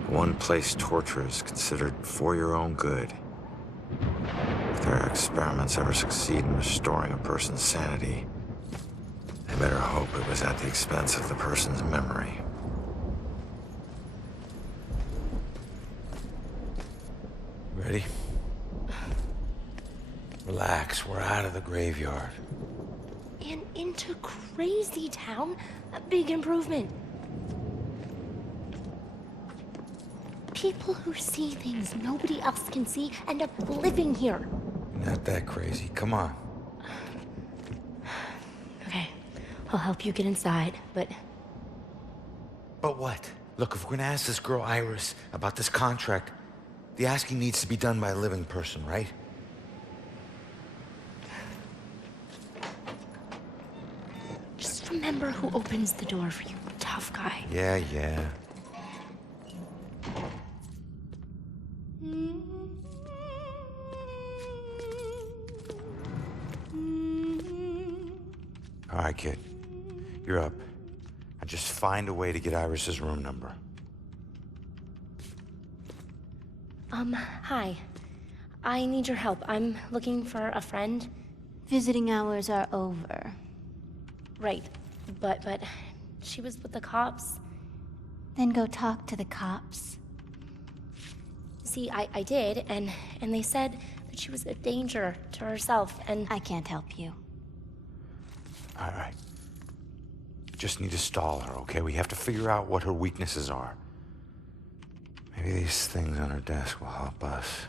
One place torture is considered for your own good. If their experiments ever succeed in restoring a person's sanity, they better hope it was at the expense of the person's memory. Ready? Relax, we're out of the graveyard. And into Crazy Town? A big improvement. People who see things nobody else can see end up living here. Not that crazy. Come on. Okay, I'll help you get inside, but... But what? Look, if we're gonna ask this girl Iris about this contract, the asking needs to be done by a living person, right? Just remember who opens the door for you, tough guy. Yeah. All right, kid. You're up. Now just find a way to get Iris's room number. Hi. I need your help. I'm looking for a friend. Visiting hours are over. Right. But she was with the cops. Then go talk to the cops. See, I did, and they said that she was a danger to herself, and... I can't help you. All right. Just need to stall her, okay? We have to figure out what her weaknesses are. Maybe these things on her desk will help us.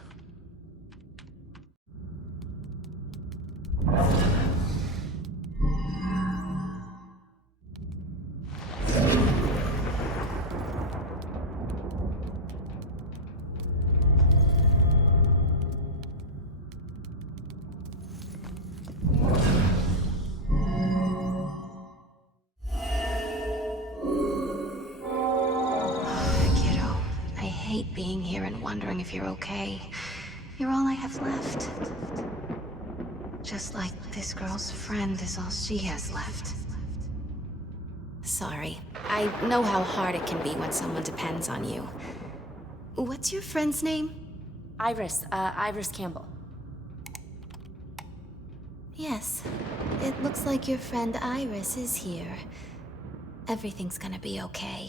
Being here and wondering if you're okay. You're all I have left. Just like this girl's friend is all she has left. Sorry. I know how hard it can be when someone depends on you. What's your friend's name? Iris. Iris Campbell. Yes. It looks like your friend Iris is here. Everything's gonna be okay.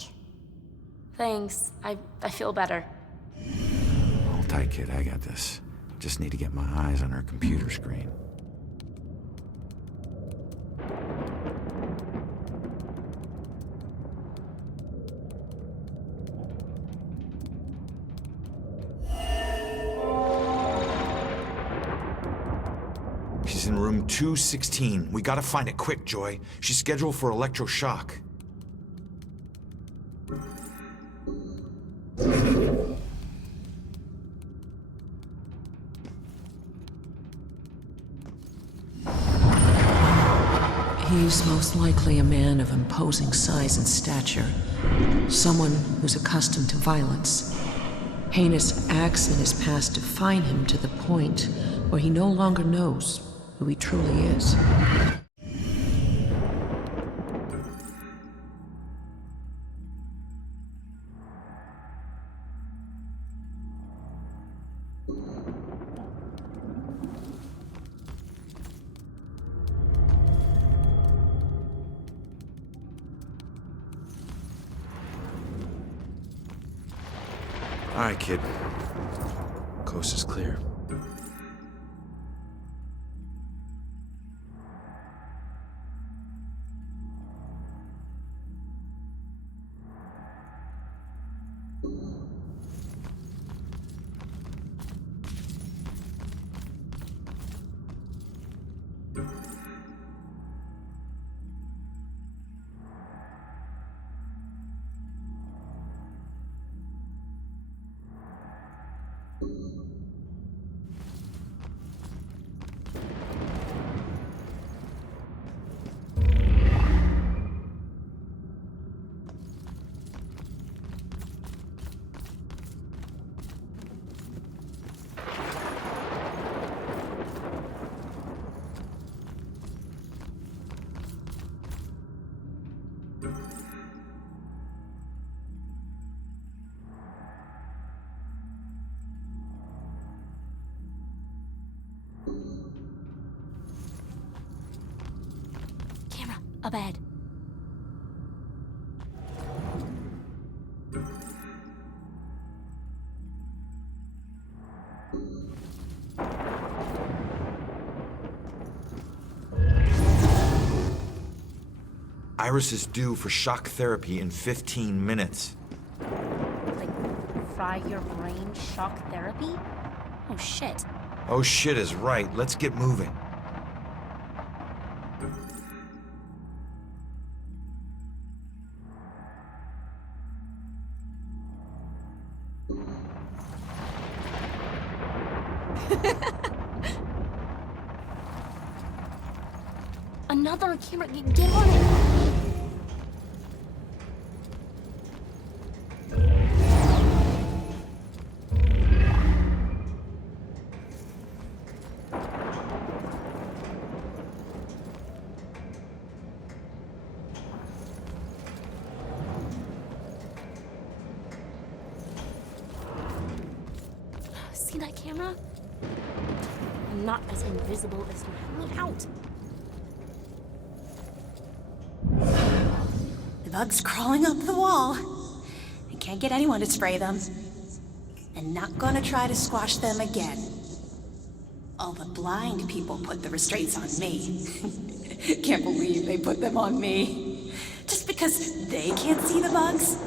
Thanks. I feel better. Hold tight, kid. I got this. Just need to get my eyes on her computer screen. She's in room 216. We gotta find it quick, Joy. She's scheduled for electroshock. He's most likely a man of imposing size and stature. Someone who's accustomed to violence. Heinous acts in his past define him to the point where he no longer knows who he truly is. All right, kid. Coast is clear. A bed. Iris is due for shock therapy in 15 minutes. Like, fry your brain shock therapy? Oh shit. Oh shit is right. Let's get moving. Another camera. Get on it. See that camera? I'm not as invisible as you. Hang out. The bug's crawling up the wall. I can't get anyone to spray them. And not gonna try to squash them again. All the blind people put the restraints on me. Can't believe they put them on me. Just because they can't see the bugs?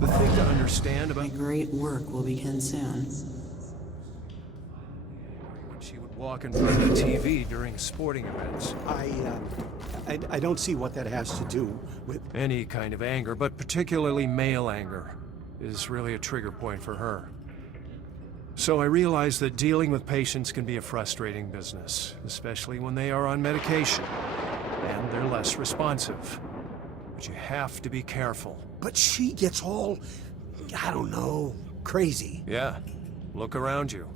The thing to understand about... My great work will begin soon. When she would walk in front of the TV during sporting events. I don't see what that has to do with... Any kind of anger, but particularly male anger, is really a trigger point for her. So I realize that dealing with patients can be a frustrating business, especially when they are on medication, and they're less responsive. But you have to be careful. But she gets all, I don't know, crazy. Yeah. Look around you.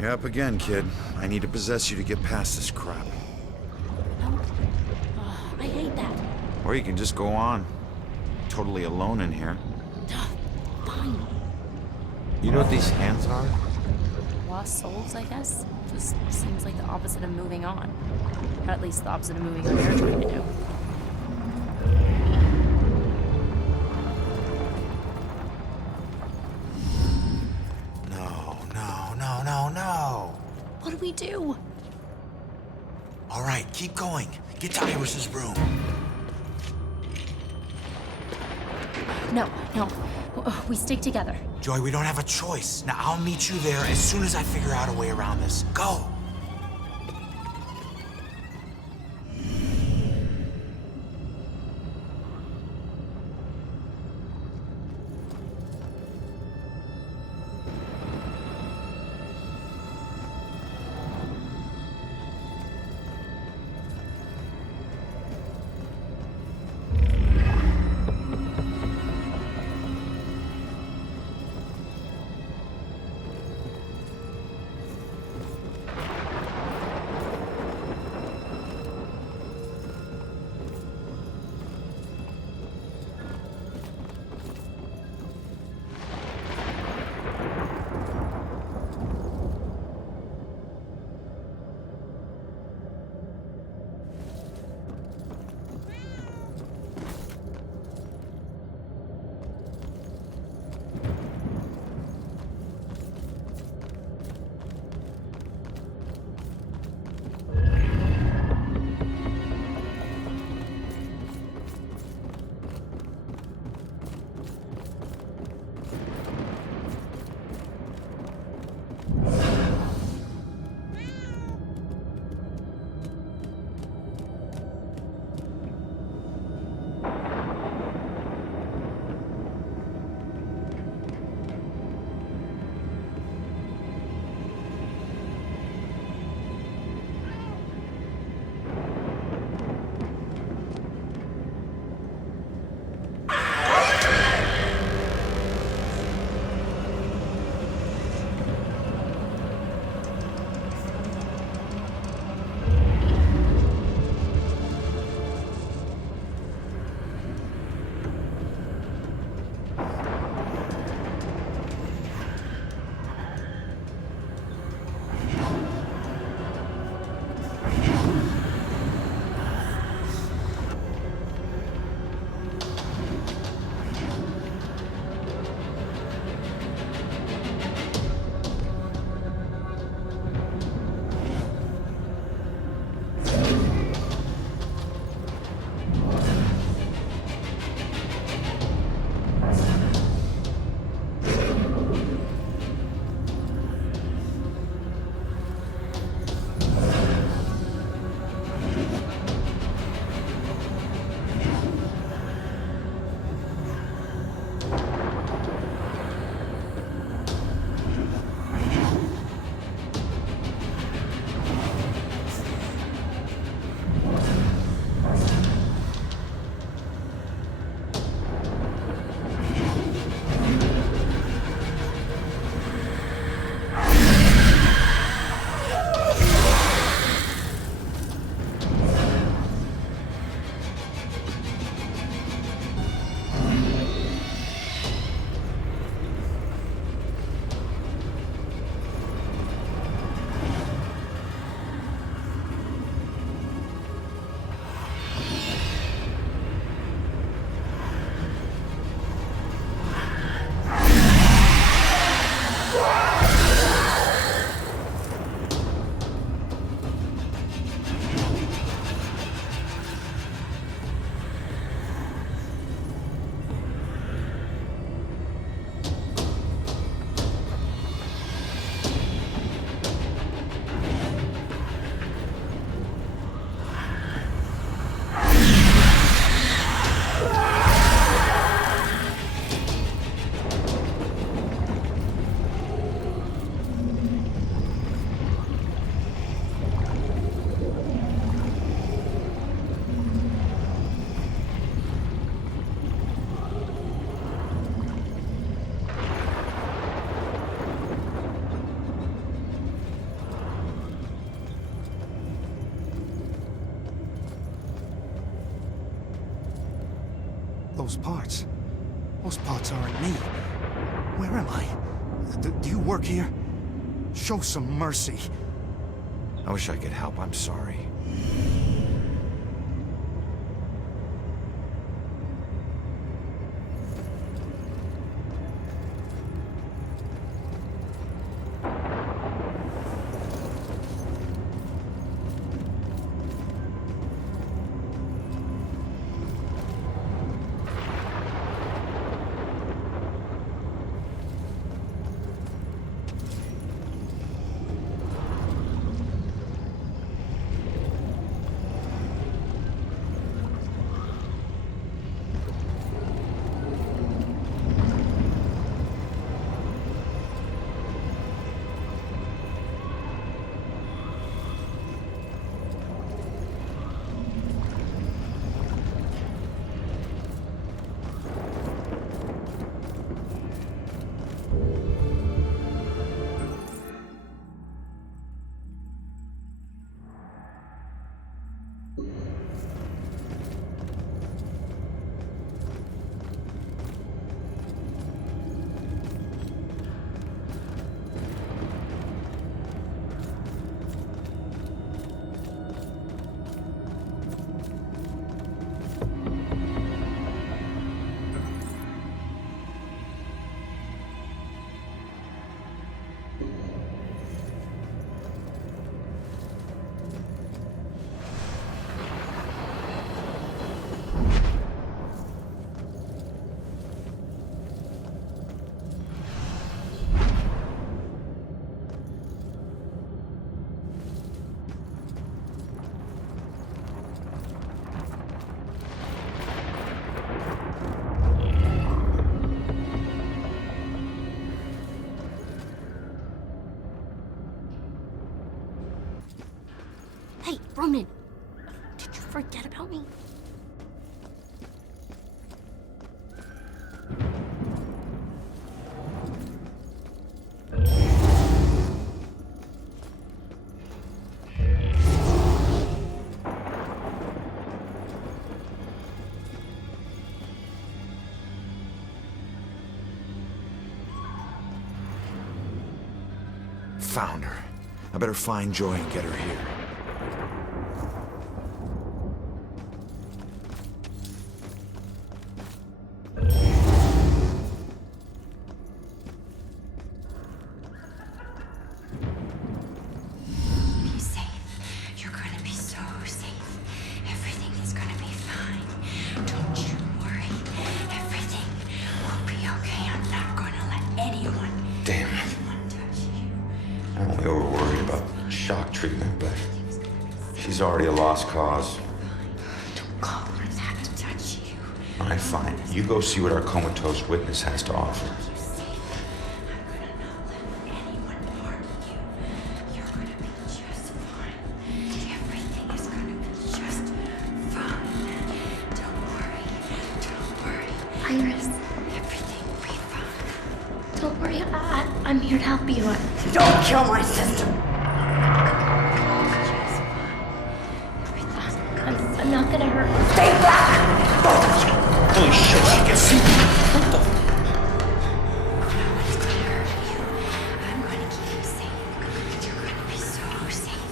You're up again, kid. I need to possess you to get past this crap. I hate that. Or you can just go on. Totally alone in here. Fine. You know what these hands are? Lost souls, I guess? Just seems like the opposite of moving on. Or at least the opposite of moving on you're trying to do. No. What do we do? All right, keep going. Get to Iris's room. No. We stick together. Joy, we don't have a choice. Now, I'll meet you there as soon as I figure out a way around this. Go! those parts. Those parts aren't me. Where am I? Do you work here? Show some mercy. I wish I could help. I'm sorry. Hey, Ronan! Did you forget about me? Found her. I better find Joy and get her here. Be safe. You're gonna be so safe. Everything is gonna be fine. Don't you worry. Everything will be okay. I'm not gonna let anyone. Damn it. I'm only over worried about shock treatment, but she's already a lost cause. Don't call her that to touch you. All right, fine. You go see what our comatose witness has to offer. Iris. Everything will be fine. Don't worry, I'm here to help you. Don't kill my sister. I'm not gonna hurt her. Stay back! Holy shit, she can see me. What the? I'm going to keep you safe. You're going to be so safe.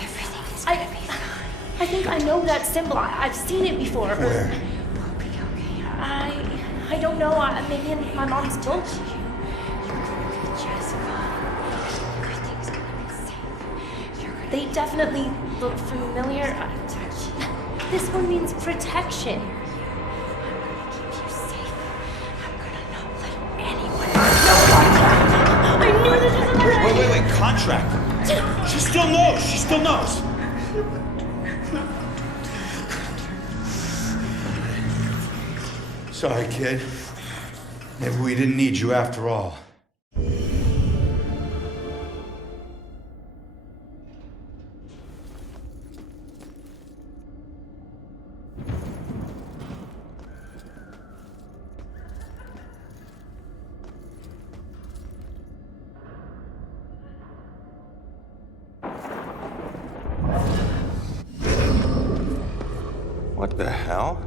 Everything is going to be fine. I think I know that symbol. I've seen it before. Where? I don't know. Maybe in my mom's book. They definitely look familiar. This one means protection. I knew this was Wait, contract. She still knows. She still knows. Sorry, kid. Maybe we didn't need you after all. What the hell?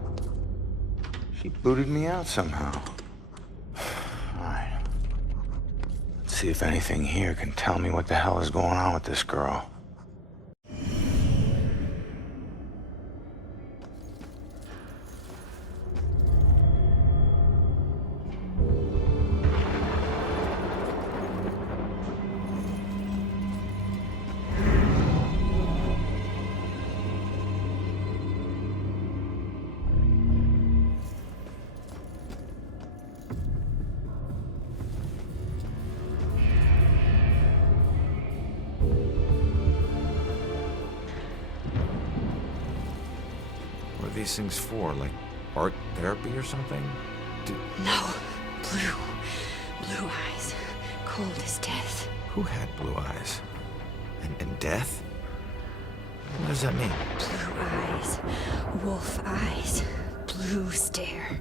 She booted me out somehow. Alright. Let's see if anything here can tell me what the hell is going on with this girl. What are these things for? Like art therapy or something? No. Blue eyes. Cold as death. Who had blue eyes? And death? What does that mean? Blue eyes. Wolf eyes. Blue stare.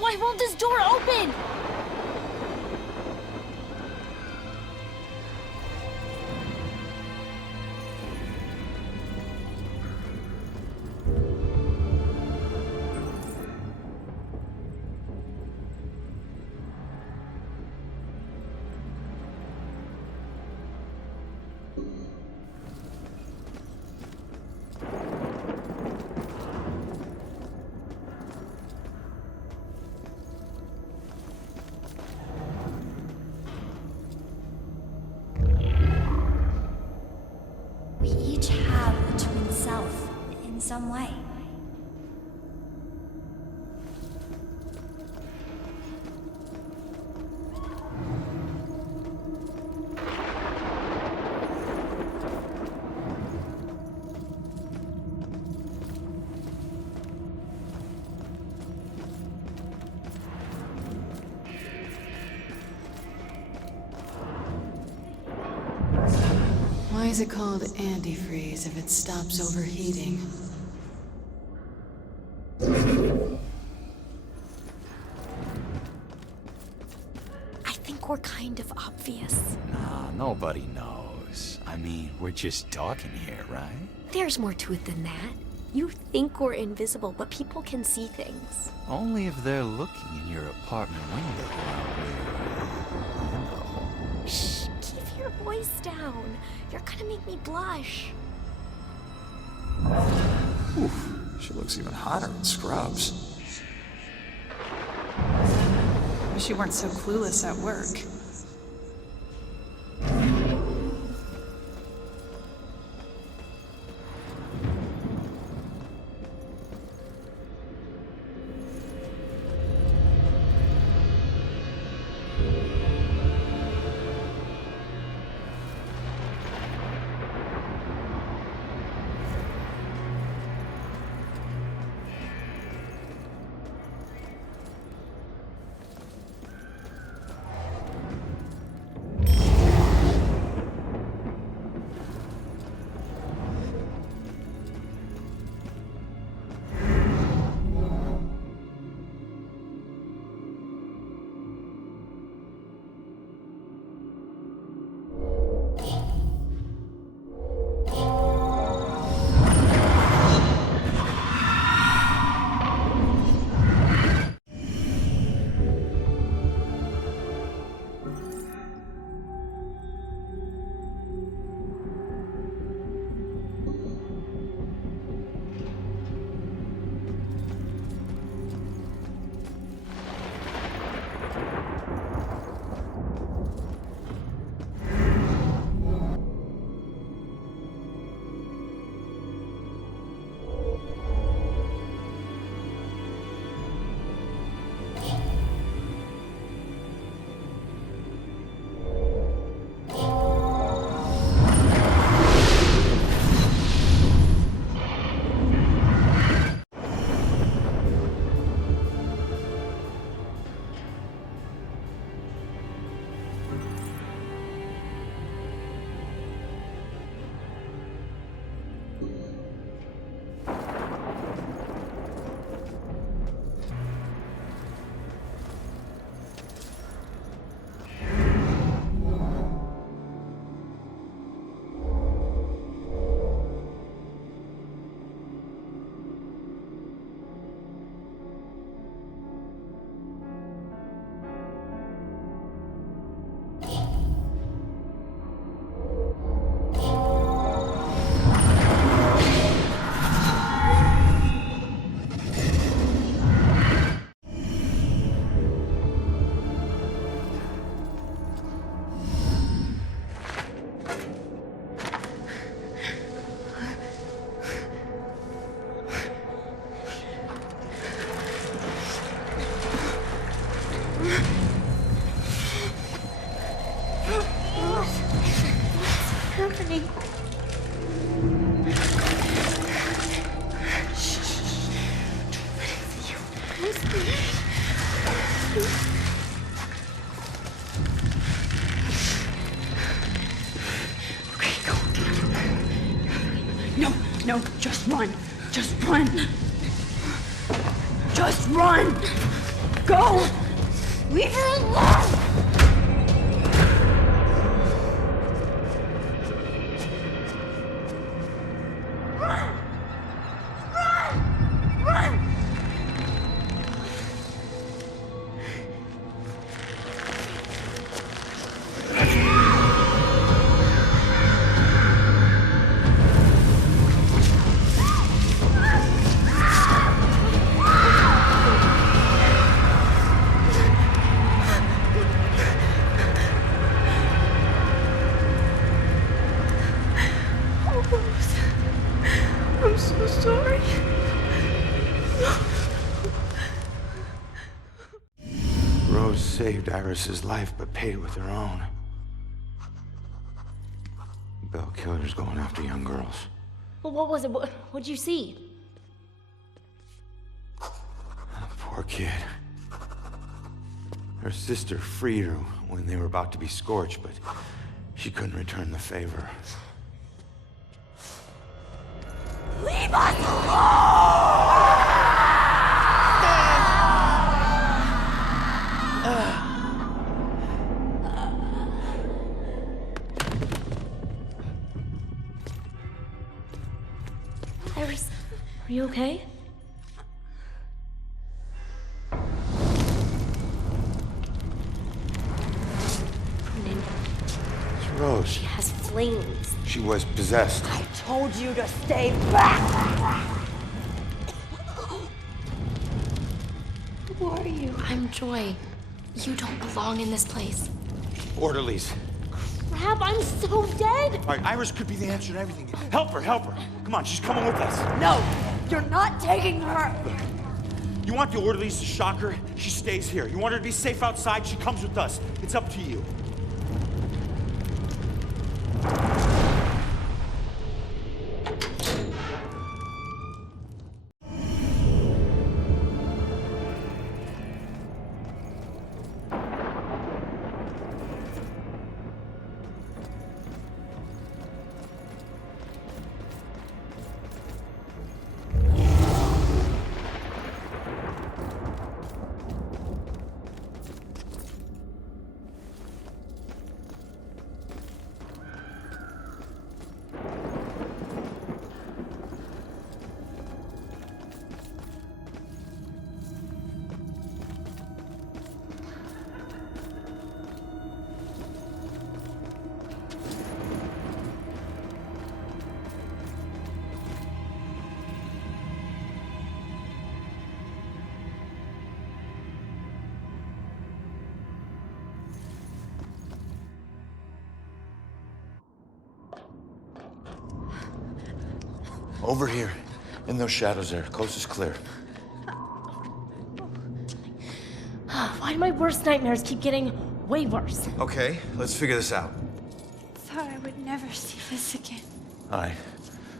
Why won't this door open? We each have a twin self in some way. Why is it called antifreeze if it stops overheating? I think we're kind of obvious. Nah, nobody knows. I mean, we're just talking here, right? There's more to it than that. You think we're invisible, but people can see things. Only if they're looking in your apartment window while we're, you know. Shh, keep your voice down. You're gonna make me blush. Oof, she looks even hotter in scrubs. Wish you weren't so clueless at work. No, just run. Just run. Just run! Go! Leave her alone! Run! Run! Run! I'm so sorry. Rose saved Iris's life, but paid it with her own. Bell killer's going after young girls. Well, what was it? What'd you see? Poor kid. Her sister freed her when they were about to be scorched, but she couldn't return the favor. Leave us alone! Iris, are you okay? Ronan, It's Rose. she has flames. She was possessed. I told you to stay back! Who are you? I'm Joy. You don't belong in this place. Orderlies. Crap, I'm so dead! All right, Iris could be the answer to everything. Help her, help her. Come on, she's coming with us. No! You're not taking her! You want the orderlies to shock her? She stays here. You want her to be safe outside? She comes with us. It's up to you. Over here, in those shadows there. Coast is clear. Why do my worst nightmares keep getting way worse? Okay, let's figure this out. Thought I would never see this again. All right.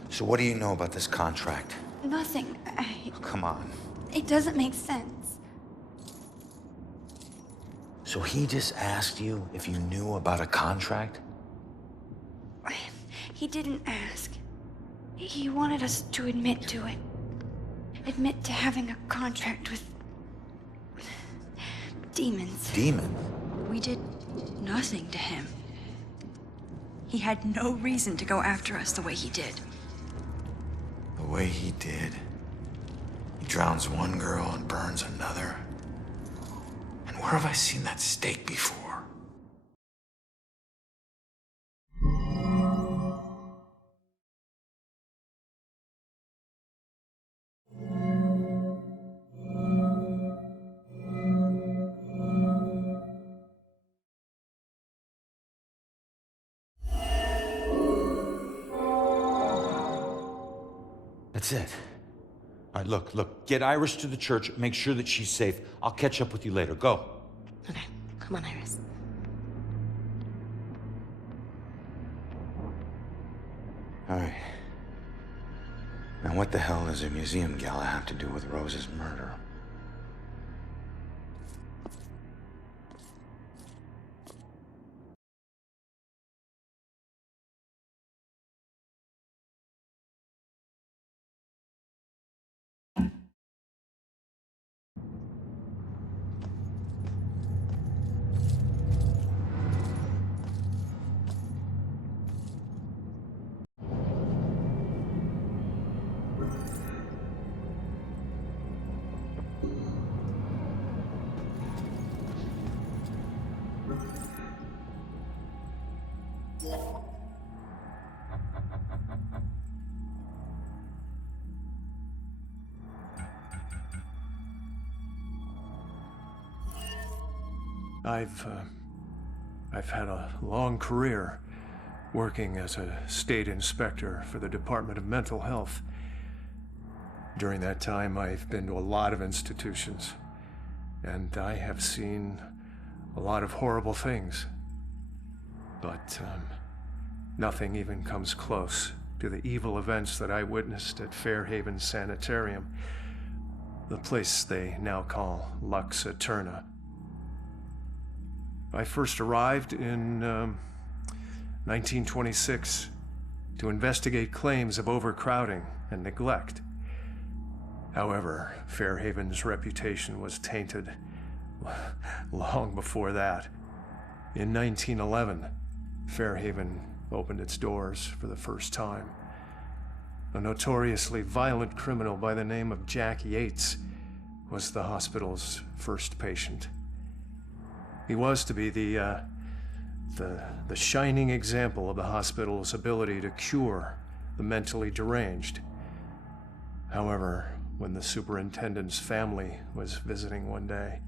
So what do you know about this contract? Nothing. Come on. It doesn't make sense. So he just asked you if you knew about a contract? He didn't ask. He wanted us to admit to it. Admit to having a contract with demons. Demon? We did nothing to him. He had no reason to go after us the way he did. The way he did. He drowns one girl and burns another. And where have I seen that stake before? That's it. All right, look. Get Iris to the church. Make sure that she's safe. I'll catch up with you later. Go. Okay, come on, Iris. All right. Now what the hell does a museum gala have to do with Rose's murder? I've had a long career working as a state inspector for the Department of Mental Health. During that time, I've been to a lot of institutions, and I have seen a lot of horrible things. But nothing even comes close to the evil events that I witnessed at Fairhaven Sanitarium, the place they now call Lux Aeterna. I first arrived in 1926 to investigate claims of overcrowding and neglect. However, Fairhaven's reputation was tainted long before that. In 1911, Fairhaven opened its doors for the first time. A notoriously violent criminal by the name of Jack Yates was the hospital's first patient. He was to be the shining example of the hospital's ability to cure the mentally deranged. However, when the superintendent's family was visiting one day,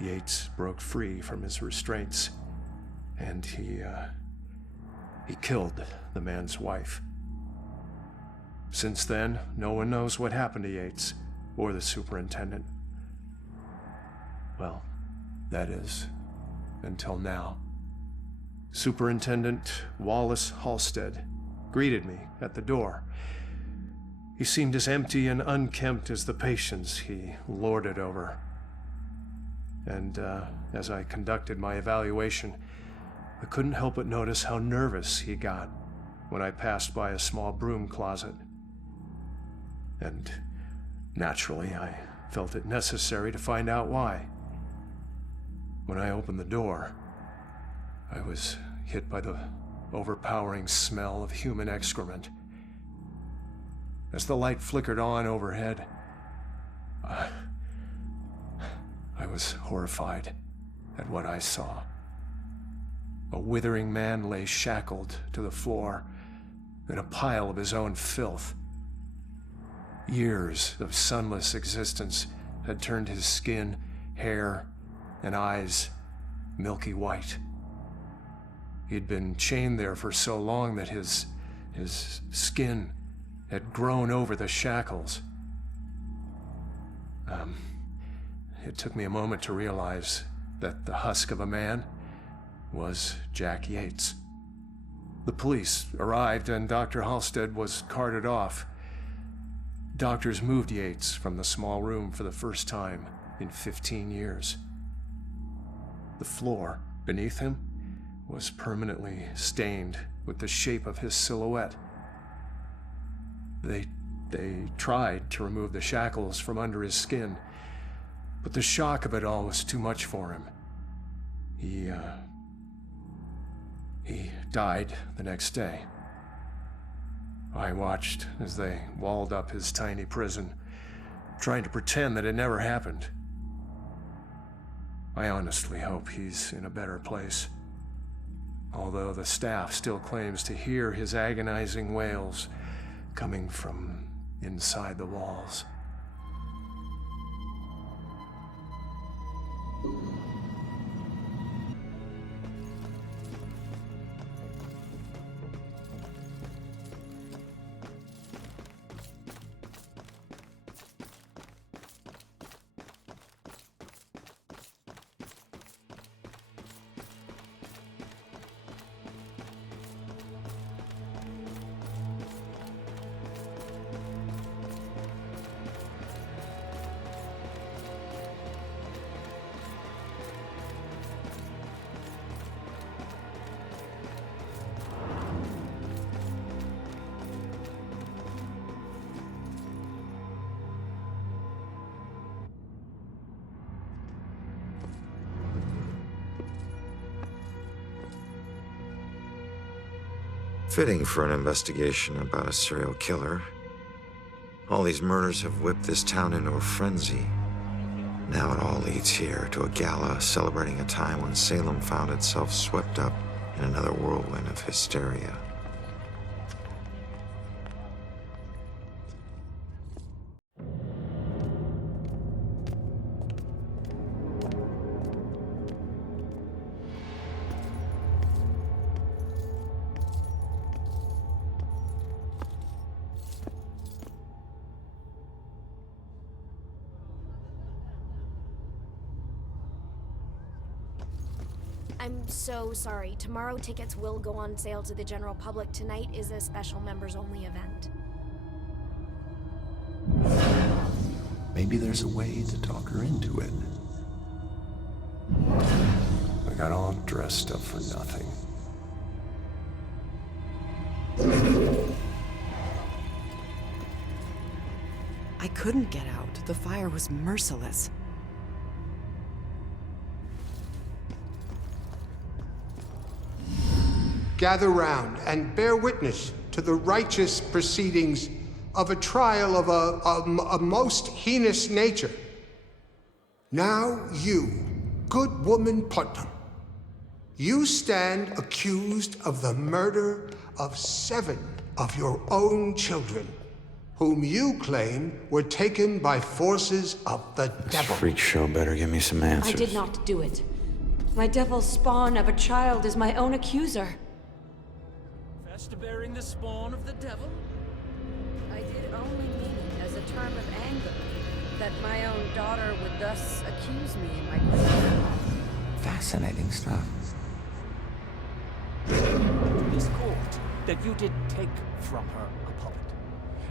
Yates broke free from his restraints, and he killed the man's wife. Since then, no one knows what happened to Yates or the superintendent. Well, that is, until now. Superintendent Wallace Halstead greeted me at the door. He seemed as empty and unkempt as the patients he lorded over. And as I conducted my evaluation, I couldn't help but notice how nervous he got when I passed by a small broom closet. And naturally, I felt it necessary to find out why. When I opened the door, I was hit by the overpowering smell of human excrement. As the light flickered on overhead, I was horrified at what I saw. A withering man lay shackled to the floor in a pile of his own filth. Years of sunless existence had turned his skin, hair, and eyes milky white. He'd been chained there for so long that his skin had grown over the shackles. It took me a moment to realize that the husk of a man was Jack Yates. The police arrived and Dr. Halstead was carted off. Doctors moved Yates from the small room for the first time in 15 years. The floor beneath him was permanently stained with the shape of his silhouette. They tried to remove the shackles from under his skin, but the shock of it all was too much for him. He died the next day. I watched as they walled up his tiny prison, trying to pretend that it never happened. I honestly hope he's in a better place, although the staff still claims to hear his agonizing wails coming from inside the walls. Fitting for an investigation about a serial killer. All these murders have whipped this town into a frenzy. Now it all leads here to a gala celebrating a time when Salem found itself swept up in another whirlwind of hysteria. I'm so sorry. Tomorrow tickets will go on sale to the general public. Tonight is a special members-only event. Maybe there's a way to talk her into it. I got all dressed up for nothing. I couldn't get out. The fire was merciless. Gather round and bear witness to the righteous proceedings of a trial of a most heinous nature. Now you, good woman Putnam, you stand accused of the murder of 7 of your own children, whom you claim were taken by forces of the devil. Freak show better give me some answers. I did not do it. My devil spawn of a child is my own accuser. Confess to bearing the spawn of the devil? I did only mean it as a term of anger, that my own daughter would thus accuse me in my grave. Fascinating stuff. To this court that you did take from her a puppet,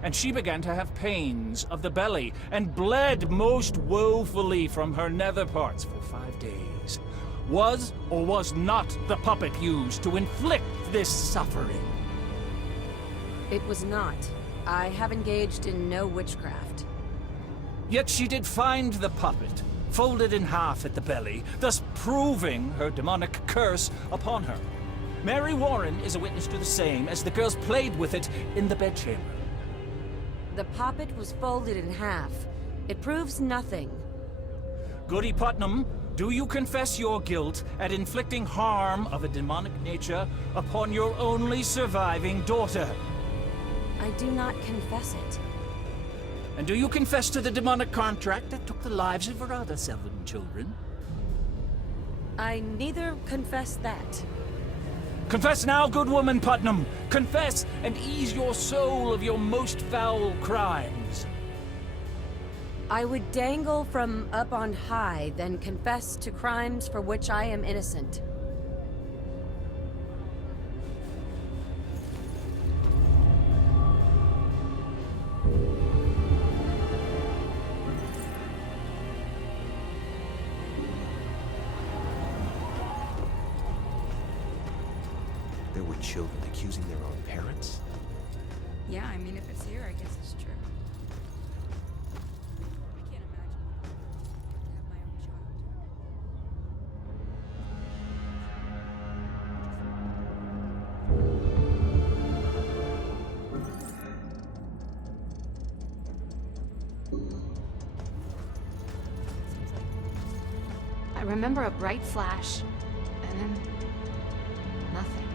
and she began to have pains of the belly and bled most woefully from her nether parts for 5 days. Was or was not the puppet used to inflict this suffering? It was not. I have engaged in no witchcraft. Yet she did find the puppet, folded in half at the belly, thus proving her demonic curse upon her. Mary Warren is a witness to the same, as the girls played with it in the bedchamber. The puppet was folded in half. It proves nothing. Goody Putnam, do you confess your guilt at inflicting harm of a demonic nature upon your only surviving daughter? I do not confess it. And do you confess to the demonic contract that took the lives of her other 7 children? I neither confess that. Confess now, good woman Putnam! Confess, and ease your soul of your most foul crimes. I would dangle from up on high, then confess to crimes for which I am innocent. There were children accusing their own parents? Yeah, I mean, if it's here, I guess it's true. I can't imagine what it would be to have my own child. I remember a bright flash, and then nothing.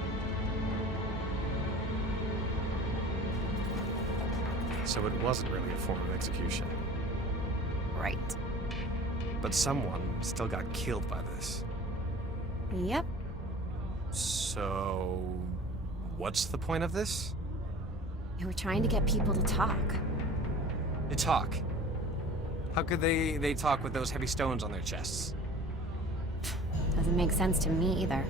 So it wasn't really a form of execution. Right. But someone still got killed by this. Yep. So... what's the point of this? We were trying to get people to talk. To talk? How could they talk with those heavy stones on their chests? Doesn't make sense to me either.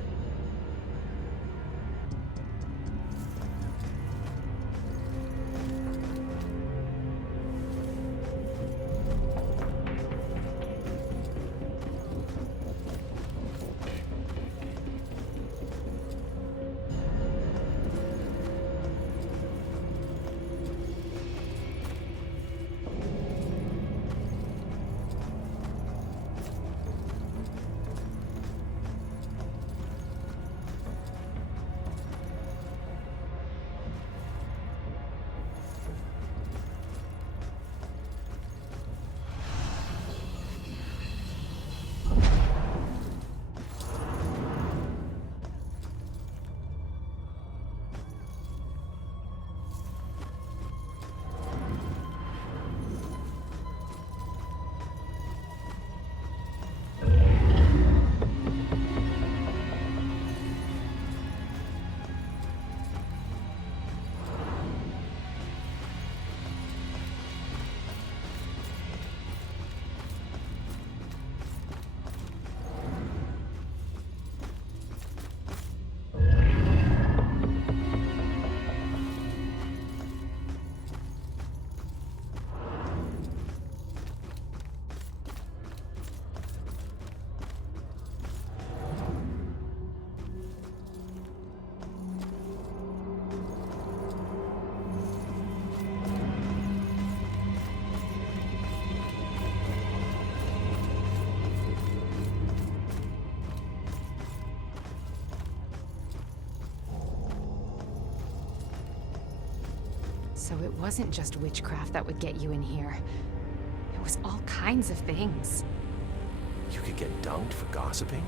So it wasn't just witchcraft that would get you in here. It was all kinds of things. You could get dunked for gossiping?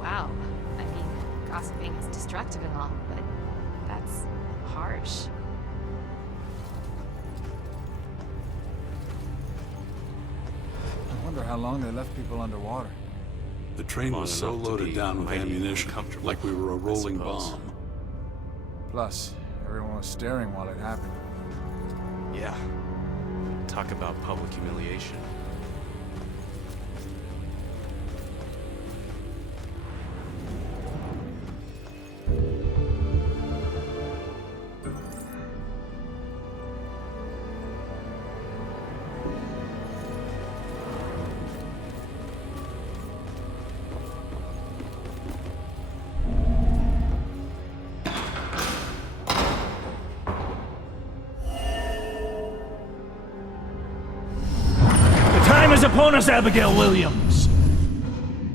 Wow. I mean, gossiping is destructive and all, but that's harsh. I wonder how long they left people underwater. The train was so loaded down with ammunition, like we were a rolling bomb. Plus, everyone was staring while it happened. Yeah. Talk about public humiliation. Upon us, Abigail Williams!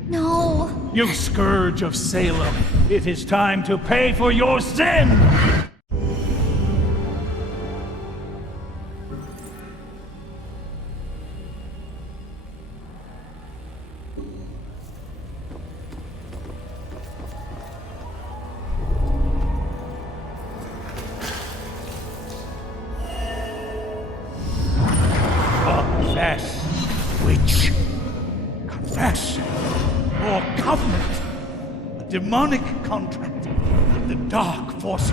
No! You scourge of Salem, it is time to pay for your sin! Confess! Witch, confess your covenant, a demonic contract with the dark forces.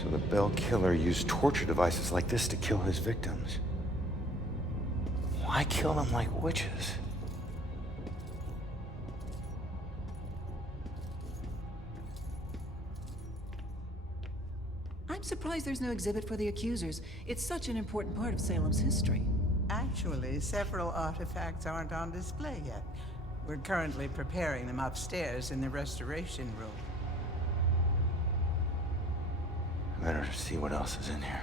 So the Bell killer used torture devices like this to kill his victims. Why kill them like witches? I'm surprised there's no exhibit for the accusers. It's such an important part of Salem's history. Actually, several artifacts aren't on display yet. We're currently preparing them upstairs in the restoration room. I better see what else is in here.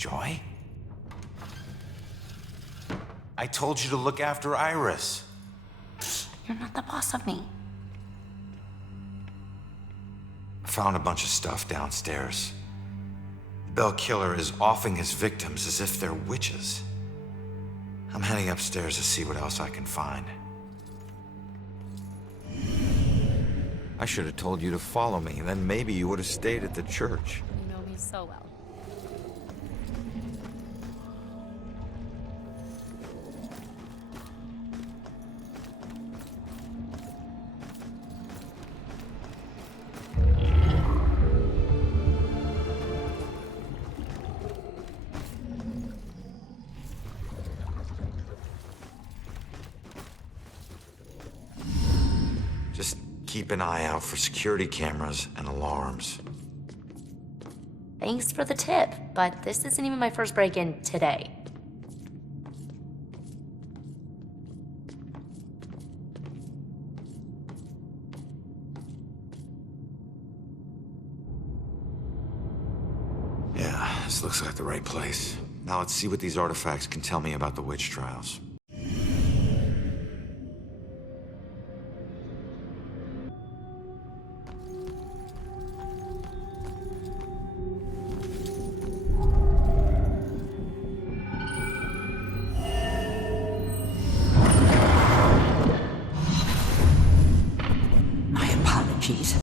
Joy? I told you to look after Iris. You're not the boss of me. I found a bunch of stuff downstairs. The Bell Killer is offing his victims as if they're witches. I'm heading upstairs to see what else I can find. I should have told you to follow me, then maybe you would have stayed at the church. You know me so well. Just keep an eye out for security cameras and alarms. Thanks for the tip, but this isn't even my first break-in today. Yeah, this looks like the right place. Now let's see what these artifacts can tell me about the witch trials. My apologies.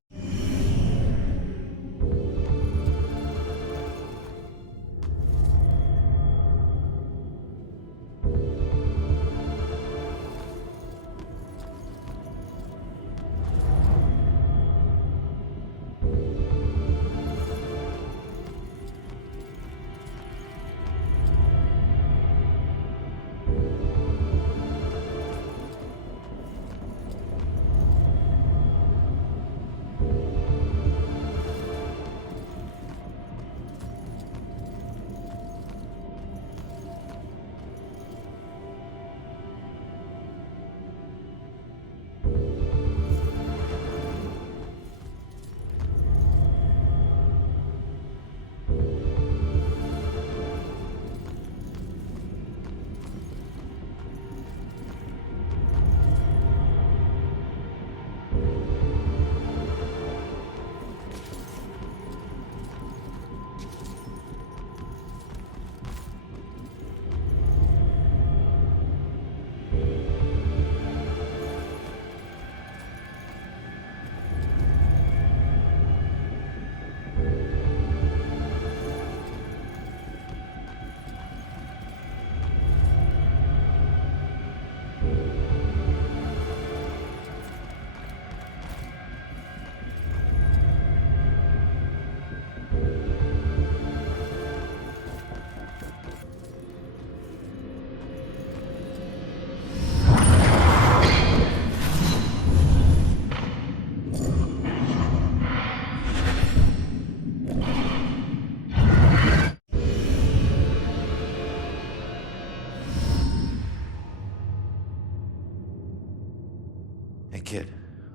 Hey, kid,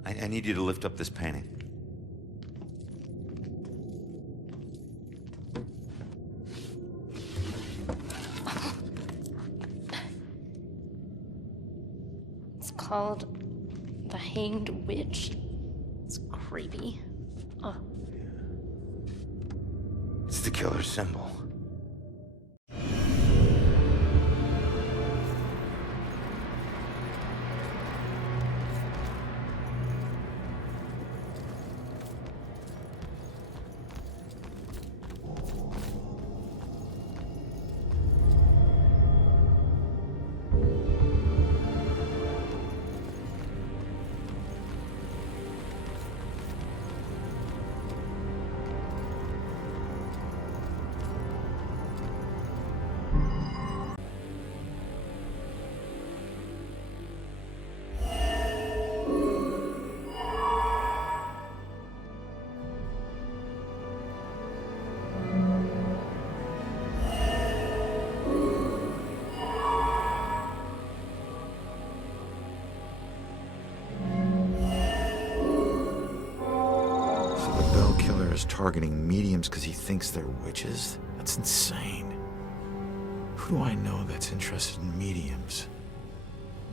I need you to lift up this painting. It's called The Hanged Witch. It's creepy. Oh. It's the killer's symbol. Targeting mediums because he thinks they're witches? That's insane. Who do I know that's interested in mediums?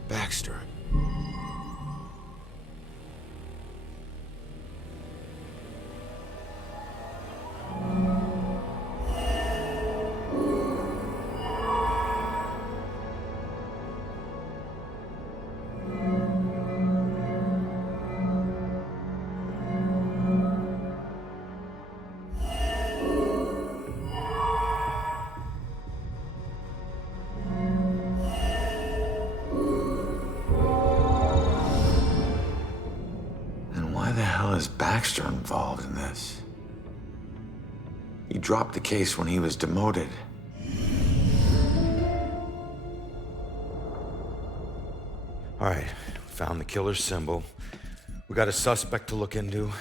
Baxter. Is Baxter involved in this? He dropped the case when he was demoted. All right, found the killer's symbol. We got a suspect to look into.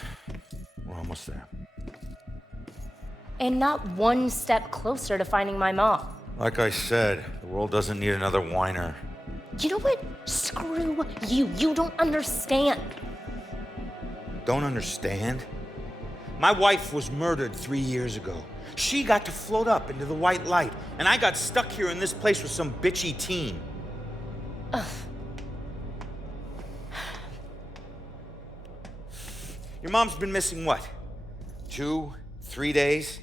We're almost there. And not one step closer to finding my mom. Like I said, the world doesn't need another whiner. You know what? Screw you. You don't understand. Don't understand? My wife was murdered 3 years ago. She got to float up into the white light, and I got stuck here in this place with some bitchy teen. Ugh. Your mom's been missing what? 2, 3 days?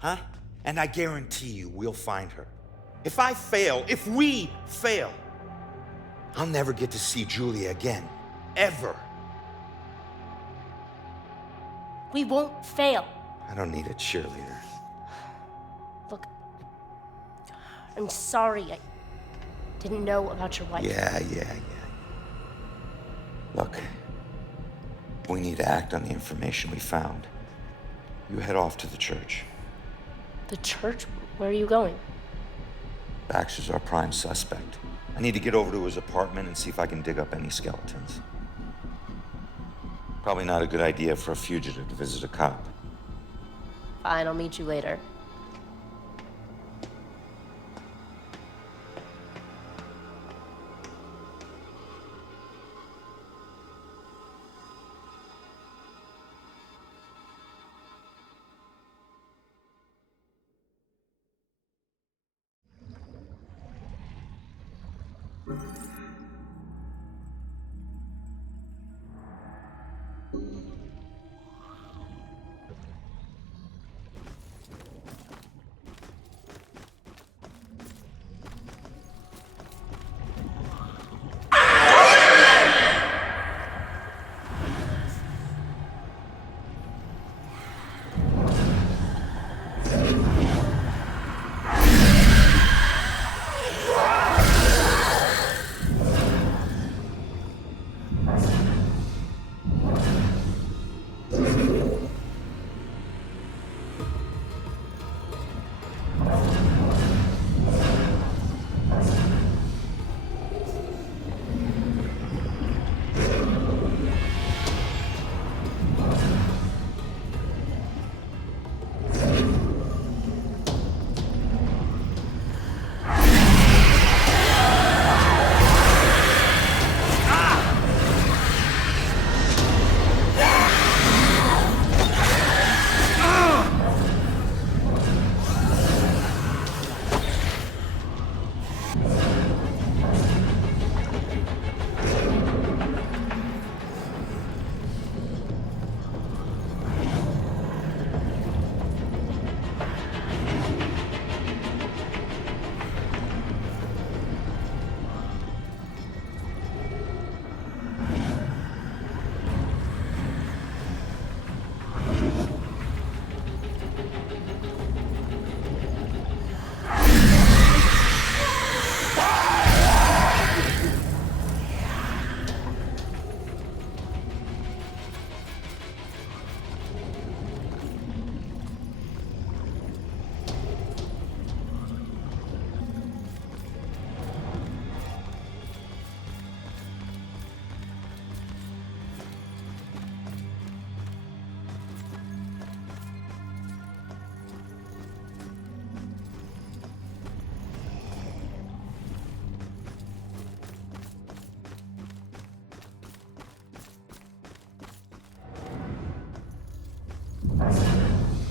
Huh? And I guarantee you we'll find her. If we fail, I'll never get to see Julia again. Ever. We won't fail. I don't need a cheerleader. Look, I'm sorry. I didn't know about your wife. Yeah. Look, we need to act on the information we found. You head off to the church. The church? Where are you going? Baxter's our prime suspect. I need to get over to his apartment and see if I can dig up any skeletons. Probably not a good idea for a fugitive to visit a cop. Fine, I'll meet you later.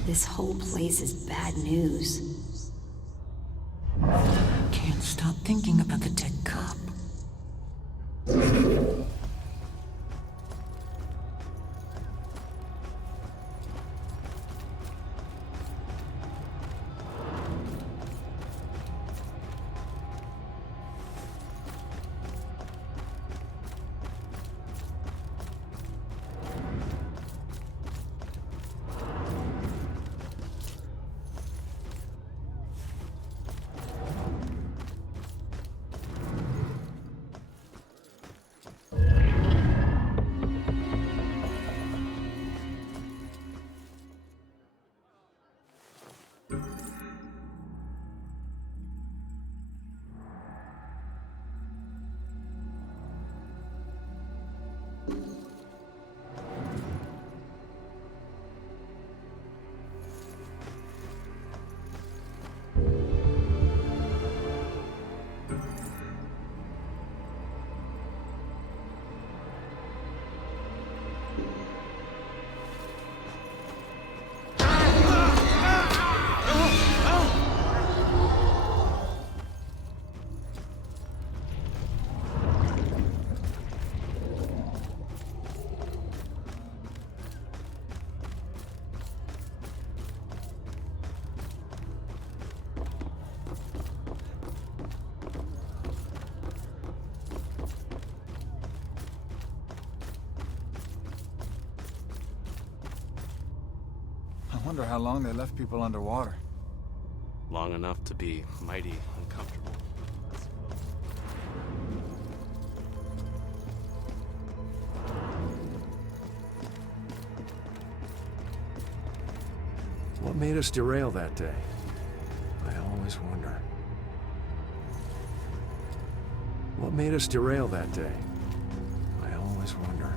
This whole place is bad news. thinking about the dead cop. I wonder how long they left people underwater. Long enough to be mighty uncomfortable. What made us derail that day? I always wonder. What made us derail that day? I always wonder.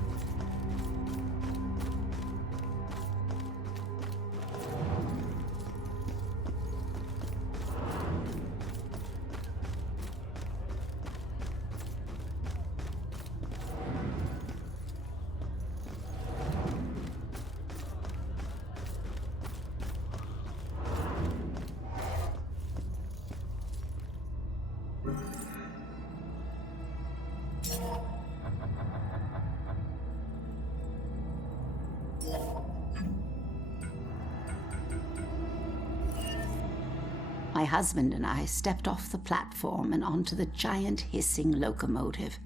My husband and I stepped off the platform and onto the giant hissing locomotive.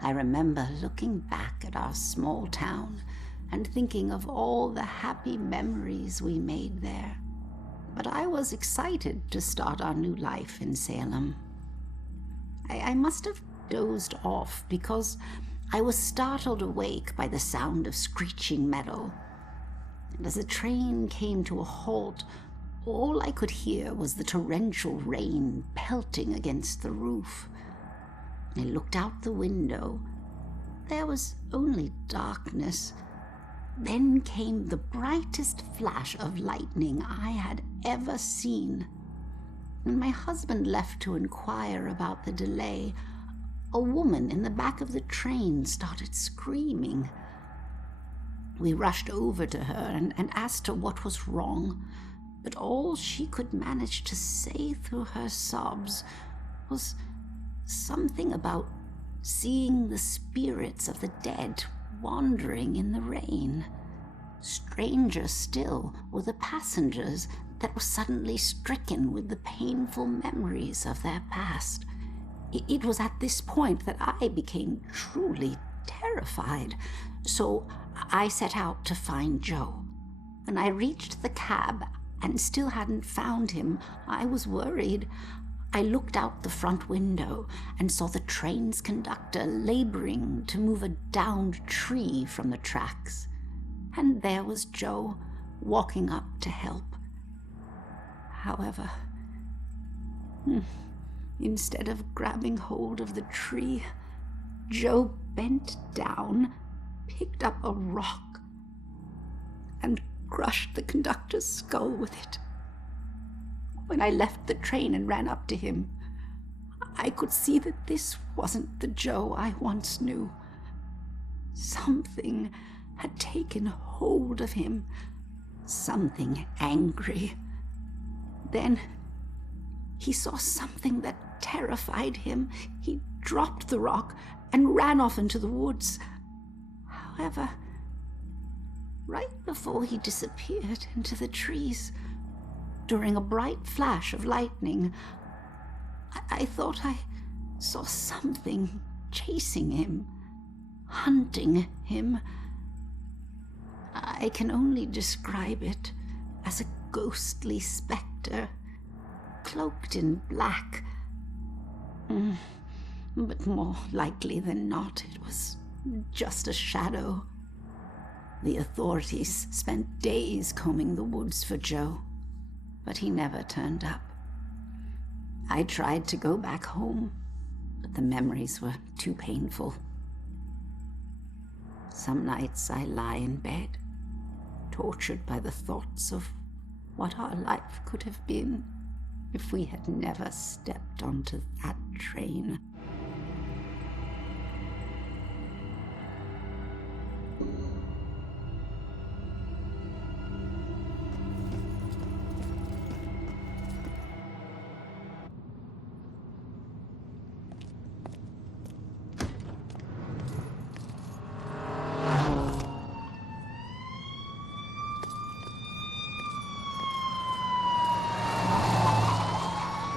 I remember looking back at our small town and thinking of all the happy memories we made there. But I was excited to start our new life in Salem. I must have dozed off because I was startled awake by the sound of screeching metal. And as the train came to a halt, all I could hear was the torrential rain pelting against the roof. I looked out the window. There was only darkness. Then came the brightest flash of lightning I had ever seen. When my husband left to inquire about the delay, a woman in the back of the train started screaming. We rushed over to her and asked her what was wrong, but all she could manage to say through her sobs was something about seeing the spirits of the dead wandering in the rain. Stranger still were the passengers that were suddenly stricken with the painful memories of their past. It was at this point that I became truly terrified, so I set out to find Joe. When I reached the cab and still hadn't found him, I was worried. I looked out the front window and saw the train's conductor laboring to move a downed tree from the tracks. And there was Joe, walking up to help. However, instead of grabbing hold of the tree, Joe bent down, picked up a rock, and crushed the conductor's skull with it. When I left the train and ran up to him, I could see that this wasn't the Joe I once knew. Something had taken hold of him, something angry. Then he saw something that terrified him. He dropped the rock and ran off into the woods. However, right before he disappeared into the trees, during a bright flash of lightning, I thought I saw something chasing him, hunting him. I can only describe it as a ghostly specter, cloaked in black. But more likely than not, it was just a shadow. The authorities spent days combing the woods for Joe, but he never turned up. I tried to go back home, but the memories were too painful. Some nights I lie in bed, tortured by the thoughts of what our life could have been if we had never stepped onto that train.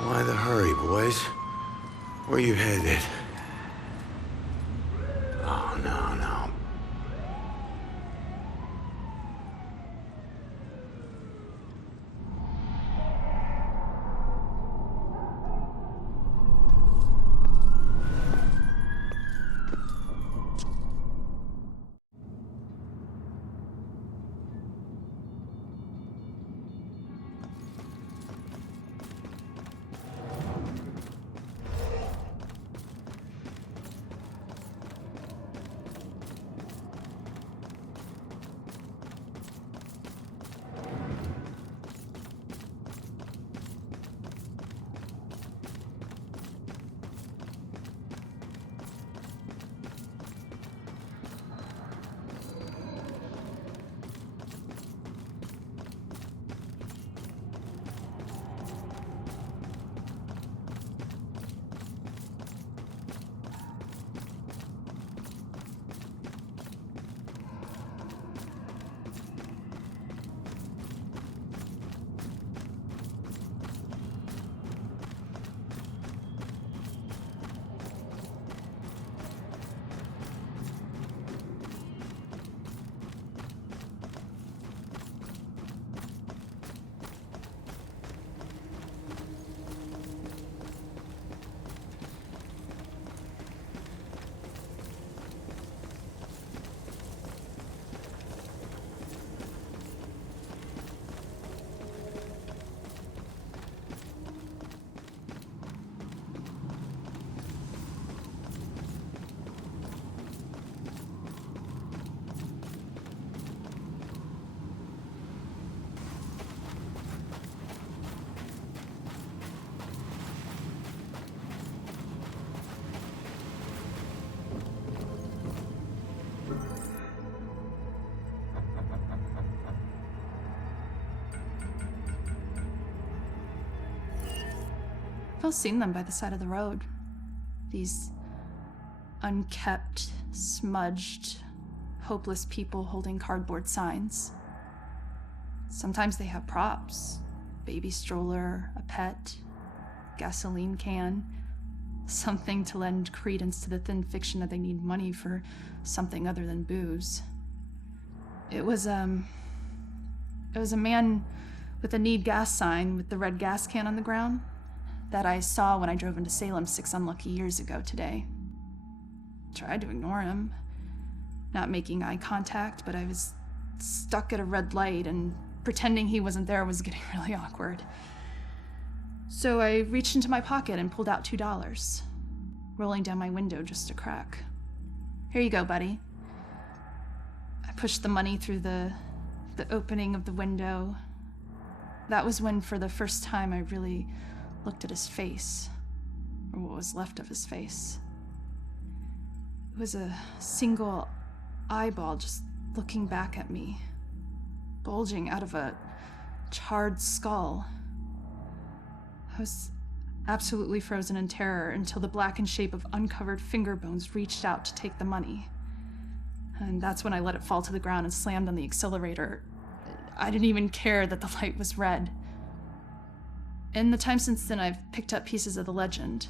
Why the hurry, boys? Where you headed? Oh, no, no. I've all seen them by the side of the road. These unkept, smudged, hopeless people holding cardboard signs. Sometimes they have props. Baby stroller, a pet, gasoline can. Something to lend credence to the thin fiction that they need money for something other than booze. It was a man with a need gas sign with the red gas can on the ground that I saw when I drove into Salem 6 unlucky years ago today. Tried to ignore him, not making eye contact, but I was stuck at a red light and pretending he wasn't there was getting really awkward. So I reached into my pocket and pulled out $2, rolling down my window just a crack. Here you go, buddy. I pushed the money through the opening of the window. That was when, for the first time, I really looked at his face, or what was left of his face. It was a single eyeball just looking back at me, bulging out of a charred skull. I absolutely frozen in terror until the blackened shape of uncovered finger bones reached out to take the money. And that's when I let it fall to the ground and slammed on the accelerator. I didn't even care that the light was red. In the time since then, I've picked up pieces of the legend.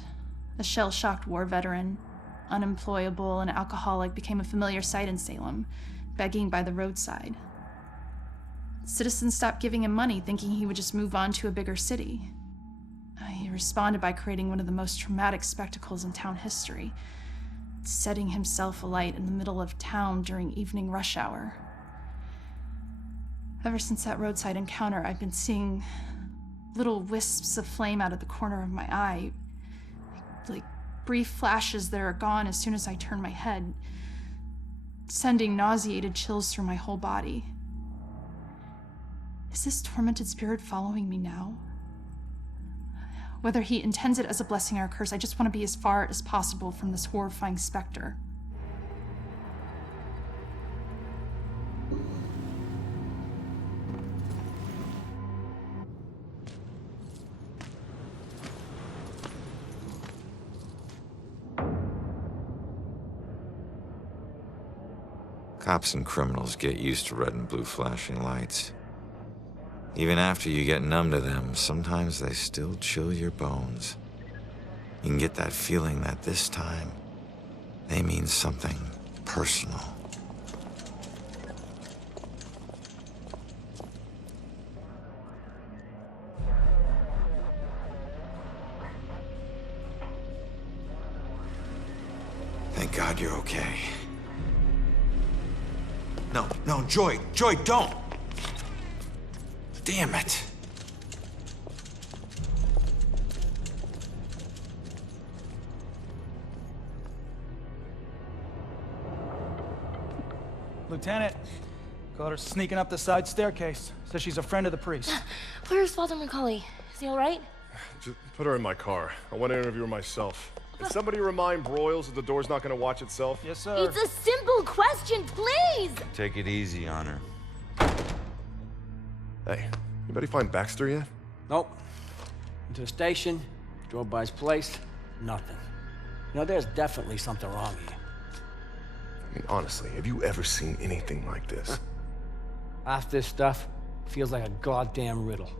A shell-shocked war veteran, unemployable and alcoholic, became a familiar sight in Salem, begging by the roadside. Citizens stopped giving him money, thinking he would just move on to a bigger city. He responded by creating one of the most traumatic spectacles in town history, setting himself alight in the middle of town during evening rush hour. Ever since that roadside encounter, I've been seeing little wisps of flame out of the corner of my eye, like brief flashes that are gone as soon as I turn my head, sending nauseated chills through my whole body. Is this tormented spirit following me now? Whether he intends it as a blessing or a curse, I just want to be as far as possible from this horrifying specter. Cops and criminals get used to red and blue flashing lights. Even after you get numb to them, sometimes they still chill your bones. You can get that feeling that this time, they mean something personal. Thank God you're okay. No, Joy, don't! Damn it! Lieutenant, caught her sneaking up the side staircase. Says she's a friend of the priest. Where's Father Macaulay? Is he all right? Just put her in my car. I want to interview her myself. Can somebody remind Broyles that the door's not going to watch itself? Yes, sir. It's a simple question, please! Take it easy on her. Hey, anybody find Baxter yet? Nope. Went to the station, drove by his place, nothing. You know, there's definitely something wrong here. I mean, honestly, have you ever seen anything like this? Half this stuff feels like a goddamn riddle.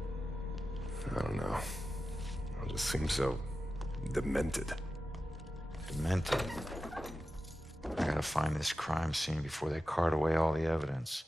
I don't know. It just seems so demented. Demented? I gotta find this crime scene before they cart away all the evidence.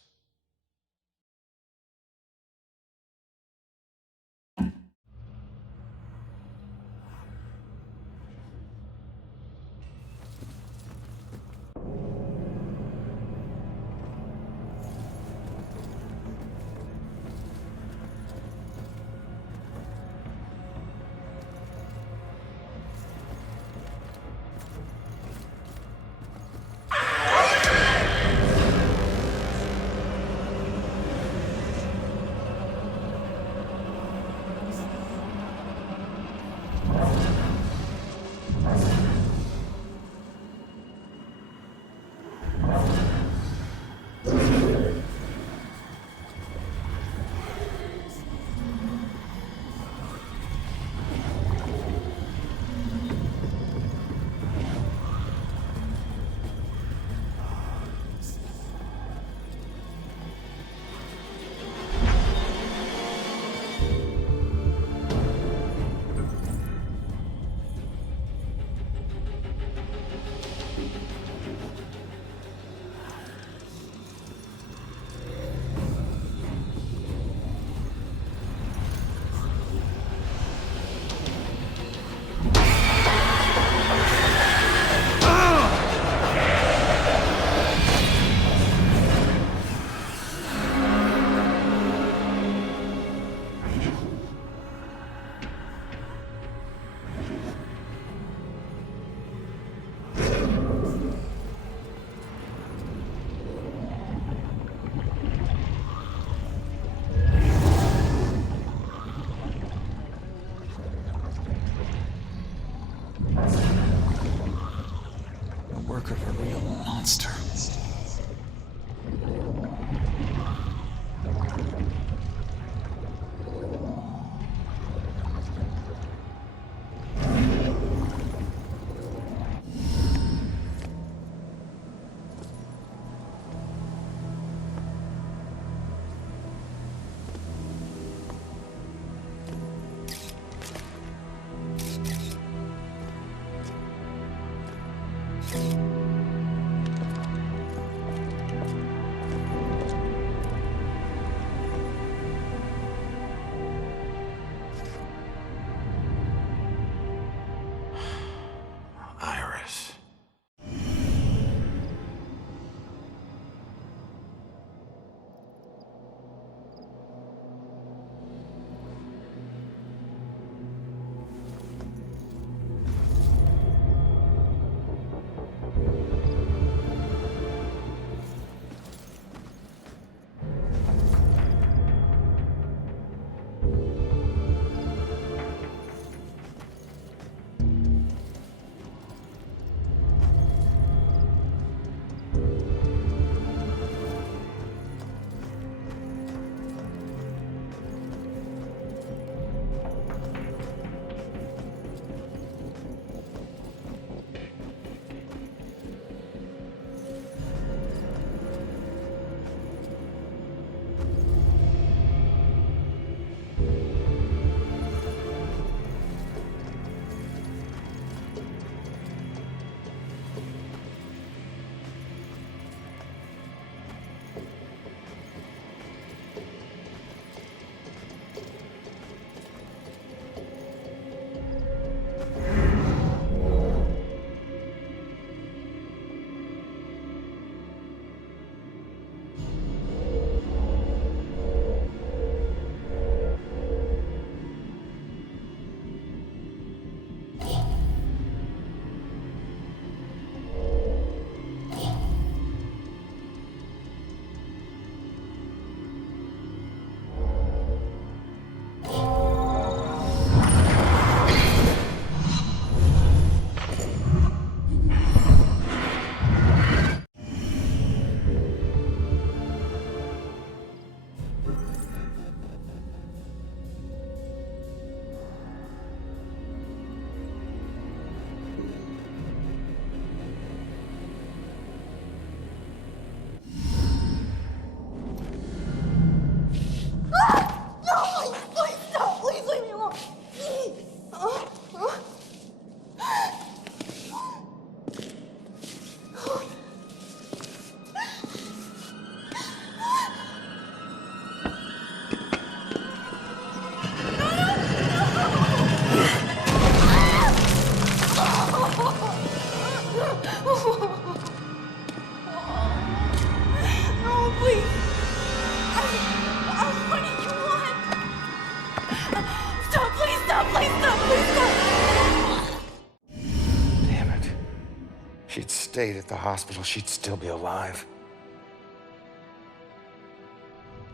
stayed at the hospital, she'd still be alive.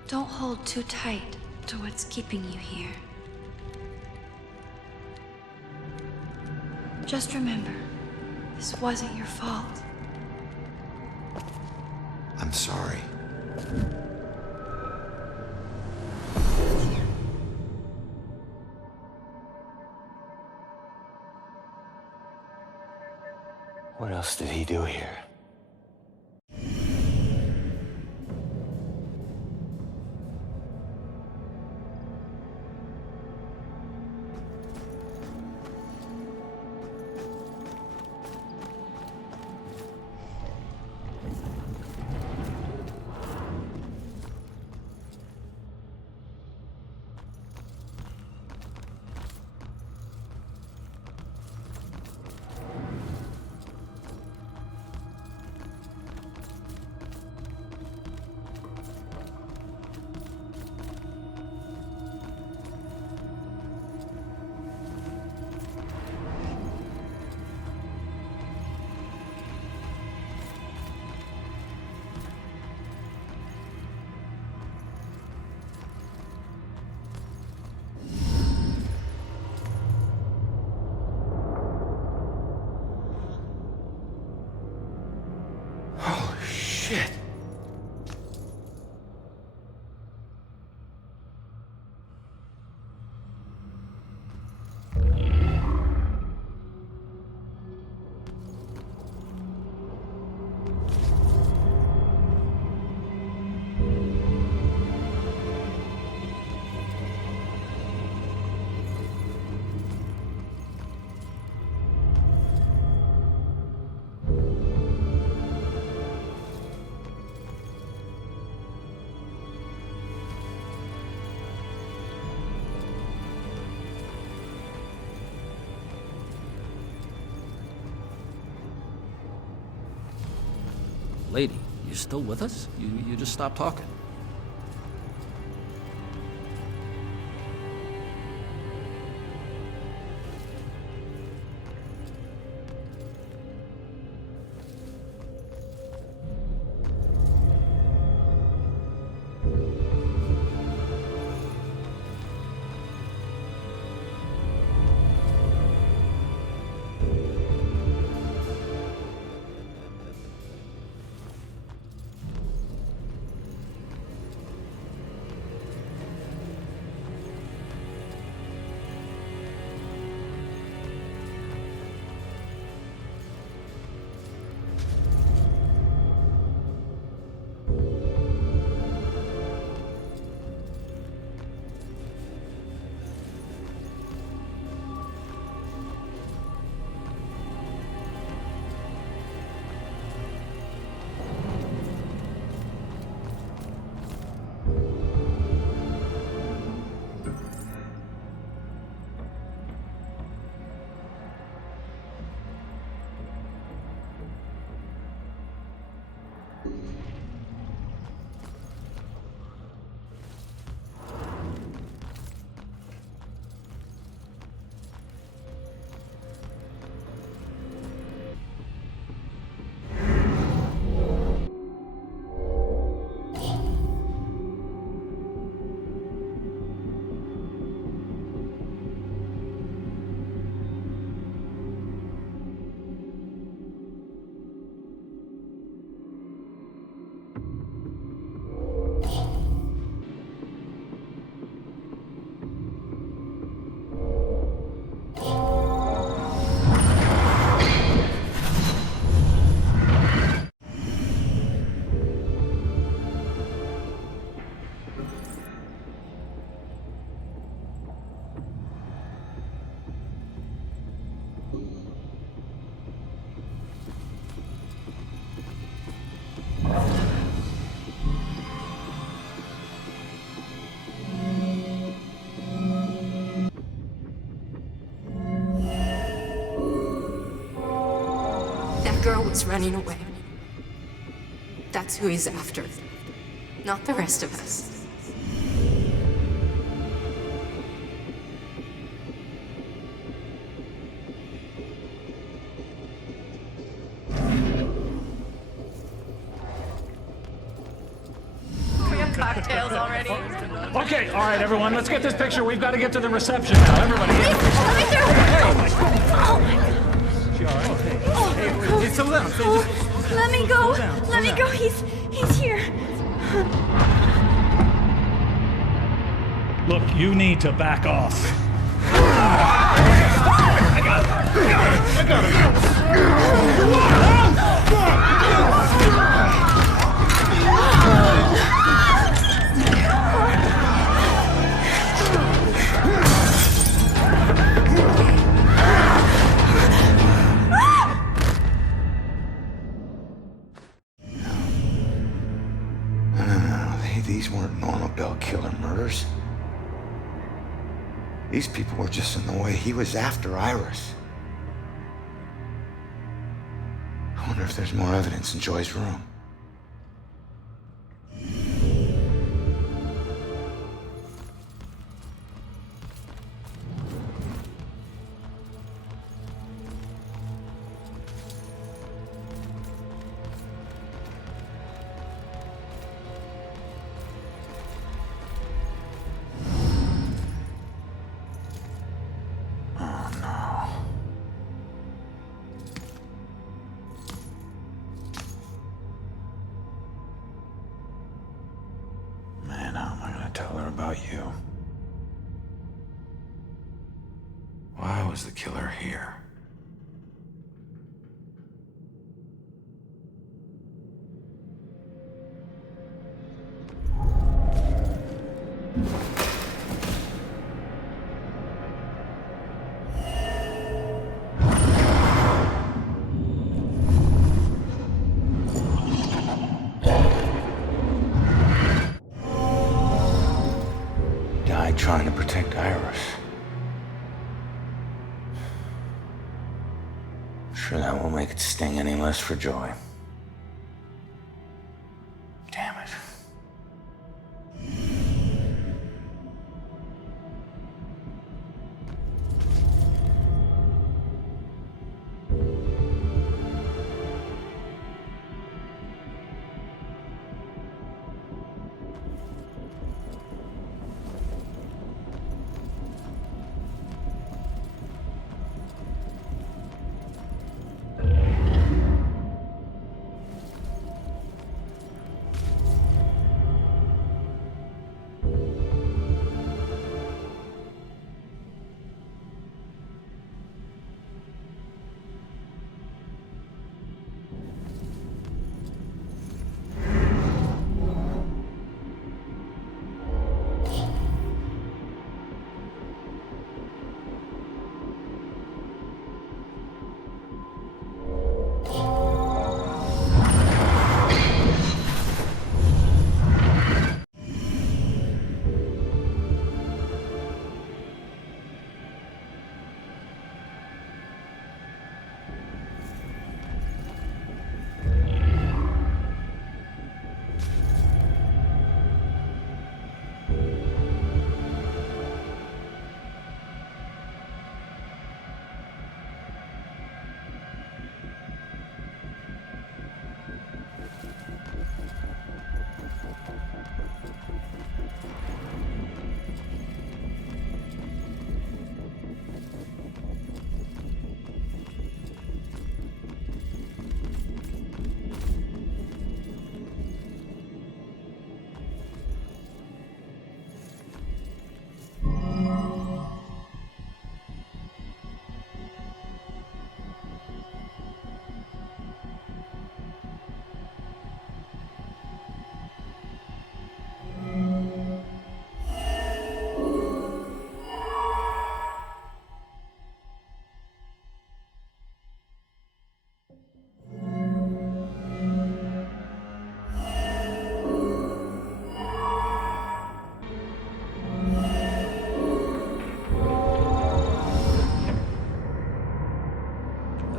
Don't hold too tight to what's keeping you here. Just remember, this wasn't your fault. I'm sorry. What else did he do here? Shit! Lady, you still with us? You just stopped talking. Girl was running away. That's who he's after, not the rest of us. cocktails already. Okay, all right, everyone, let's get this picture. We've got to get to the reception now. Everybody. Let me through! Oh my God. Hey, it's a limp. Let me go. Let me go. He's here. Look, you need to back off. I got These weren't normal Bell killer murders. These people were just in the way. He was after Iris. I wonder if there's more evidence in Joy's room. Why was the killer here? Died trying to protect Iris. Sure that won't make it sting any less for Joy. Damn it.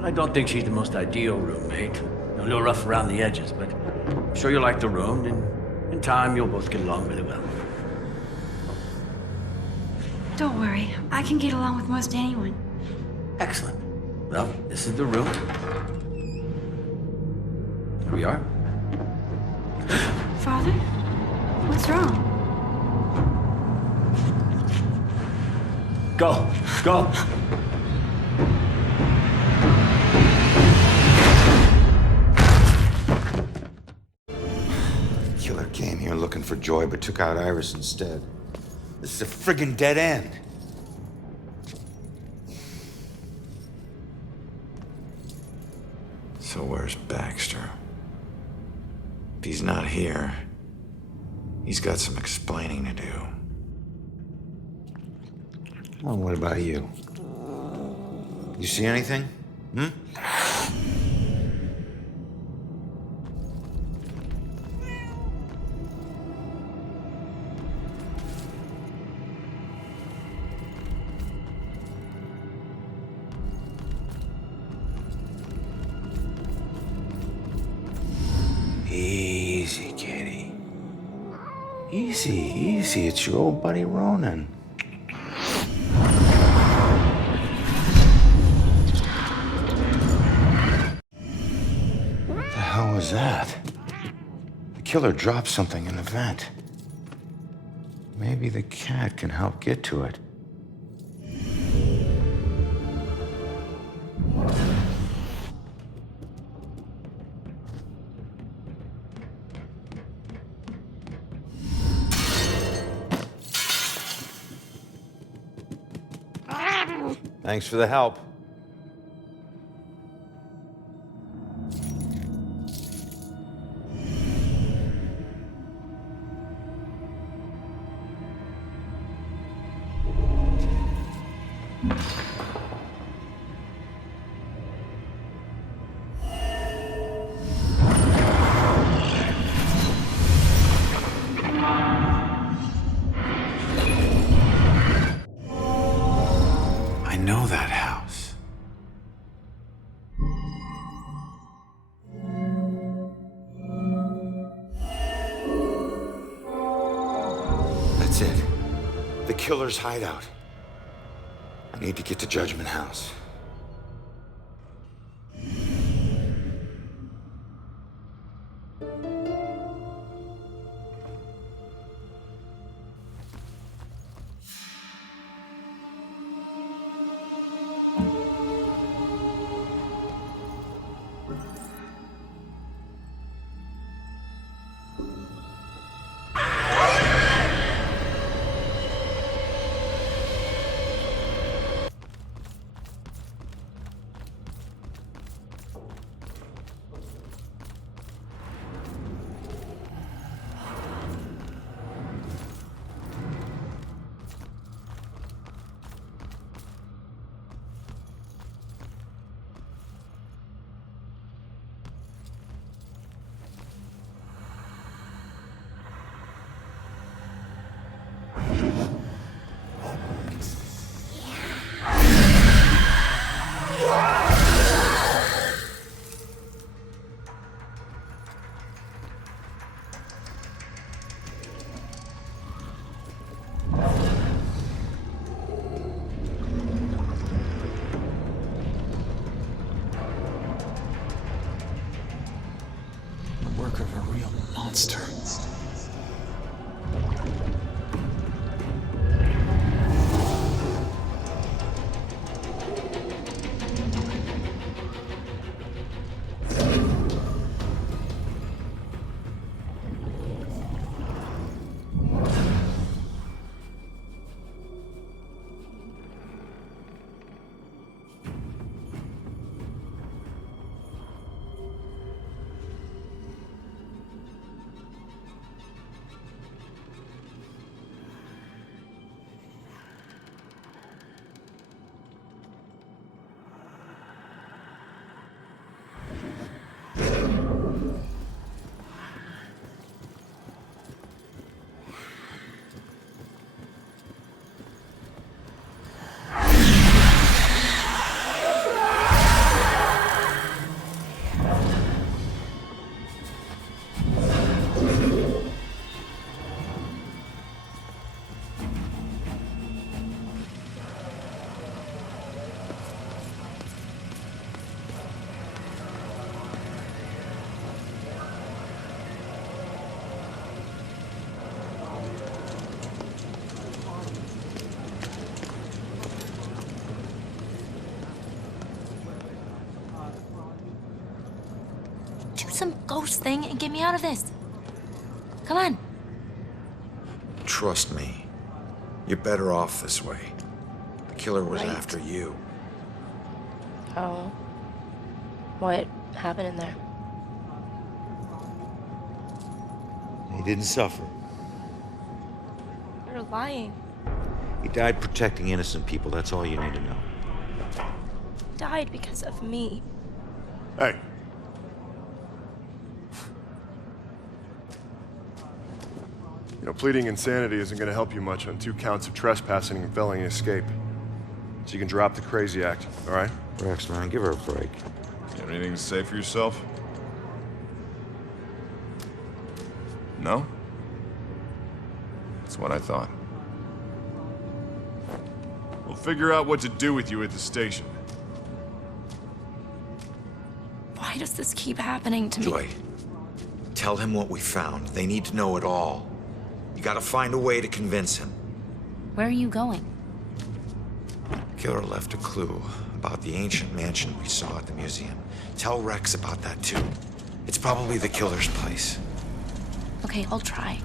I don't think she's the most ideal roommate. A little rough around the edges, but I'm sure you'll like the room, and in time you'll both get along really well. Don't worry, I can get along with most anyone. Excellent. Well, this is the room. Here we are. Father? What's wrong? Go. Go. Killer came here looking for Joy, but took out Iris instead. This is a friggin' dead end. So where's Baxter? If he's not here, he's got some explaining to do. Well, what about you? You see anything? Easy, kitty. Easy, easy. It's your old buddy Ronan. What the hell was that? The killer dropped something in the vent. Maybe the cat can help get to it. Thanks for the help. I know that house. That's it. The killer's hideout. I need to get to Judgment House. monster. ghost thing and get me out of this. Come on. Trust me. You're better off this way. The killer was Right. after you. Oh. What happened in there? He didn't suffer. You're lying. He died protecting innocent people. That's all you need to know. Died because of me. Hey. You know, pleading insanity isn't going to help you much on 2 counts of trespassing and felony escape. So you can drop the crazy act, all right? Rex, man, give her a break. You have anything to say for yourself? No? That's what I thought. We'll figure out what to do with you at the station. Why does this keep happening to me? Joy, tell him what we found. They need to know it all. You gotta find a way to convince him. Where are you going? Killer left a clue about the ancient mansion we saw at the museum. Tell Rex about that too. It's probably the killer's place. Okay, I'll try.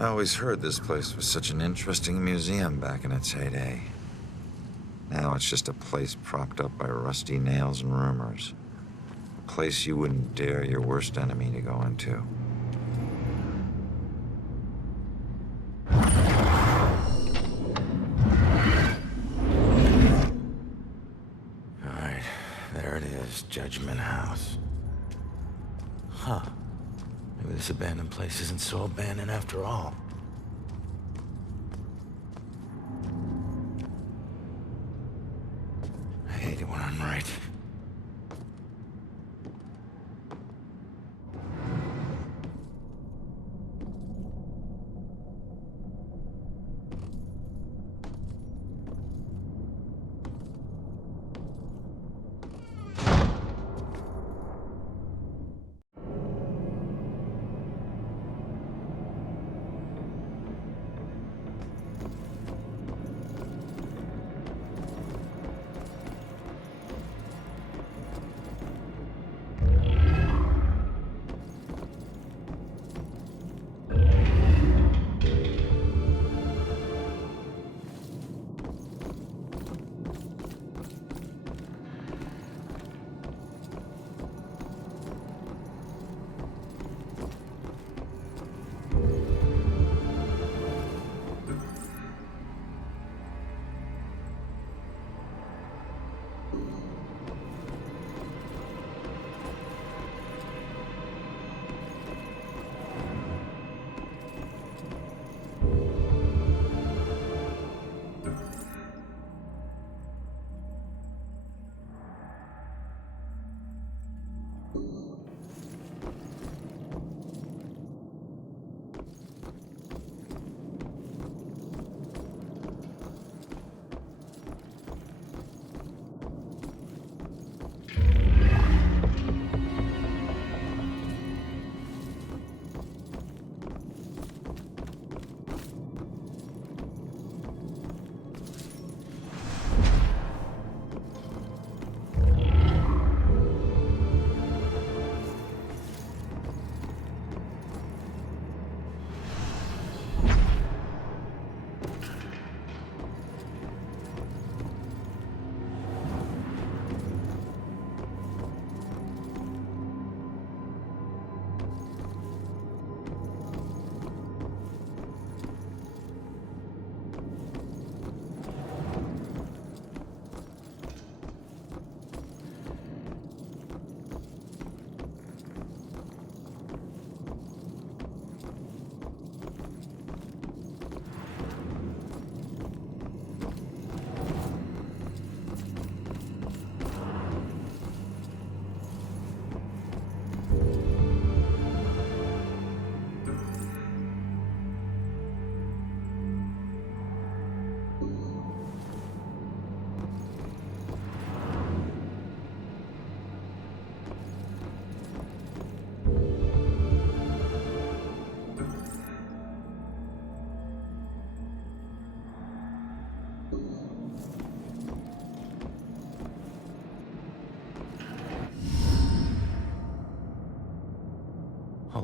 I always heard this place was such an interesting museum back in its heyday. Now it's just a place propped up by rusty nails and rumors. A place you wouldn't dare your worst enemy to go into. Alright, there it is, Judgement House. Huh. Maybe this abandoned place isn't so abandoned after all. I hate it when I'm right.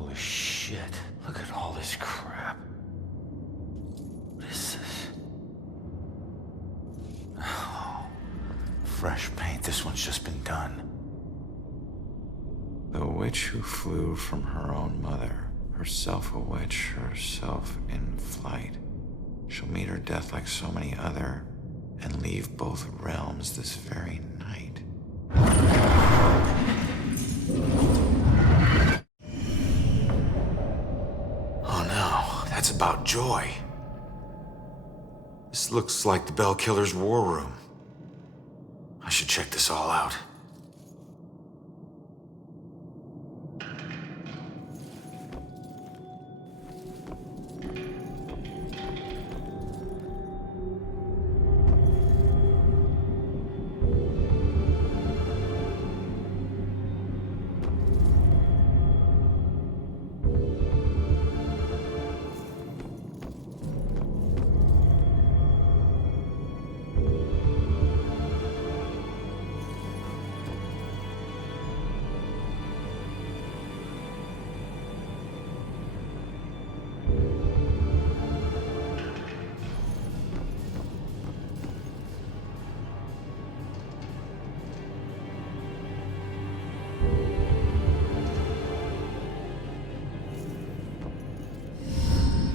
Holy shit. Look at all this crap. What is this? Oh, fresh paint. This one's just been done. The witch who flew from her own mother, herself a witch, herself in flight. She'll meet her death like so many other, and leave both realms this very night. Oh no, that's about Joy. This looks like the Bell Killer's war room. I should check this all out.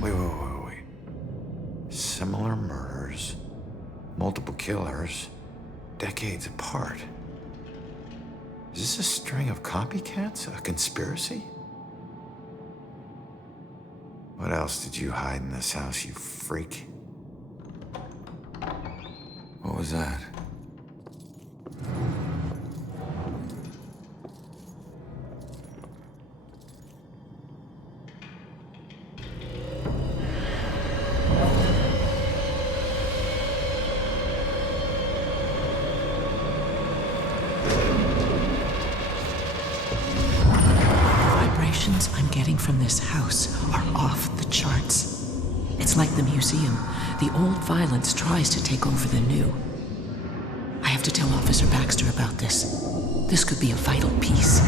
Wait. Similar murders, multiple killers, decades apart. Is this a string of copycats? A conspiracy? What else did you hide in this house, you freak? What was that? I'm getting from this house are off the charts. It's like the museum. The old violence tries to take over the new. I have to tell Officer Baxter about this. This could be a vital piece.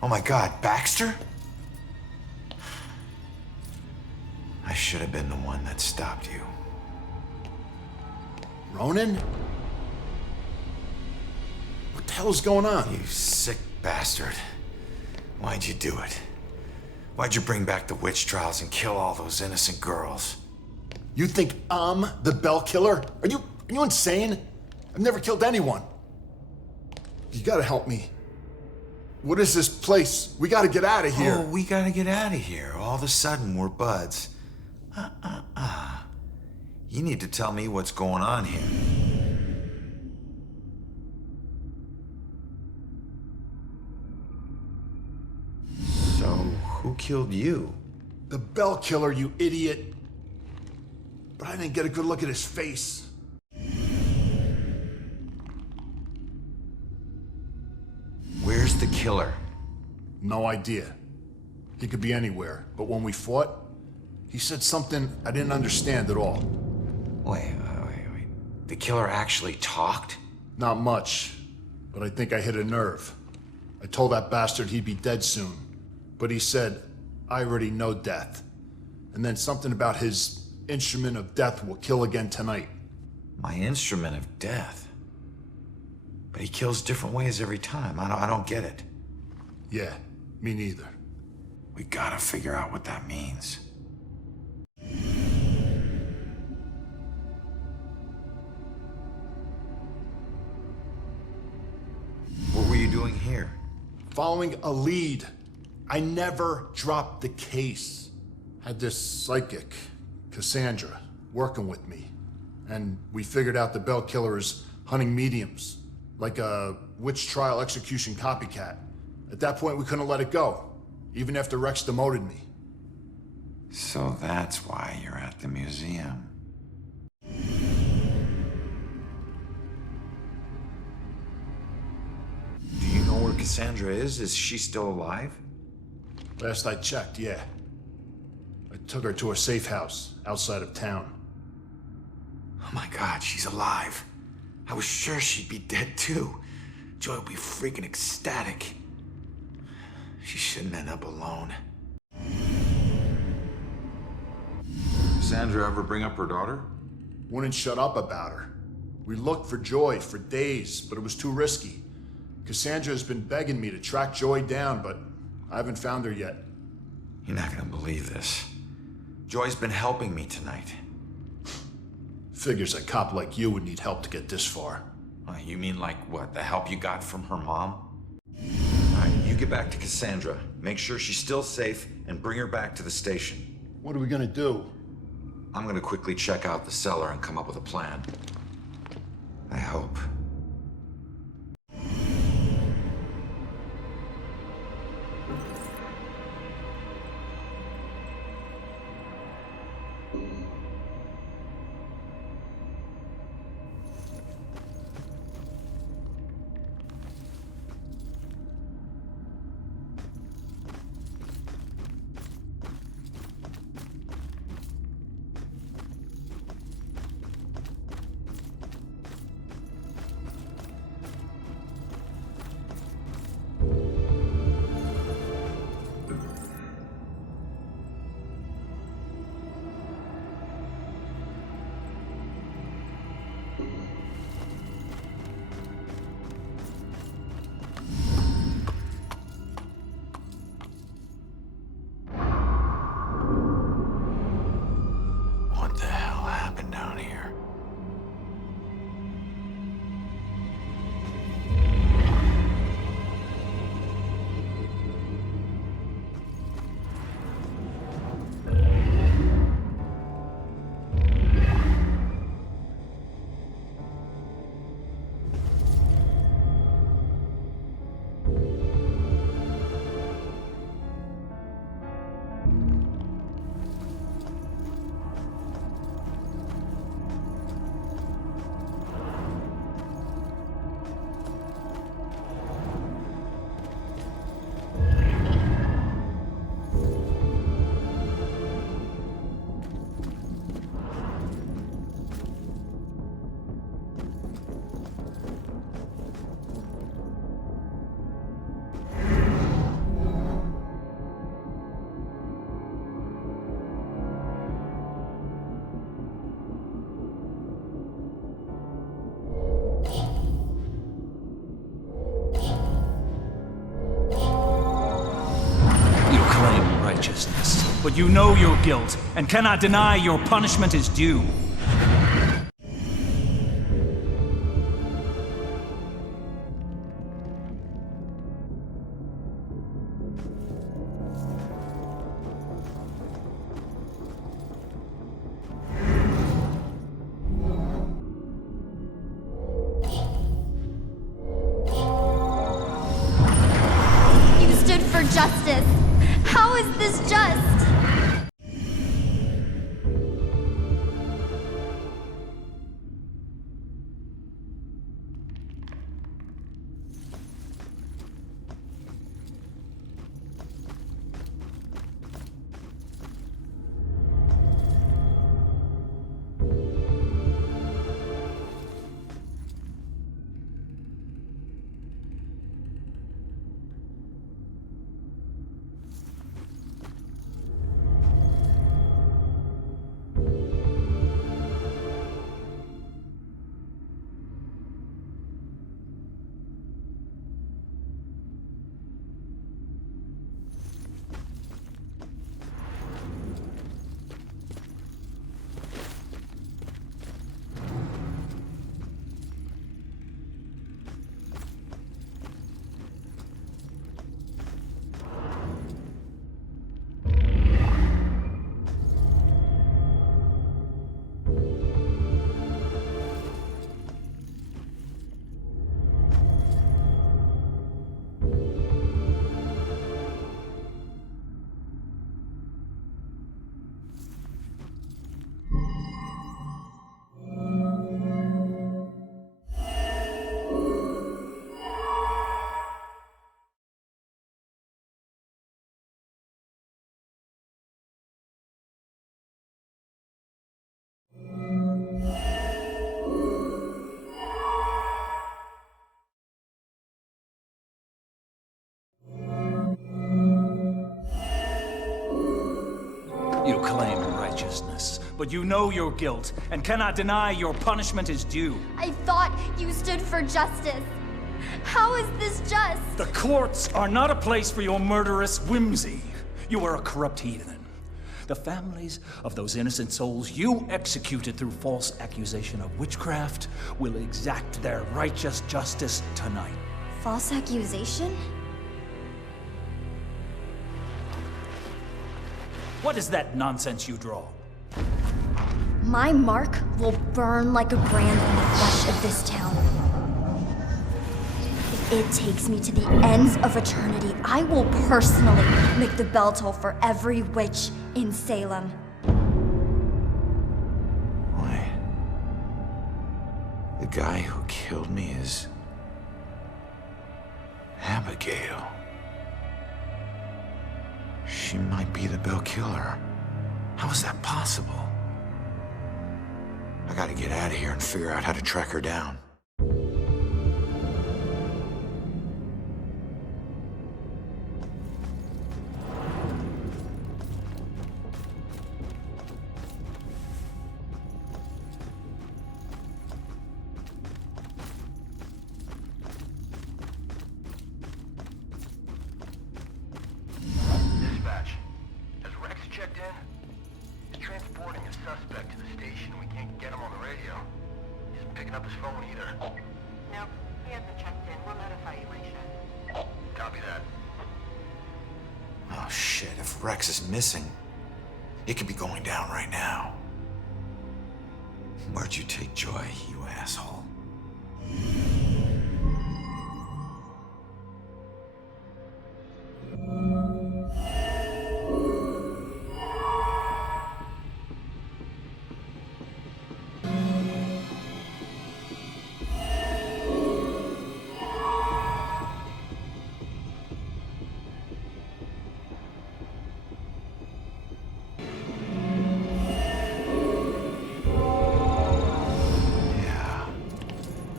Oh my God, Baxter? I should have been the one that stopped you. Ronan? What the hell is going on? You sick bastard. Why'd you do it? Why'd you bring back the witch trials and kill all those innocent girls? You think I'm the Bell Killer? Are you insane? I've never killed anyone. You gotta help me. What is this place? We gotta get out of here. Oh, we gotta get out of here. All of a sudden, we're buds. You need to tell me what's going on here. So, who killed you? The Bell Killer, you idiot. But I didn't get a good look at his face. Where's the killer? No idea. He could be anywhere, but when we fought, he said something I didn't understand at all. Wait. The killer actually talked? Not much, but I think I hit a nerve. I told that bastard he'd be dead soon, but he said, I already know death. And then something about his instrument of death will kill again tonight. My instrument of death? But he kills different ways every time. I don't get it. Yeah, me neither. We gotta figure out what that means. What were you doing here? Following a lead. I never dropped the case. Had this psychic, Cassandra, working with me. And we figured out the Bell Killer is hunting mediums, like a witch trial execution copycat. At that point, we couldn't let it go, even after Rex demoted me. So that's why you're at the museum. Do you know where Cassandra is? Is she still alive? Last I checked, yeah. I took her to a safe house outside of town. Oh my God, she's alive. I was sure she'd be dead too. Joy would be freaking ecstatic. She shouldn't end up alone. Cassandra ever bring up her daughter? Wouldn't shut up about her. We looked for Joy for days, but it was too risky. Cassandra has been begging me to track Joy down, but I haven't found her yet. You're not gonna believe this. Joy's been helping me tonight. Figures a cop like you would need help to get this far. You mean like what? The help you got from her mom? Alright, you get back to Cassandra. Make sure she's still safe and bring her back to the station. What are we gonna do? I'm gonna quickly check out the cellar and come up with a plan. I hope. but you know your guilt and cannot deny your punishment is due. Justice. How is this just? You claim righteousness, but you know your guilt and cannot deny your punishment is due. I thought you stood for justice. How is this just? The courts are not a place for your murderous whimsy. You are a corrupt heathen. The families of those innocent souls you executed through false accusation of witchcraft will exact their righteous justice tonight. False accusation? What is that nonsense you draw? My mark will burn like a brand on the flesh of this town. If it takes me to the ends of eternity, I will personally make the bell toll for every witch in Salem. Wait. The guy who killed me is Abigail. She might be the Bell Killer. How is that possible? I gotta get out of here and figure out how to track her down. Missing. It could be going down right now. Where'd you take Joy, you asshole?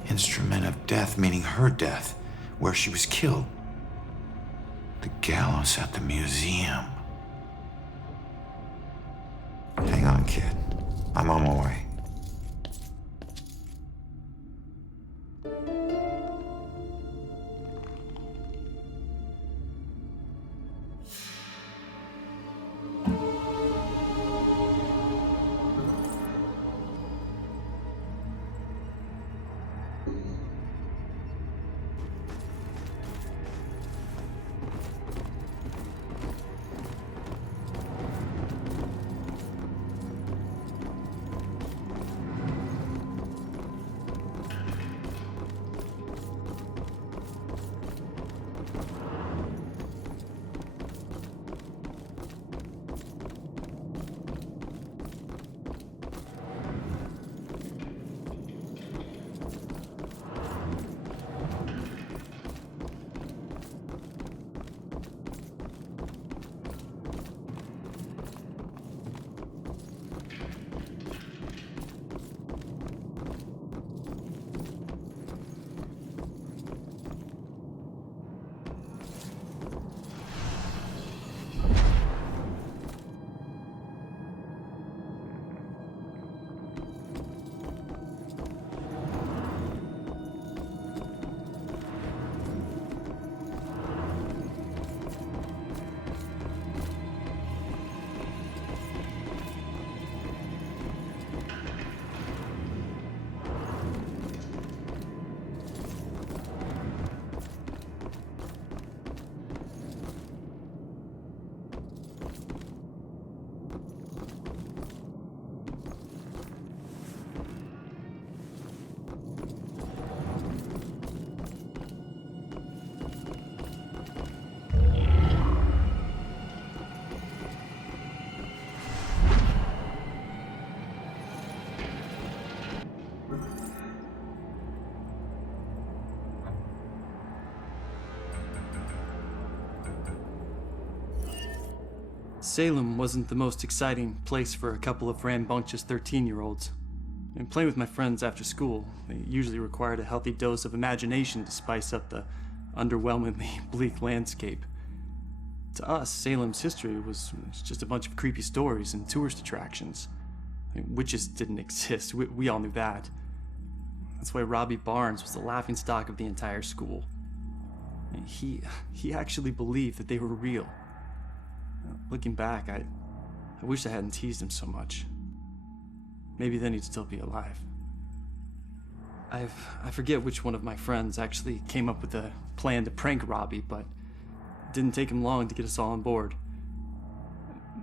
Instrument of death, meaning her death, where she was killed. The gallows at the museum. Hang on, kid. I'm on my way. Salem wasn't the most exciting place for a couple of rambunctious 13-year-olds. And playing with my friends after school, they usually required a healthy dose of imagination to spice up the underwhelmingly bleak landscape. To us, Salem's history was just a bunch of creepy stories and tourist attractions. Witches didn't exist, we all knew that. That's why Robbie Barnes was the laughingstock of the entire school. He actually believed that they were real. Looking back, I wish I hadn't teased him so much. Maybe then he'd still be alive. I forget which one of my friends actually came up with a plan to prank Robbie, but it didn't take him long to get us all on board.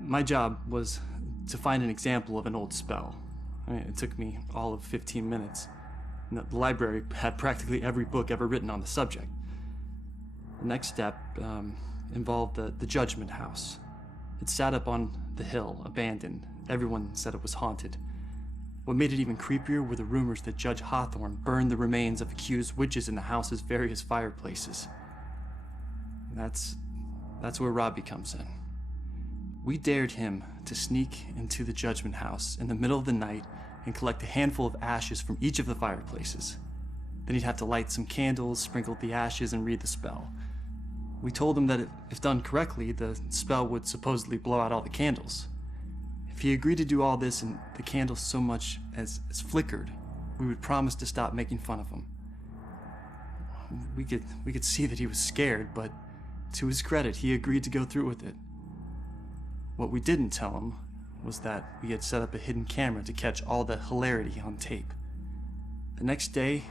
My job was to find an example of an old spell. It took me all of 15 minutes. And the library had practically every book ever written on the subject. The next step involved the Judgement House. It sat up on the hill, abandoned. Everyone said it was haunted. What made it even creepier were the rumors that Judge Hawthorne burned the remains of accused witches in the house's various fireplaces. That's where Robbie comes in. We dared him to sneak into the Judgement House in the middle of the night and collect a handful of ashes from each of the fireplaces. Then he'd have to light some candles, sprinkle the ashes, and read the spell. We told him that if done correctly, the spell would supposedly blow out all the candles. If he agreed to do all this and the candles so much as flickered, we would promise to stop making fun of him. We could see that he was scared, but to his credit, he agreed to go through with it. What we didn't tell him was that we had set up a hidden camera to catch all the hilarity on tape. The next day,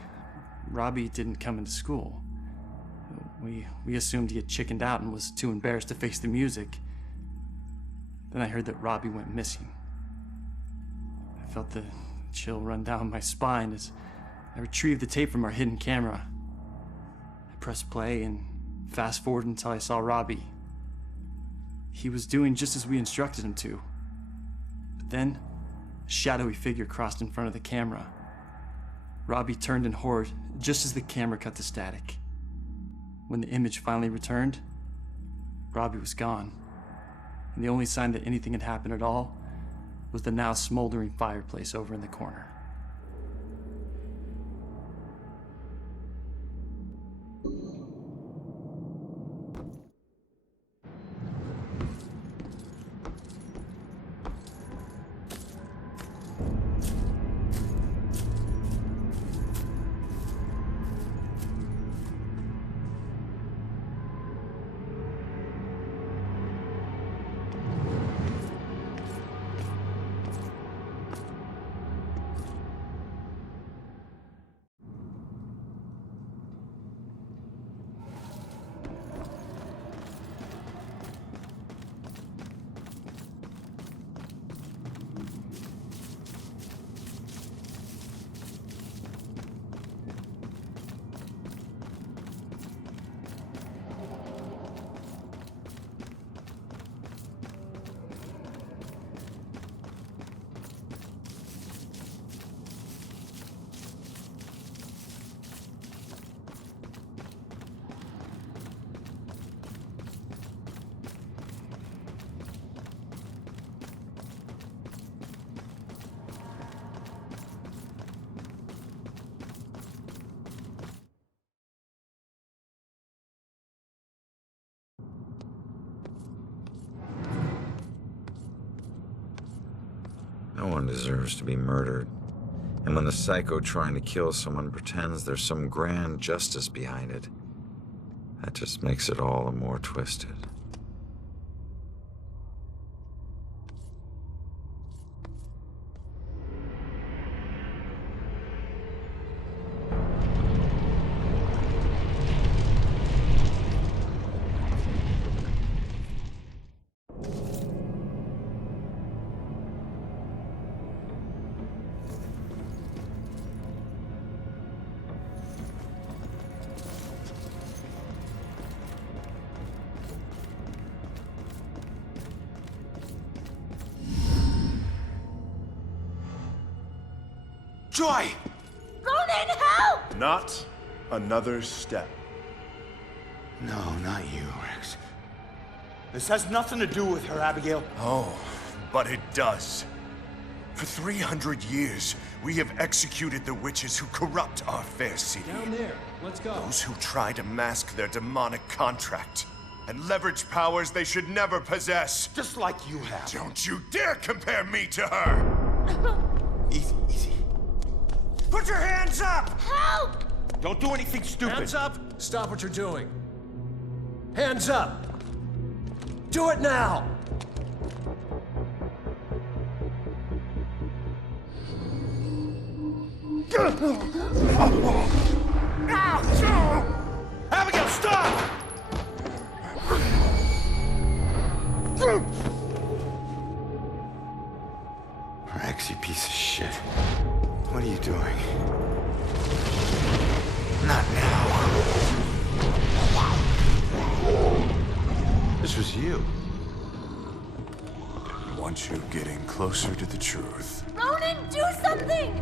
Robbie didn't come into school. We assumed he had chickened out and was too embarrassed to face the music. Then I heard that Robbie went missing. I felt the chill run down my spine as I retrieved the tape from our hidden camera. I pressed play and fast forward until I saw Robbie. He was doing just as we instructed him to. But then, a shadowy figure crossed in front of the camera. Robbie turned in horror just as the camera cut to static. When the image finally returned, Robbie was gone. And the only sign that anything had happened at all was the now smoldering fireplace over in the corner. No one deserves to be murdered. And when the psycho trying to kill someone pretends there's some grand justice behind it, that just makes it all the more twisted. Joy! Ronan, help! Not another step. No, not you, Rex. This has nothing to do with her, Abigail. Oh, but it does. For 300 years, we have executed the witches who corrupt our fair city. Down there. Let's go. Those who try to mask their demonic contract and leverage powers they should never possess. Just like you have. Don't you dare compare me to her! Easy, easy. Put your hands up! Help! Don't do anything stupid. Hands up! Stop what you're doing. Hands up! Do it now! Abigail, stop! Rex, you piece of shit. What are you doing? Not now. This was you. Want you getting closer to the truth. Ronan, do something!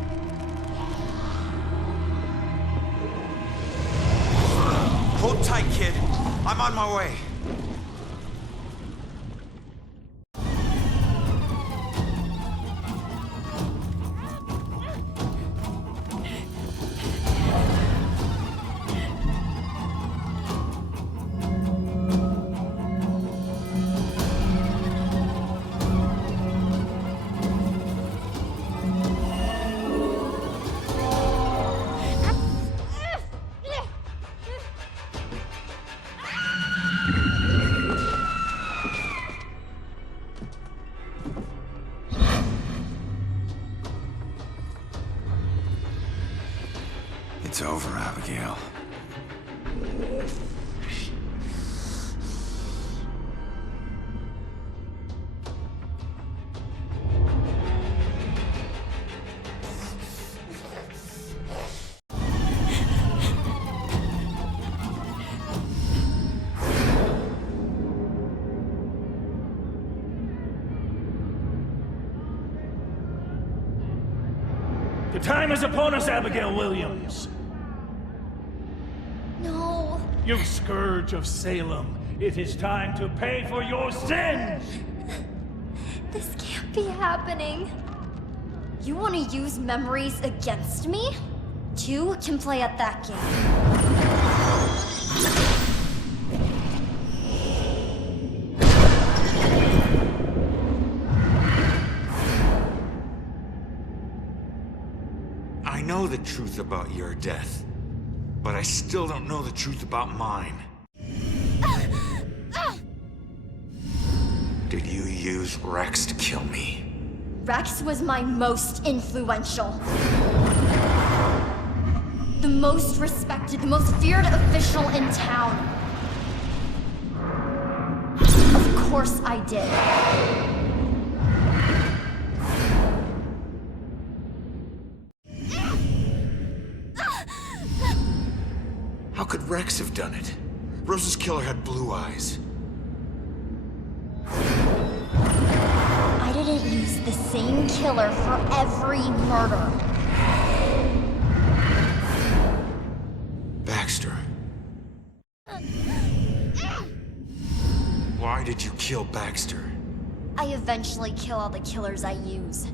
Hold tight, kid. I'm on my way. It's over, Abigail. The time is upon us, Abigail Williams. No. You scourge of Salem, it is time to pay for your sins! This can't be happening. You want to use memories against me? Two can play at that game. I know the truth about your death, but I still don't know the truth about mine. Did you use Rex to kill me? Rex was my most influential. The most respected, the most feared official in town. Of course I did. How could Rex have done it? Rose's killer had blue eyes. I didn't use the same killer for every murder. Baxter. Why did you kill Baxter? I eventually kill all the killers I use.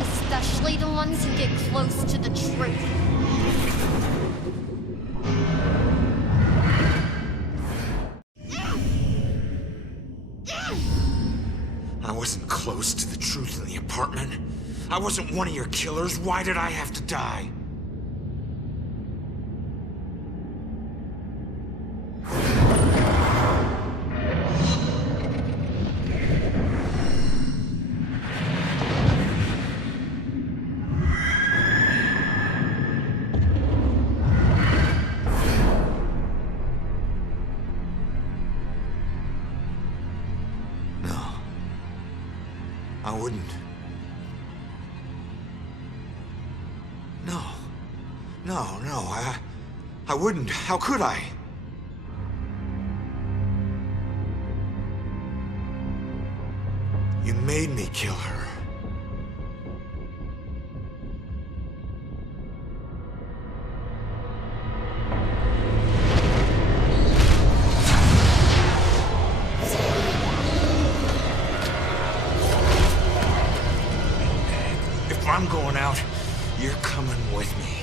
Especially the ones who get close to the truth. I wasn't close to the truth in the apartment. I wasn't one of your killers. Why did I have to die? I wouldn't. No. I wouldn't. How could I? You made me kill her. I'm going out. You're coming with me.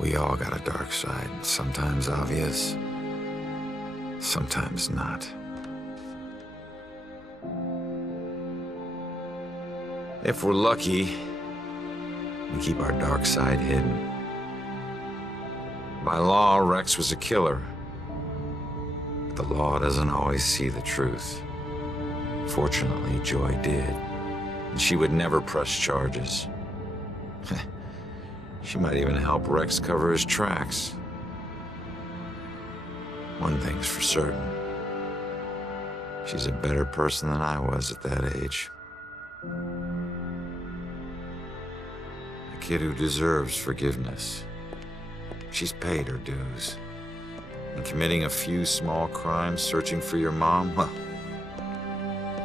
We all got a dark side, sometimes obvious, sometimes not. If we're lucky, we keep our dark side hidden. By law, Rex was a killer. But the law doesn't always see the truth. Fortunately, Joy did. And she would never press charges. She might even help Rex cover his tracks. One thing's for certain. She's a better person than I was at that age. A kid who deserves forgiveness. She's paid her dues. And committing a few small crimes, searching for your mom, well,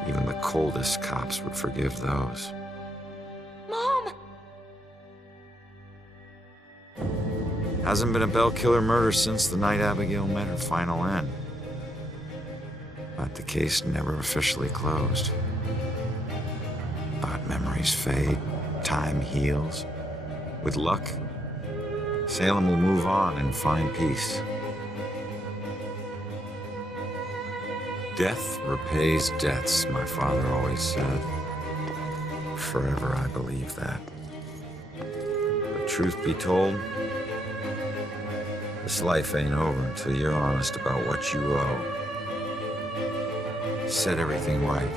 even the coldest cops would forgive those. Mom! Hasn't been a Bell killer murder since the night Abigail met her final end. But the case never officially closed. But memories fade, time heals. With luck, Salem will move on and find peace. Death repays debts, my father always said. Forever I believe that. But truth be told, this life ain't over until you're honest about what you owe. Set everything right.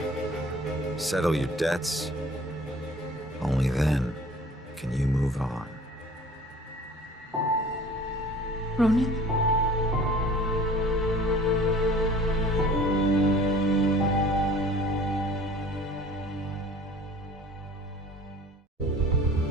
Settle your debts. Only then can you move on. Ronan?